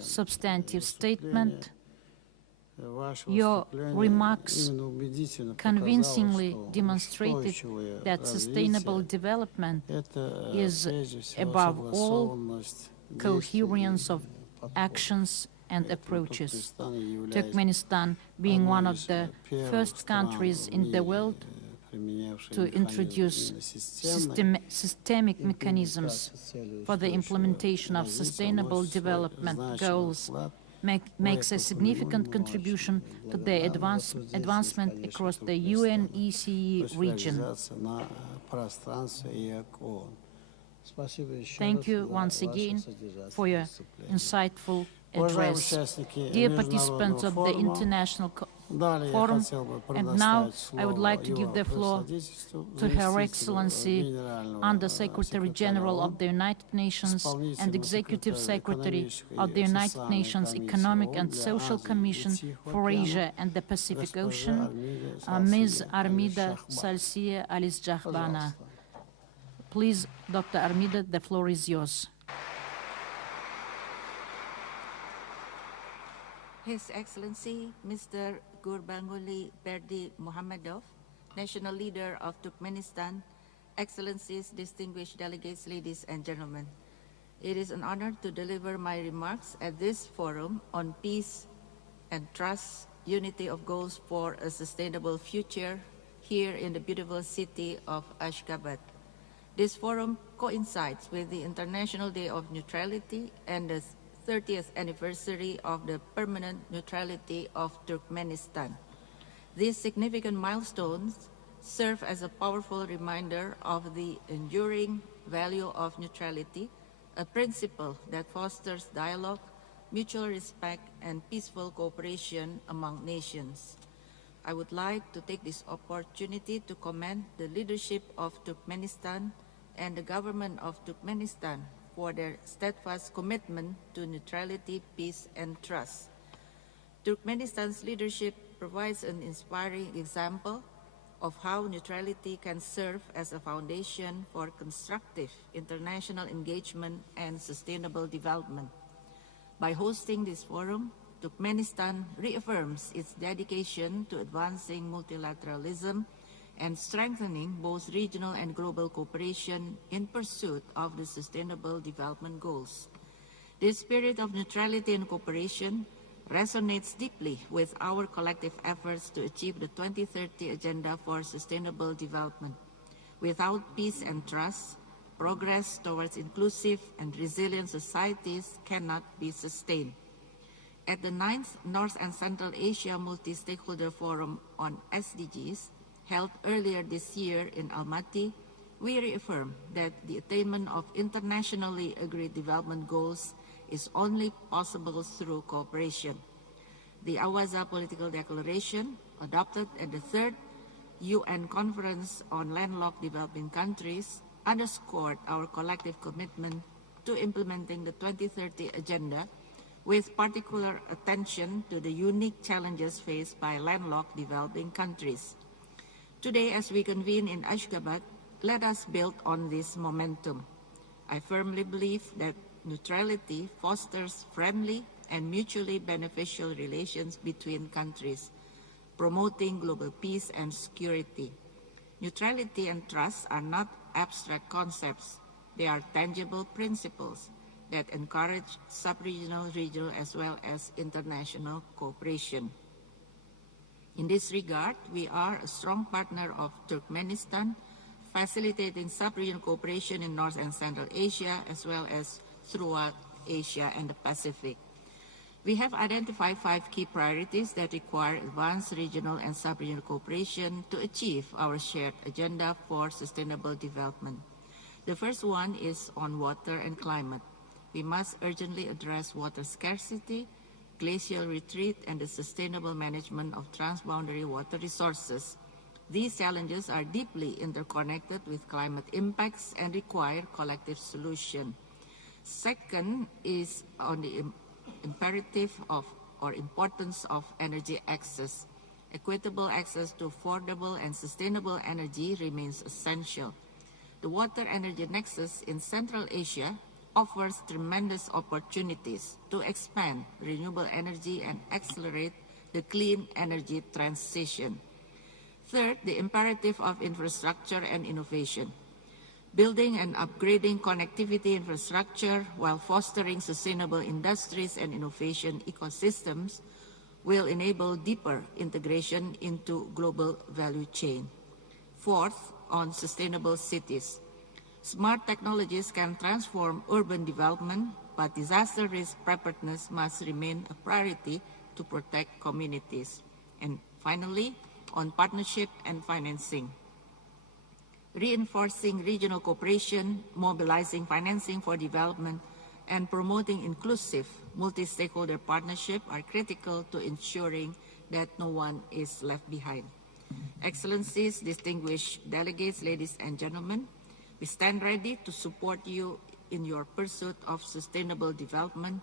substantive statement. Your remarks convincingly demonstrated that sustainable development is, above all, coherence of actions and approaches. Turkmenistan, being one of the first countries in the world to introduce systemic mechanisms for the implementation of sustainable development goals, makes a significant contribution to the advancement across the UNECE region. Thank you once again for your insightful address. Dear participants of the International Forum, and now I would like to give the floor to Her Excellency Under-Secretary General of the United Nations and Executive Secretary of the United Nations Economic and Social Commission for Asia and the Pacific Ocean, Ms. Armida Salsiye Alisjahbana. Please, Dr. Armida, the floor is yours. His Excellency Mr. Gurbanguly Berdimuhamedov, National Leader of Turkmenistan, Excellencies, distinguished delegates, ladies and gentlemen. It is an honor to deliver my remarks at this forum on peace and trust, unity of goals for a sustainable future here in the beautiful city of Ashgabat. This forum coincides with the International Day of Neutrality and the 30th anniversary of the permanent neutrality of Turkmenistan. These significant milestones serve as a powerful reminder of the enduring value of neutrality, a principle that fosters dialogue, mutual respect, and peaceful cooperation among nations. I would like to take this opportunity to commend the leadership of Turkmenistan and the government of Turkmenistan for their steadfast commitment to neutrality, peace, and trust. Turkmenistan's leadership provides an inspiring example of how neutrality can serve as a foundation for constructive international engagement and sustainable development. By hosting this forum, Turkmenistan reaffirms its dedication to advancing multilateralism and strengthening both regional and global cooperation in pursuit of the Sustainable Development Goals. This spirit of neutrality and cooperation resonates deeply with our collective efforts to achieve the 2030 Agenda for Sustainable Development. Without peace and trust, progress towards inclusive and resilient societies cannot be sustained. At the 9th North and Central Asia Multi-Stakeholder Forum on SDGs, held earlier this year in Almaty, we reaffirm that the attainment of internationally agreed development goals is only possible through cooperation. The Awaza Political Declaration, adopted at the 3rd UN Conference on Landlocked Developing Countries, underscored our collective commitment to implementing the 2030 Agenda, with particular attention to the unique challenges faced by landlocked developing countries. Today, as we convene in Ashgabat, let us build on this momentum. I firmly believe that neutrality fosters friendly and mutually beneficial relations between countries, promoting global peace and security. Neutrality and trust are not abstract concepts. They are tangible principles that encourage sub-regional, regional, as well as international cooperation. In this regard, we are a strong partner of Turkmenistan, facilitating sub-regional cooperation in North and Central Asia, as well as throughout Asia and the Pacific. We have identified 5 key priorities that require advanced regional and sub-regional cooperation to achieve our shared agenda for sustainable development. The first one is on water and climate. We must urgently address water scarcity, glacial retreat, and the sustainable management of transboundary water resources. These challenges are deeply interconnected with climate impacts and require collective solution. Second is on the imperative of or importance of energy access. Equitable access to affordable and sustainable energy remains essential. The water-energy nexus in Central Asia offers tremendous opportunities to expand renewable energy and accelerate the clean energy transition. Third, the imperative of infrastructure and innovation. Building and upgrading connectivity infrastructure while fostering sustainable industries and innovation ecosystems will enable deeper integration into global value chain. Fourth, on sustainable cities. Smart technologies can transform urban development, but disaster risk preparedness must remain a priority to protect communities. And finally, on partnership and financing. Reinforcing regional cooperation, mobilizing financing for development, and promoting inclusive multi-stakeholder partnership are critical to ensuring that no one is left behind. Excellencies, distinguished delegates, ladies and gentlemen, we stand ready to support you in your pursuit of sustainable development.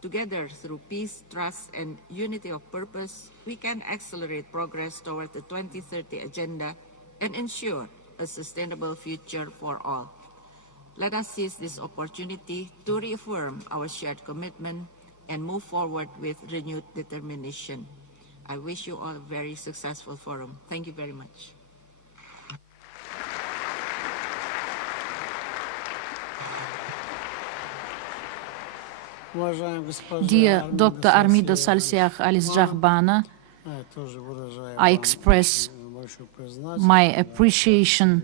Together, through peace, trust, and unity of purpose, we can accelerate progress toward the 2030 Agenda and ensure a sustainable future for all. Let us seize this opportunity to reaffirm our shared commitment and move forward with renewed determination. I wish you all a very successful forum. Thank you very much. Dear Dr. Armida Salsiach Alisjahbana, I express my appreciation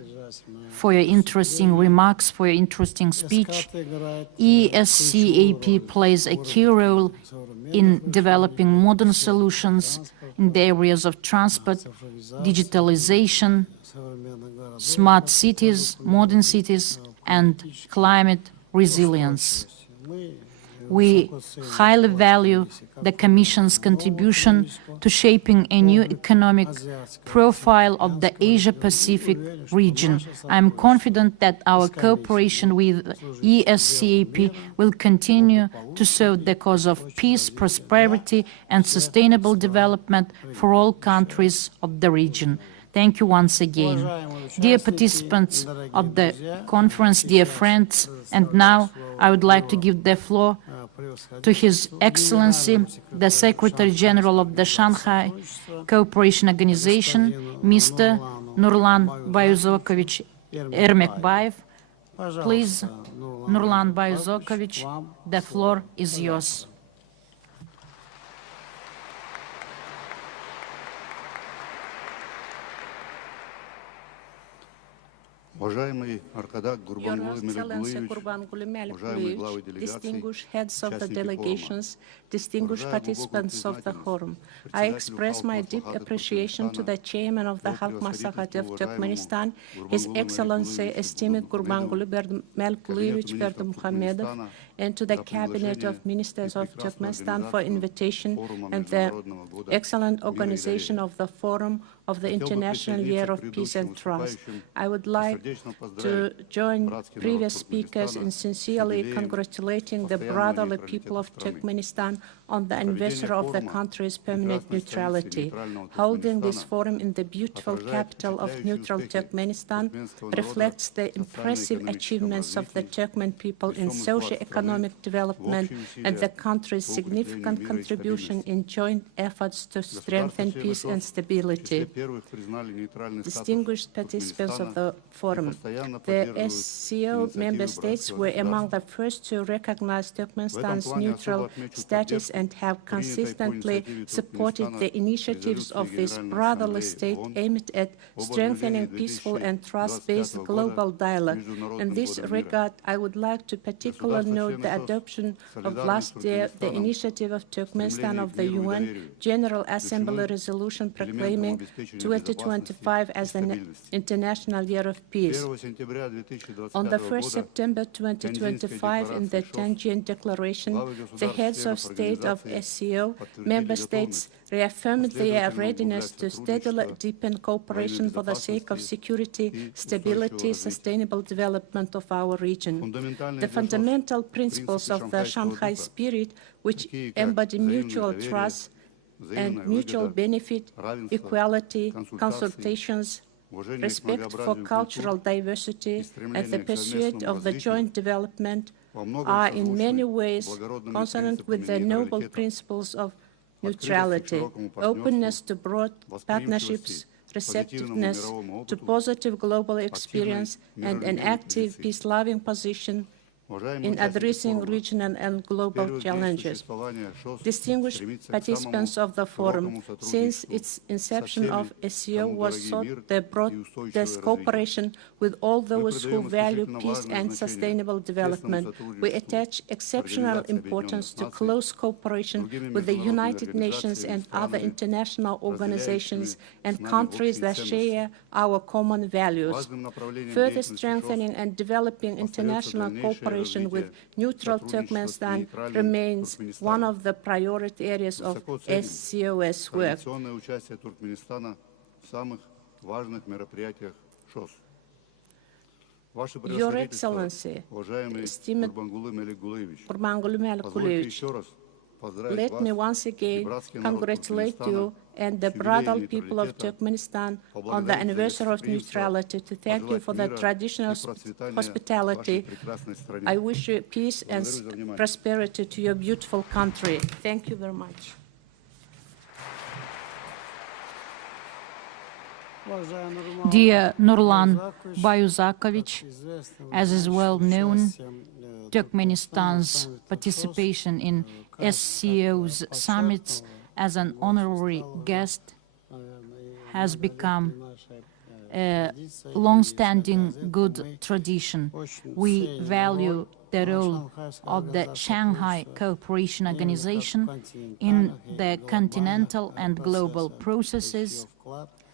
for your interesting remarks, for your interesting speech. ESCAP plays a key role in developing modern solutions in the areas of transport, digitalization, smart cities, modern cities, and climate resilience. We highly value the Commission's contribution to shaping a new economic profile of the Asia-Pacific region. I am confident that our cooperation with ESCAP will continue to serve the cause of peace, prosperity, and sustainable development for all countries of the region. Thank you once again. Dear participants of the conference, dear friends, and now I would like to give the floor to His Excellency, the Secretary General of the Shanghai Cooperation Organization, Mr. Nurlan Bayuzokovich Ermekbayev. Please, Nurlan Bayuzokovich, the floor is yours. Your Excellency Gurbanguly Melikulevich, distinguished heads of the delegations, distinguished participants of the forum, I express my deep appreciation to the chairman of the Halk Maslahat of Turkmenistan, His Excellency esteemed Gurbanguly Melikulevich Berdimuhamedov, and to the Cabinet of Ministers of Turkmenistan for invitation and the excellent organization of the Forum of the International Year of Peace and Trust. I would like to join previous speakers in sincerely congratulating the brotherly people of Turkmenistan on the anniversary of the country's permanent neutrality. Holding this forum in the beautiful capital of neutral Turkmenistan reflects the impressive achievements of the Turkmen people in socio-economic development and the country's significant contribution in joint efforts to strengthen peace and stability. Distinguished participants of the forum, the SCO member states were among the first to recognize Turkmenistan's neutral status and have consistently supported the initiatives of this brotherly state aimed at strengthening peaceful and trust-based global dialogue. In this regard, I would like to particularly note the adoption of last year the initiative of Turkmenistan of the UN General Assembly resolution proclaiming 2025 as an International Year of Peace. On the 1st September 2025, in the Tianjin Declaration, the heads of state of SCO member states reaffirmed their readiness to steadily deepen cooperation for the sake of security, stability, sustainable development of our region. The fundamental principles of the Shanghai Spirit, which embody mutual trust and mutual benefit, equality, consultations, respect for cultural diversity, and the pursuit of the joint development are in many ways consonant with the noble principles of neutrality, openness to broad partnerships, receptiveness to positive global experience, and an active peace-loving position in addressing regional and global challenges. Distinguished participants of the forum, since its inception of SCO was sought the broadest cooperation with all those who value peace and sustainable development. We attach exceptional importance to close cooperation with the United Nations and other international organizations and countries that share our common values. Further strengthening and developing international cooperation with neutral Turkmenistan remains one of the priority areas of SCO's work. Your Excellency, esteemed Gurbanguly Melikulevich, let me once again congratulate you and the brotherly people of Turkmenistan on the anniversary of neutrality, to thank you for the traditional hospitality. I wish you peace and prosperity to your beautiful country. Thank you very much. Dear Nurlan Bayuzakovich, as is well known, Turkmenistan's participation in SCO's summits as an honorary guest has become a long-standing good tradition. We value the role of the Shanghai Cooperation Organization in the continental and global processes,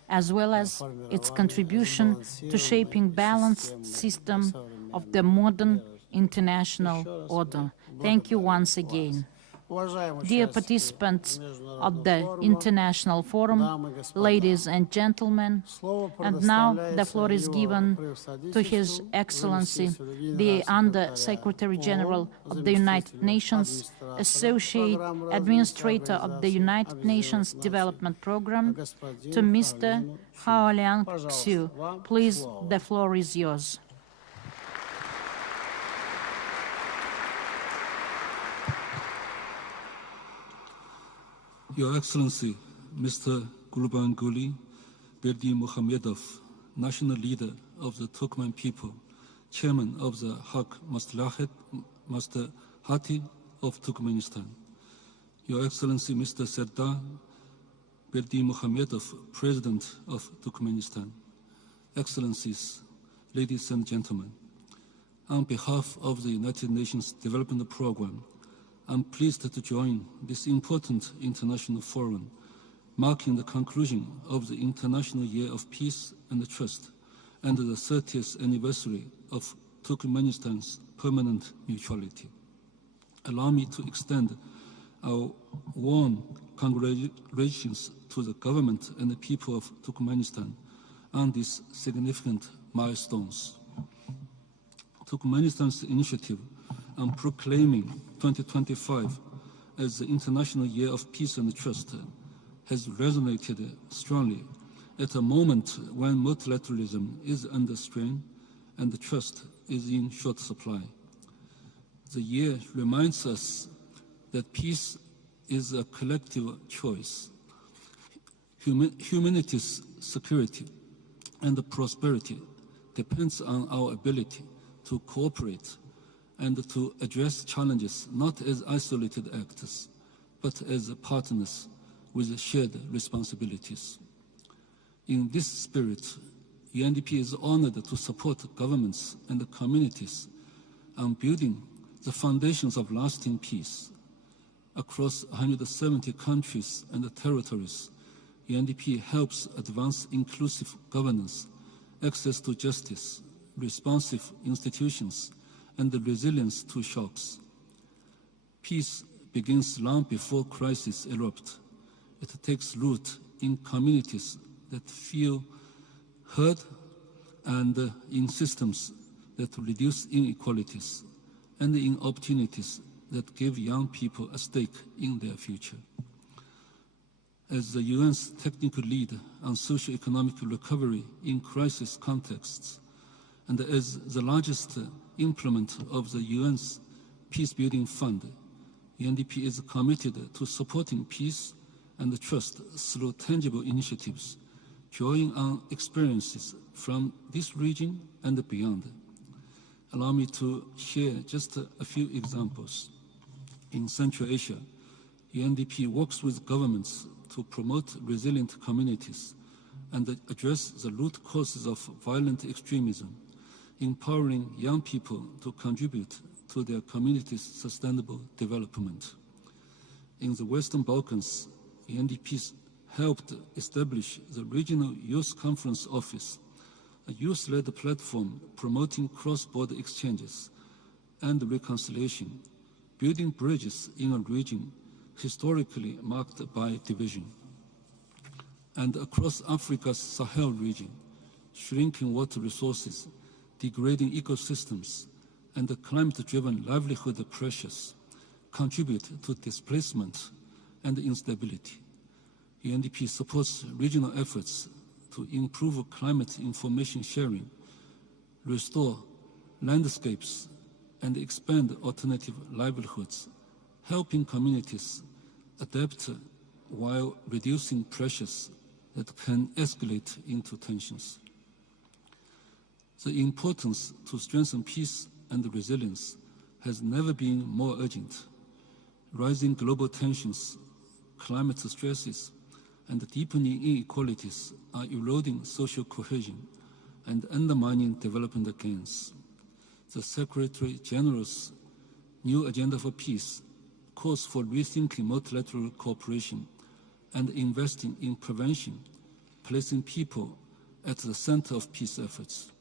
as well as its contribution to shaping balanced system of the modern international order. Thank you once again. Dear participants of the International Forum, ladies and gentlemen, and now the floor is given to His Excellency, the Under-Secretary General of the United Nations, Associate Administrator of the United Nations Development Program, to Mr. Haoliang Xiu. Please, the floor is yours. Your Excellency, Mr. Gurbanguly Berdimuhamedov, National Leader of the Turkmen people, Chairman of the Halk Maslahat of Turkmenistan. Your Excellency, Mr. Serdar Berdimuhamedov, President of Turkmenistan. Excellencies, ladies and gentlemen, on behalf of the United Nations Development Programme, I'm pleased to join this important international forum, marking the conclusion of the International Year of Peace and Trust and the 30th anniversary of Turkmenistan's permanent neutrality. Allow me to extend our warm congratulations to the government and the people of Turkmenistan on these significant milestones. Turkmenistan's initiative on proclaiming 2025 as the International Year of Peace and Trust has resonated strongly at a moment when multilateralism is under strain and the trust is in short supply. The year reminds us that peace is a collective choice. Humanity's security and prosperity depends on our ability to cooperate and to address challenges not as isolated actors, but as partners with shared responsibilities. In this spirit, UNDP is honored to support governments and communities on building the foundations of lasting peace. Across 170 countries and territories, UNDP helps advance inclusive governance, access to justice, responsive institutions, and the resilience to shocks. Peace begins long before crises erupt. It takes root in communities that feel heard and in systems that reduce inequalities and in opportunities that give young people a stake in their future. As the UN's technical lead on socio-economic recovery in crisis contexts, and as the largest implement of the UN's Peacebuilding Fund, UNDP is committed to supporting peace and trust through tangible initiatives, drawing on experiences from this region and beyond. Allow me to share just a few examples. In Central Asia, UNDP works with governments to promote resilient communities and address the root causes of violent extremism, empowering young people to contribute to their community's sustainable development. In the Western Balkans, UNDP helped establish the Regional Youth Conference Office, a youth-led platform promoting cross-border exchanges and reconciliation, building bridges in a region historically marked by division. And across Africa's Sahel region, shrinking water resources, degrading ecosystems, and climate-driven livelihood pressures contribute to displacement and instability. UNDP supports regional efforts to improve climate information sharing, restore landscapes, and expand alternative livelihoods, helping communities adapt while reducing pressures that can escalate into tensions. The importance to strengthen peace and resilience has never been more urgent. Rising global tensions, climate stresses, and deepening inequalities are eroding social cohesion and undermining development gains. The Secretary General's new Agenda for Peace calls for rethinking multilateral cooperation and investing in prevention, placing people at the center of peace efforts.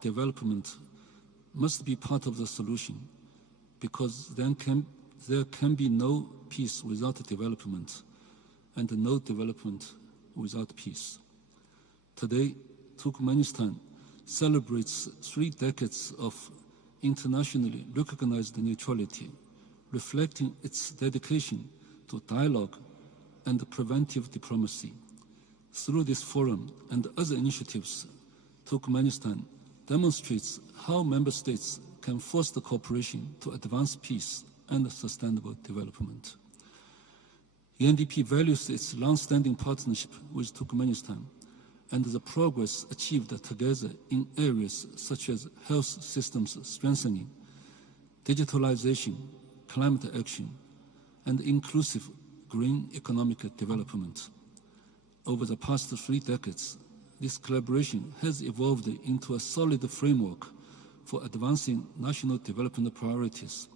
Development must be part of the solution, because there can be no peace without development, and no development without peace. Today, Turkmenistan celebrates 3 decades of internationally recognized neutrality, reflecting its dedication to dialogue and preventive diplomacy. Through this forum and other initiatives, Turkmenistan demonstrates how member states can foster cooperation to advance peace and sustainable development. UNDP values its long-standing partnership with Turkmenistan and the progress achieved together in areas such as health systems strengthening, digitalization, climate action, and inclusive green economic development. Over the past 3 decades, This collaboration has evolved into a solid framework for advancing national development priorities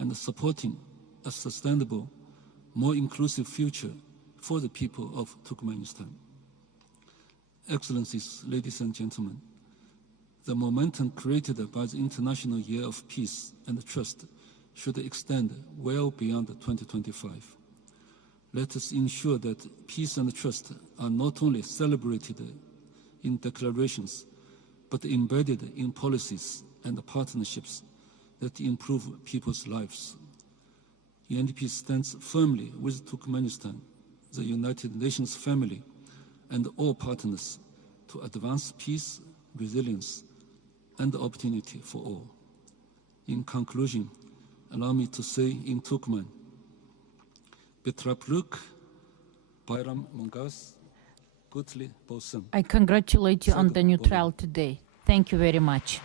and supporting a sustainable, more inclusive future for the people of Turkmenistan. Excellencies, ladies and gentlemen, the momentum created by the International Year of Peace and Trust should extend well beyond 2025. Let us ensure that peace and trust are not only celebrated in declarations, but embedded in policies and partnerships that improve people's lives. UNDP stands firmly with Turkmenistan, the United Nations family, and all partners to advance peace, resilience, and opportunity for all. In conclusion, allow me to say in Turkmen, Betrapluk, Bayram Mungas, Gutli Bolsun. I congratulate you on the Neutrality Day. Thank you very much.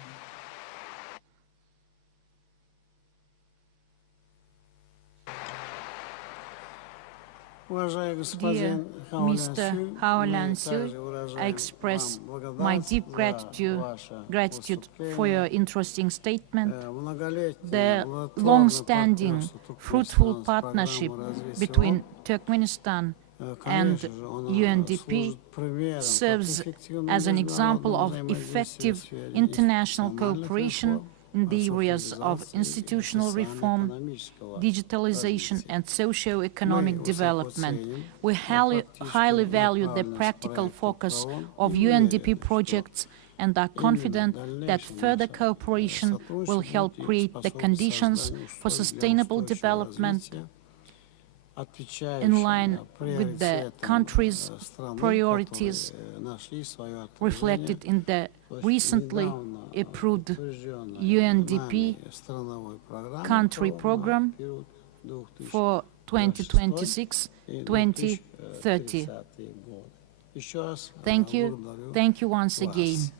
Dear Mr. Haolan Su, I express my deep gratitude for your interesting statement. The long-standing, fruitful partnership between Turkmenistan and UNDP serves as an example of effective international cooperation in the areas of institutional reform, digitalization, and socio-economic development. We highly value the practical focus of UNDP projects and are confident that further cooperation will help create the conditions for sustainable development in line with the country's priorities reflected in the recently approved UNDP country program for 2026-2030. Thank you once again.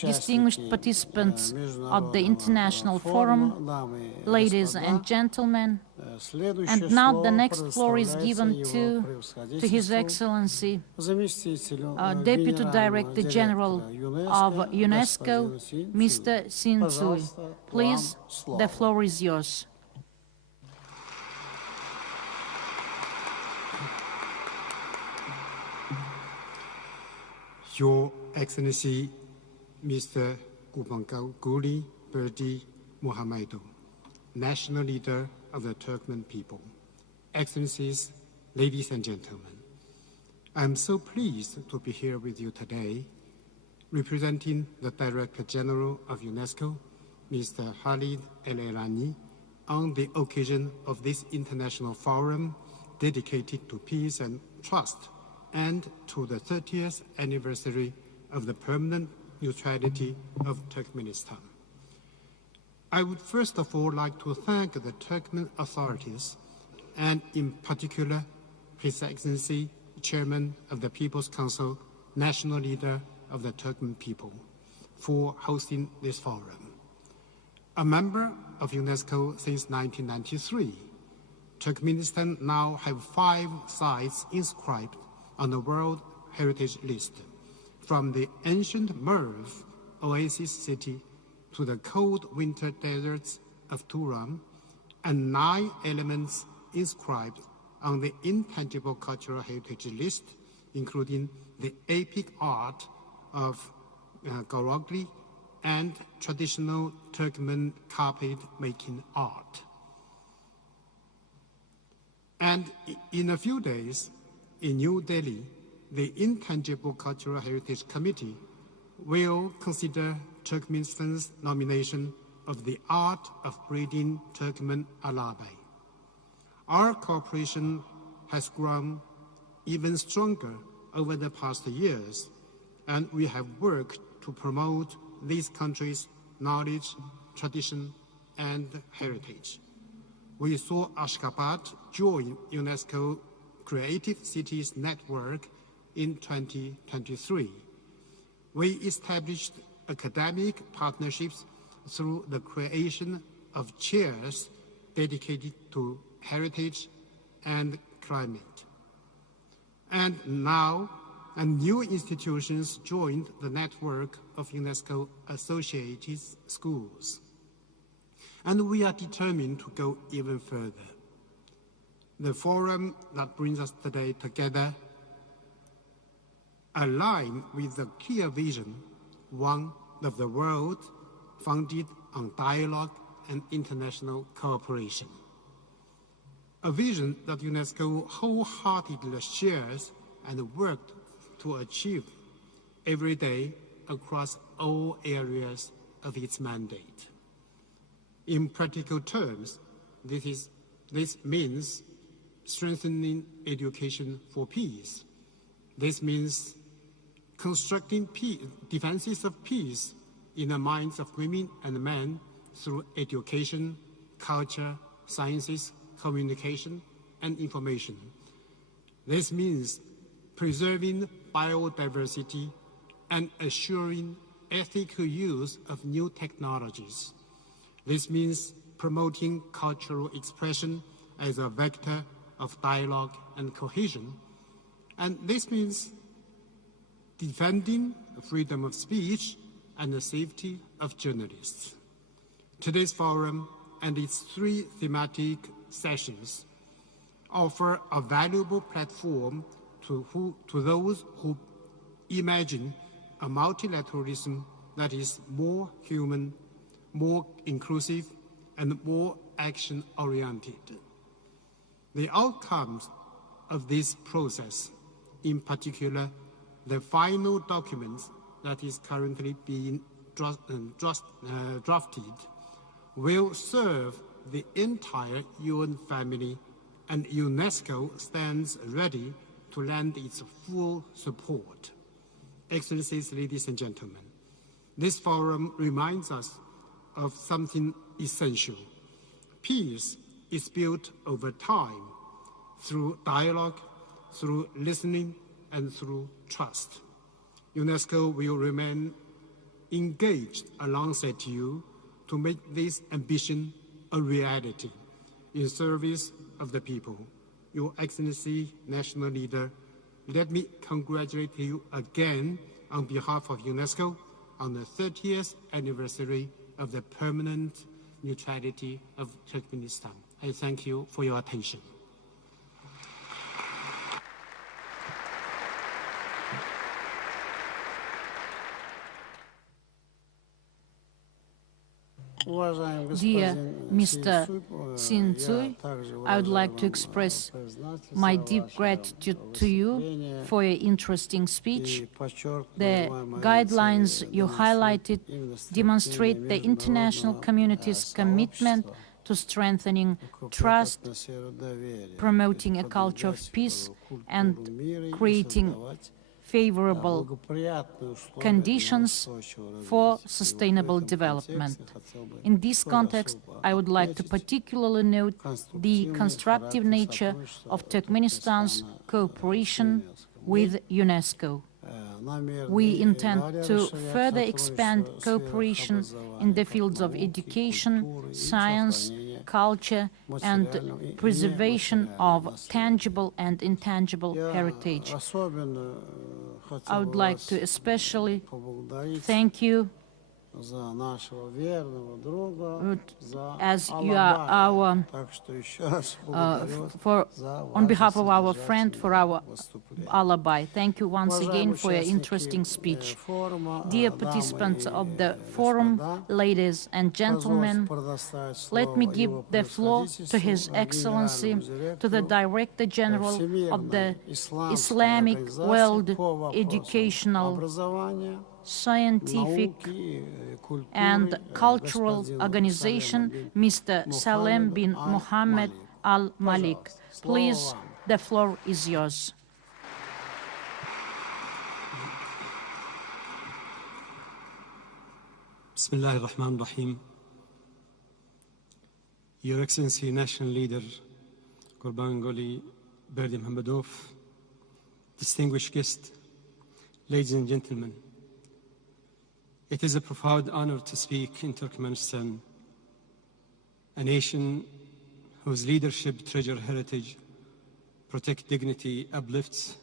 Distinguished participants of the International Forum, ladies and gentlemen, and now the next floor is given to His Excellency, Deputy Director General of UNESCO, Mr. Sintsui. Please, the floor is yours. Your Excellency, Mr. Gurbanguly Berdi Muhammedov, National Leader of the Turkmen people, Excellencies, ladies and gentlemen, I am so pleased to be here with you today, representing the Director General of UNESCO, Mr. Khalid El-Elani, on the occasion of this international forum dedicated to peace and trust, and to the 30th anniversary of the permanent neutrality of Turkmenistan. I would first of all like to thank the Turkmen authorities, and in particular His Excellency, Chairman of the People's Council, National Leader of the Turkmen people, for hosting this forum. A member of UNESCO since 1993, Turkmenistan now have 5 sites inscribed on the World Heritage List, from the ancient Merv oasis city to the cold winter deserts of Turan, and 9 elements inscribed on the intangible cultural heritage list, including the epic art of Gorogli and traditional Turkmen carpet-making art. And in a few days, in New Delhi, the Intangible Cultural Heritage Committee will consider Turkmenistan's nomination of the art of breeding Turkmen alabai. Our cooperation has grown even stronger over the past years, and we have worked to promote these countries' knowledge, tradition, and heritage. We saw Ashgabat join UNESCO Creative Cities Network in 2023. We established academic partnerships through the creation of chairs dedicated to heritage and climate. And now and new institutions joined the network of UNESCO-associated schools. And we are determined to go even further. The forum that brings us today together align with the clear vision, one of the world founded on dialogue and international cooperation. A vision that UNESCO wholeheartedly shares and worked to achieve every day across all areas of its mandate. In practical terms, this means strengthening education for peace. This means constructing defenses of peace in the minds of women and men through education, culture, sciences, communication, and information. This means preserving biodiversity and assuring ethical use of new technologies. This means promoting cultural expression as a vector of dialogue and cohesion. And this means defending the freedom of speech and the safety of journalists. Today's forum and its 3 thematic sessions offer a valuable platform to those who imagine a multilateralism that is more human, more inclusive, and more action-oriented. The outcomes of this process, in particular, the final document that is currently being drafted, will serve the entire UN family, and UNESCO stands ready to lend its full support. Excellencies, ladies and gentlemen, this forum reminds us of something essential. Peace is built over time, through dialogue, through listening, and through trust. UNESCO will remain engaged alongside you to make this ambition a reality in service of the people. Your Excellency, National Leader, let me congratulate you again on behalf of UNESCO on the 30th anniversary of the permanent neutrality of Turkmenistan. I thank you for your attention. Dear Mr. Sin Tsui, I would like to express my deep gratitude to you for your interesting speech. The guidelines you highlighted demonstrate the international community's commitment to strengthening trust, promoting a culture of peace, and creating favorable conditions for sustainable development. In this context, I would like to particularly note the constructive nature of Turkmenistan's cooperation with UNESCO. We intend to further expand cooperation in the fields of education, science, culture, and preservation of tangible and intangible heritage. I would like to especially thank you as you are our, on behalf of our friend, for our alibi. Thank you once again for your interesting speech. Dear participants of the forum, ladies and gentlemen, let me give the floor to His Excellency, to the Director General of the Islamic World Educational, Scientific and Cultural Organization, Mr. Salem bin Mohammed Al Malik. Please, the floor is yours. Bismillah ar-Rahman ar-Rahim. Your Excellency, National Leader Gurbanguly Berdimuhamedov, distinguished guests, ladies and gentlemen, it is a profound honor to speak in Turkmenistan, a nation whose leadership treasure heritage, protect dignity, uplifts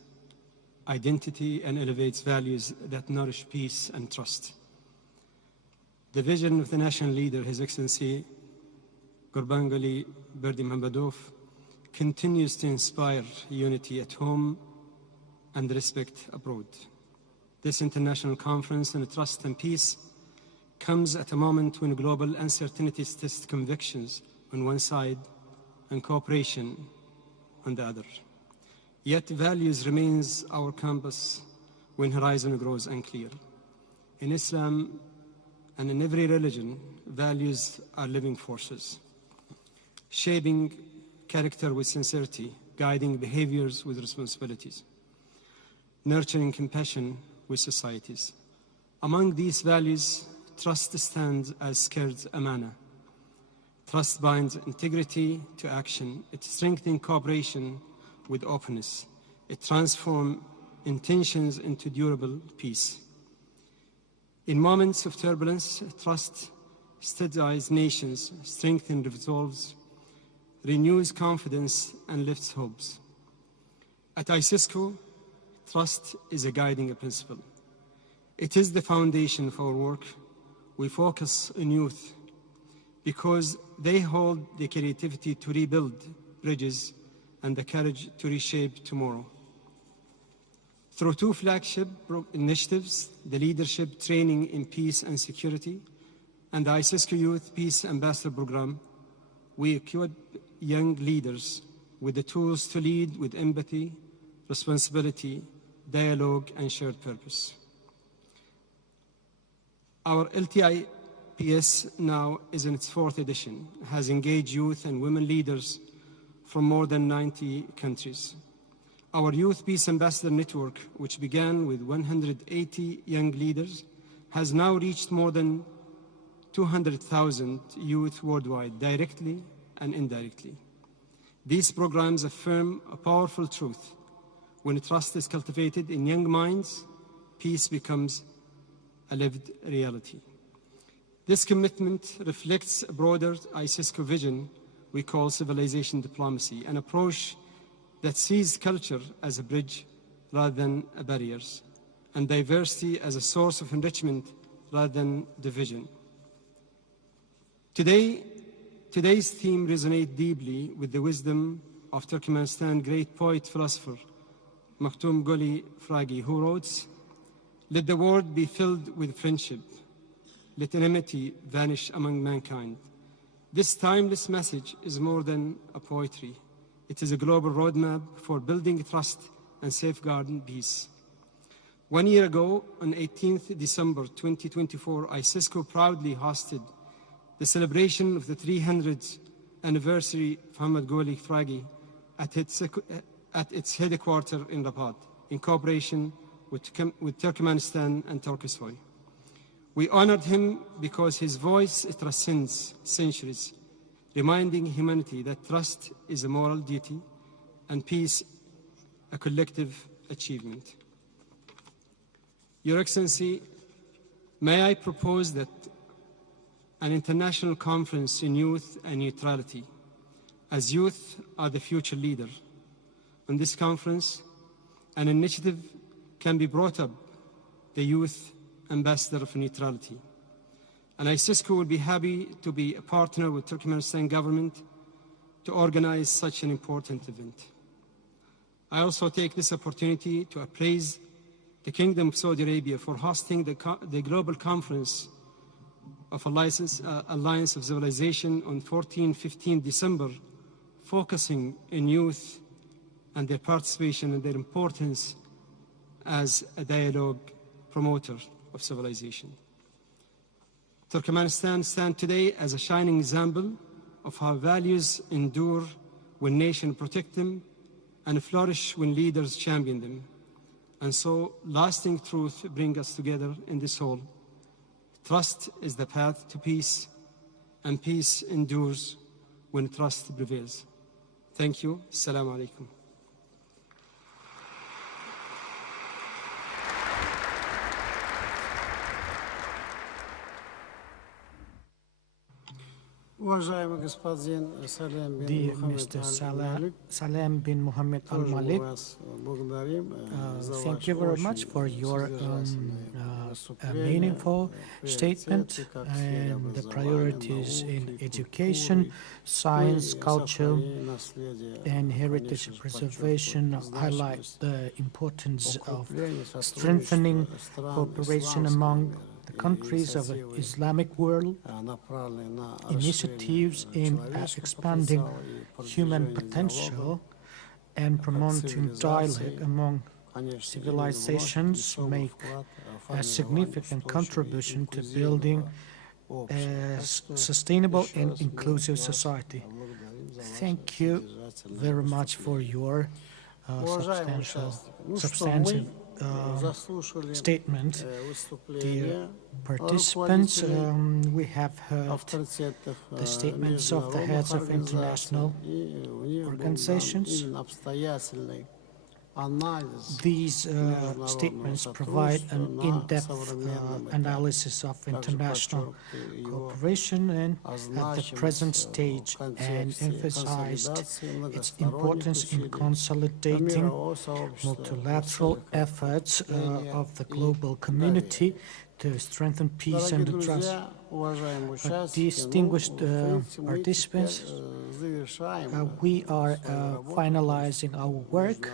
identity and elevates values that nourish peace and trust. The vision of the national leader, His Excellency Gurbanguly Berdimuhamedov, continues to inspire unity at home and respect abroad. This international conference on trust and peace comes at a moment when global uncertainties test convictions on one side and cooperation on the other. Yet values remains our compass when horizon grows unclear. In Islam and in every religion, values are living forces, shaping character with sincerity, guiding behaviors with responsibilities, nurturing compassion with societies. Among these values, trust stands as scared amana. Trust binds integrity to action. It strengthens cooperation with openness. It transforms intentions into durable peace. In moments of turbulence, trust steadies nations, strengthens resolves, renews confidence, and lifts hopes. At ICESCO, trust is a guiding principle. It is the foundation for our work. We focus on youth because they hold the creativity to rebuild bridges and the courage to reshape tomorrow. Through two flagship initiatives, the Leadership Training in Peace and Security and the ICESCO Youth Peace Ambassador Program, we equip young leaders with the tools to lead with empathy, responsibility, dialogue, and shared purpose. Our LTIPS now is in its 4th edition, has engaged youth and women leaders from more than 90 countries. Our Youth Peace Ambassador Network, which began with 180 young leaders, has now reached more than 200,000 youth worldwide, directly and indirectly. These programs affirm a powerful truth. When trust is cultivated in young minds, peace becomes a lived reality. This commitment reflects a broader ICESCO vision we call civilization diplomacy, an approach that sees culture as a bridge rather than barriers, and diversity as a source of enrichment rather than division. Today's theme resonates deeply with the wisdom of Turkmenistan great poet philosopher Maktum Goli Fragi, who wrote, "Let the world be filled with friendship. Let enmity vanish among mankind." This timeless message is more than a poetry. It is a global roadmap for building trust and safeguarding peace. 1 year ago, on 18th December 2024, ICESCO proudly hosted the celebration of the 300th anniversary of Muhammad Goli Fragi at its headquarters in Rabat, in cooperation with Turkmenistan and Turkestan. We honored him because his voice transcends centuries, reminding humanity that trust is a moral duty and peace a collective achievement. Your Excellency, may I propose that an international conference in youth and neutrality, as youth are the future leader. On this conference, an initiative can be brought up, the Youth Ambassador of Neutrality. And ICESCO will be happy to be a partner with Turkmenistan government to organize such an important event. I also take this opportunity to appraise the Kingdom of Saudi Arabia for hosting the global conference of Alliance of Civilization on 14-15 December, focusing on youth and their participation and their importance as a dialogue promoter of civilization. Turkmenistan stands today as a shining example of how values endure when nations protect them and flourish when leaders champion them. And so lasting truth brings us together in this hall. Trust is the path to peace, and peace endures when trust prevails. Thank you. Assalamu alaikum. Dear Mr. Salem bin Mohammed Al-Malik, thank you very much for your meaningful statement, and the priorities in education, science, culture, and heritage preservation highlight the importance of strengthening cooperation among the countries of the Islamic world. Initiatives in expanding human potential and promoting dialogue among civilizations make a significant contribution to building a sustainable and inclusive society. Thank you very much for your substantive statement. Dear participants, we have heard the statements of the heads of international organizations. These statements provide an in-depth analysis of international cooperation and at the present stage, and emphasized its importance in consolidating multilateral efforts of the global community to strengthen peace and trust. Distinguished participants, we are finalizing our work.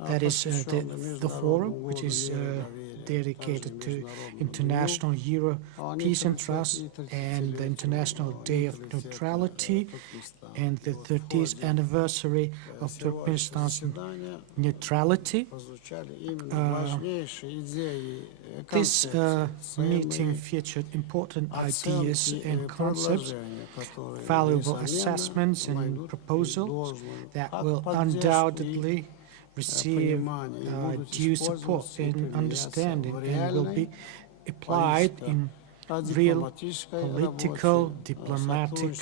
That is the forum, which is dedicated to International Year of Peace and Trust and the International Day of Neutrality and the 30th anniversary of Turkmenistan's neutrality. This meeting featured important ideas and concepts, valuable assessments and proposals that will undoubtedly receive due support and understanding and will be applied in real political, diplomatic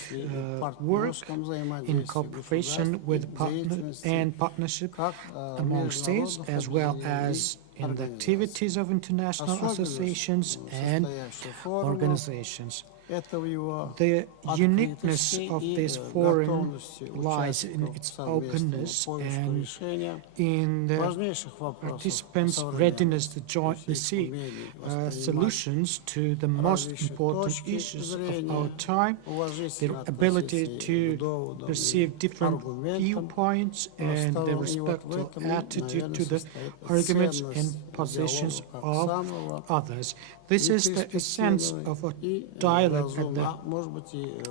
work in cooperation with partnership among states, as well as in the activities of international associations and organizations. The uniqueness of this forum lies in its openness and in the participants' readiness to jointly seek solutions to the most important issues of our time, their ability to perceive different viewpoints, and their respectful attitude to the arguments and positions of others. This is the essence of a dialogue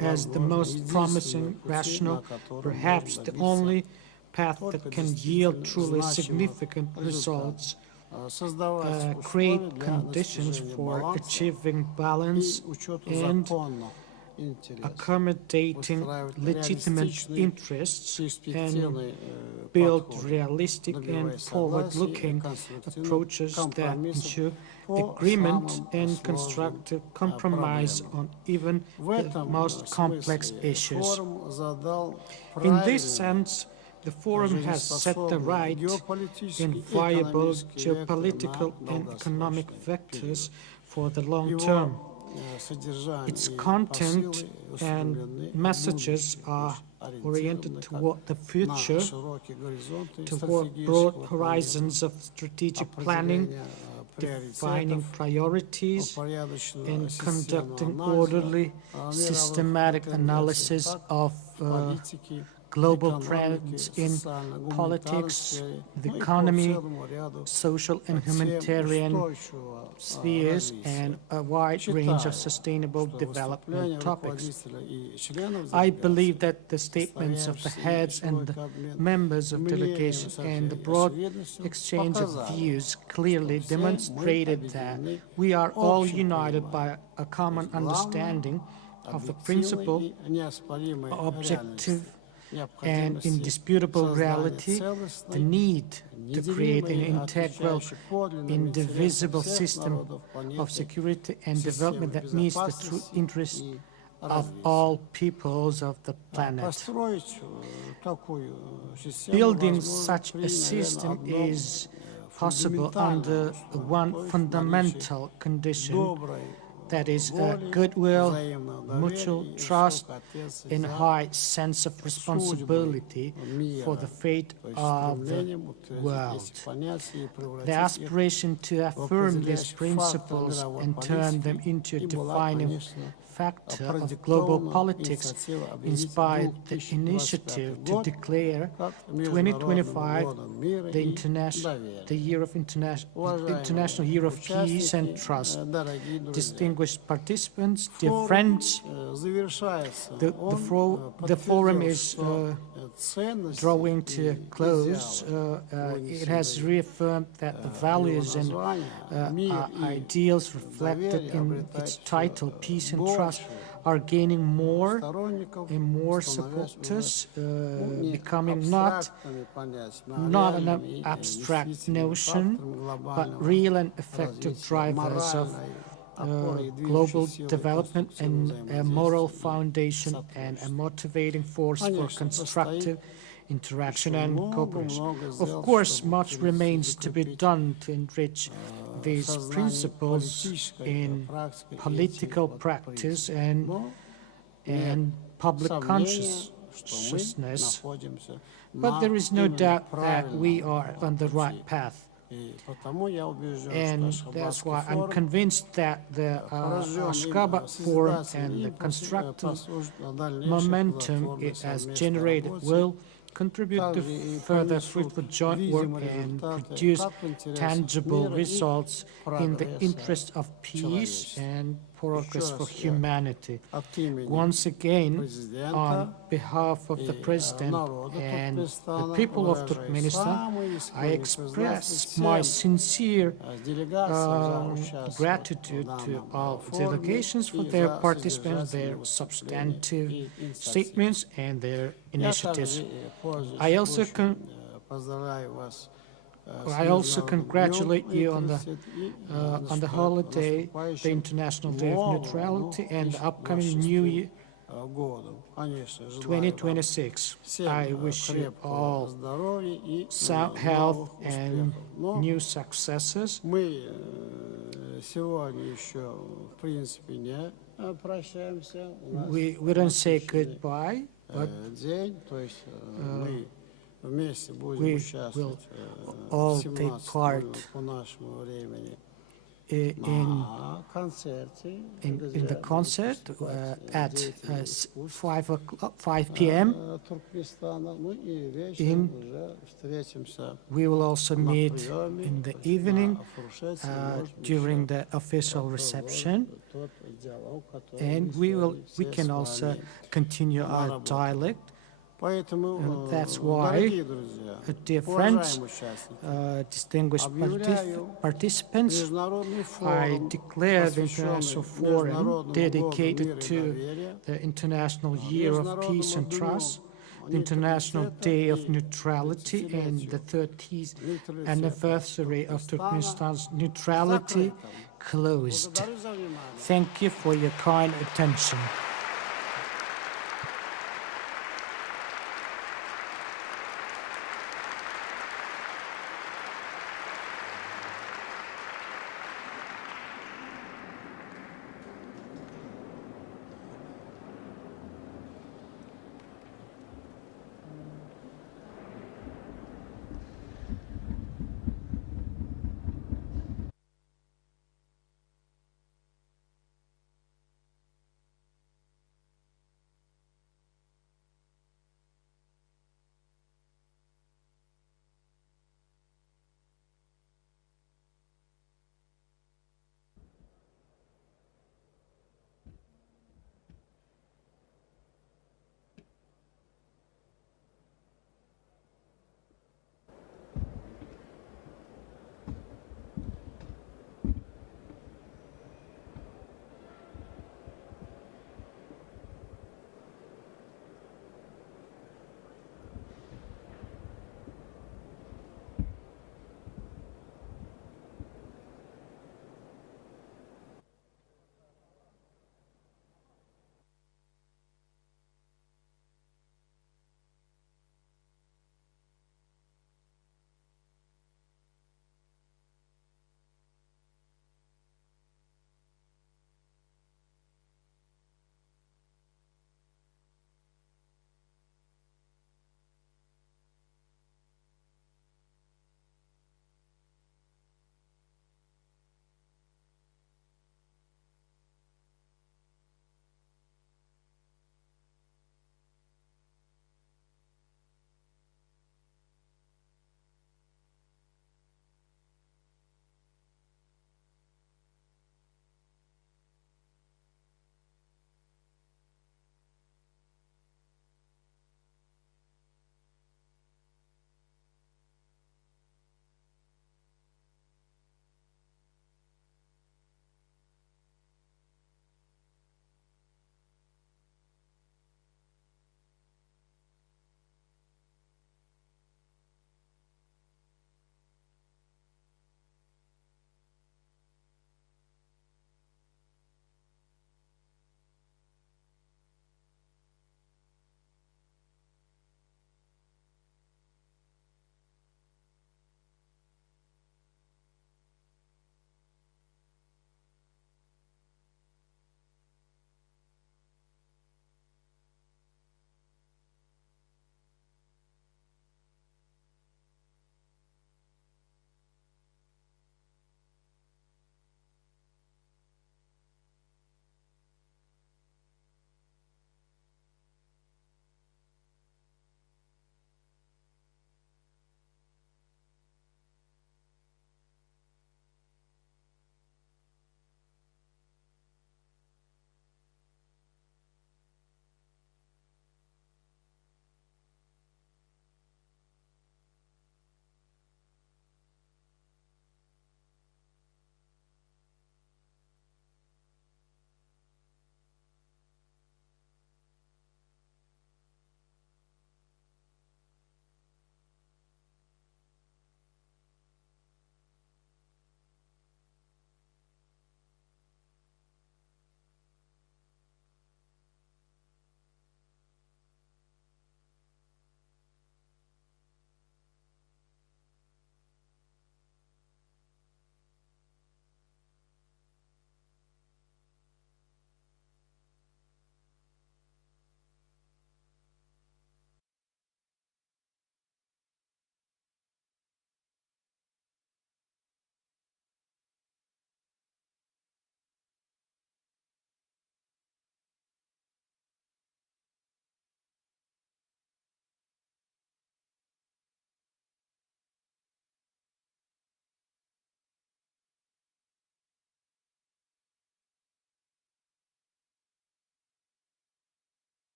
as the most promising, rational, perhaps the only path that can yield truly significant results, create conditions for achieving balance and accommodating legitimate interests, and build realistic and forward-looking approaches that ensure agreement and constructive compromise on even the most complex issues. In this sense, the forum has set the right and viable geopolitical and economic vectors for the long term. Its content and messages are oriented toward the future, toward broad horizons of strategic planning, defining priorities, and conducting orderly, systematic analysis of global trends in politics, the economy, social and humanitarian spheres, and a wide range of sustainable development topics. I believe that the statements of the heads and the members of delegations and the broad exchange of views clearly demonstrated that we are all united by a common understanding of the principle, objective, and indisputable reality, the need to create an integral, indivisible system of security and development that meets the true interests of all peoples of the planet. Building such a system is possible under one fundamental condition, that is goodwill, mutual trust, and high sense of responsibility for the fate of the world. The aspiration to affirm these principles and turn them into a defining factor of global politics inspired the initiative to declare 2025 the International Year of Peace and Trust. Distinguished participants, dear friends, the forum is drawing to a close. It has reaffirmed that the values and ideals reflected in its title, Peace and Trust, are gaining more and more supporters, becoming not an abstract notion, but real and effective drivers of global development and a moral foundation and a motivating force for constructive interaction and cooperation. Of course, much remains to be done to enrich these principles in political practice and public consciousness, but there is no doubt that we are on the right path. And that's why I'm convinced that the Ashgabat Forum and the constructive momentum it has generated will contribute to further fruitful joint work and produce tangible results in the interest of peace and progress for humanity. Once again, on behalf of the President and the people of Turkmenistan, I express my sincere gratitude to all delegations for their participation, their substantive statements, and their initiatives. I also congratulate you on the holiday, the International Day of Neutrality, and the upcoming New Year 2026. I wish you all sound health and new successes. We don't say goodbye, but we will all take part in the concert at 5 p.m. We will also meet in the evening during the official reception, and we can also continue our dialogue. That's why, dear friends, distinguished participants, I declare the International Forum dedicated to the International Year of Peace and Trust, the International Day of Neutrality, and the 30th anniversary of Turkmenistan's neutrality closed. Thank you for your kind attention.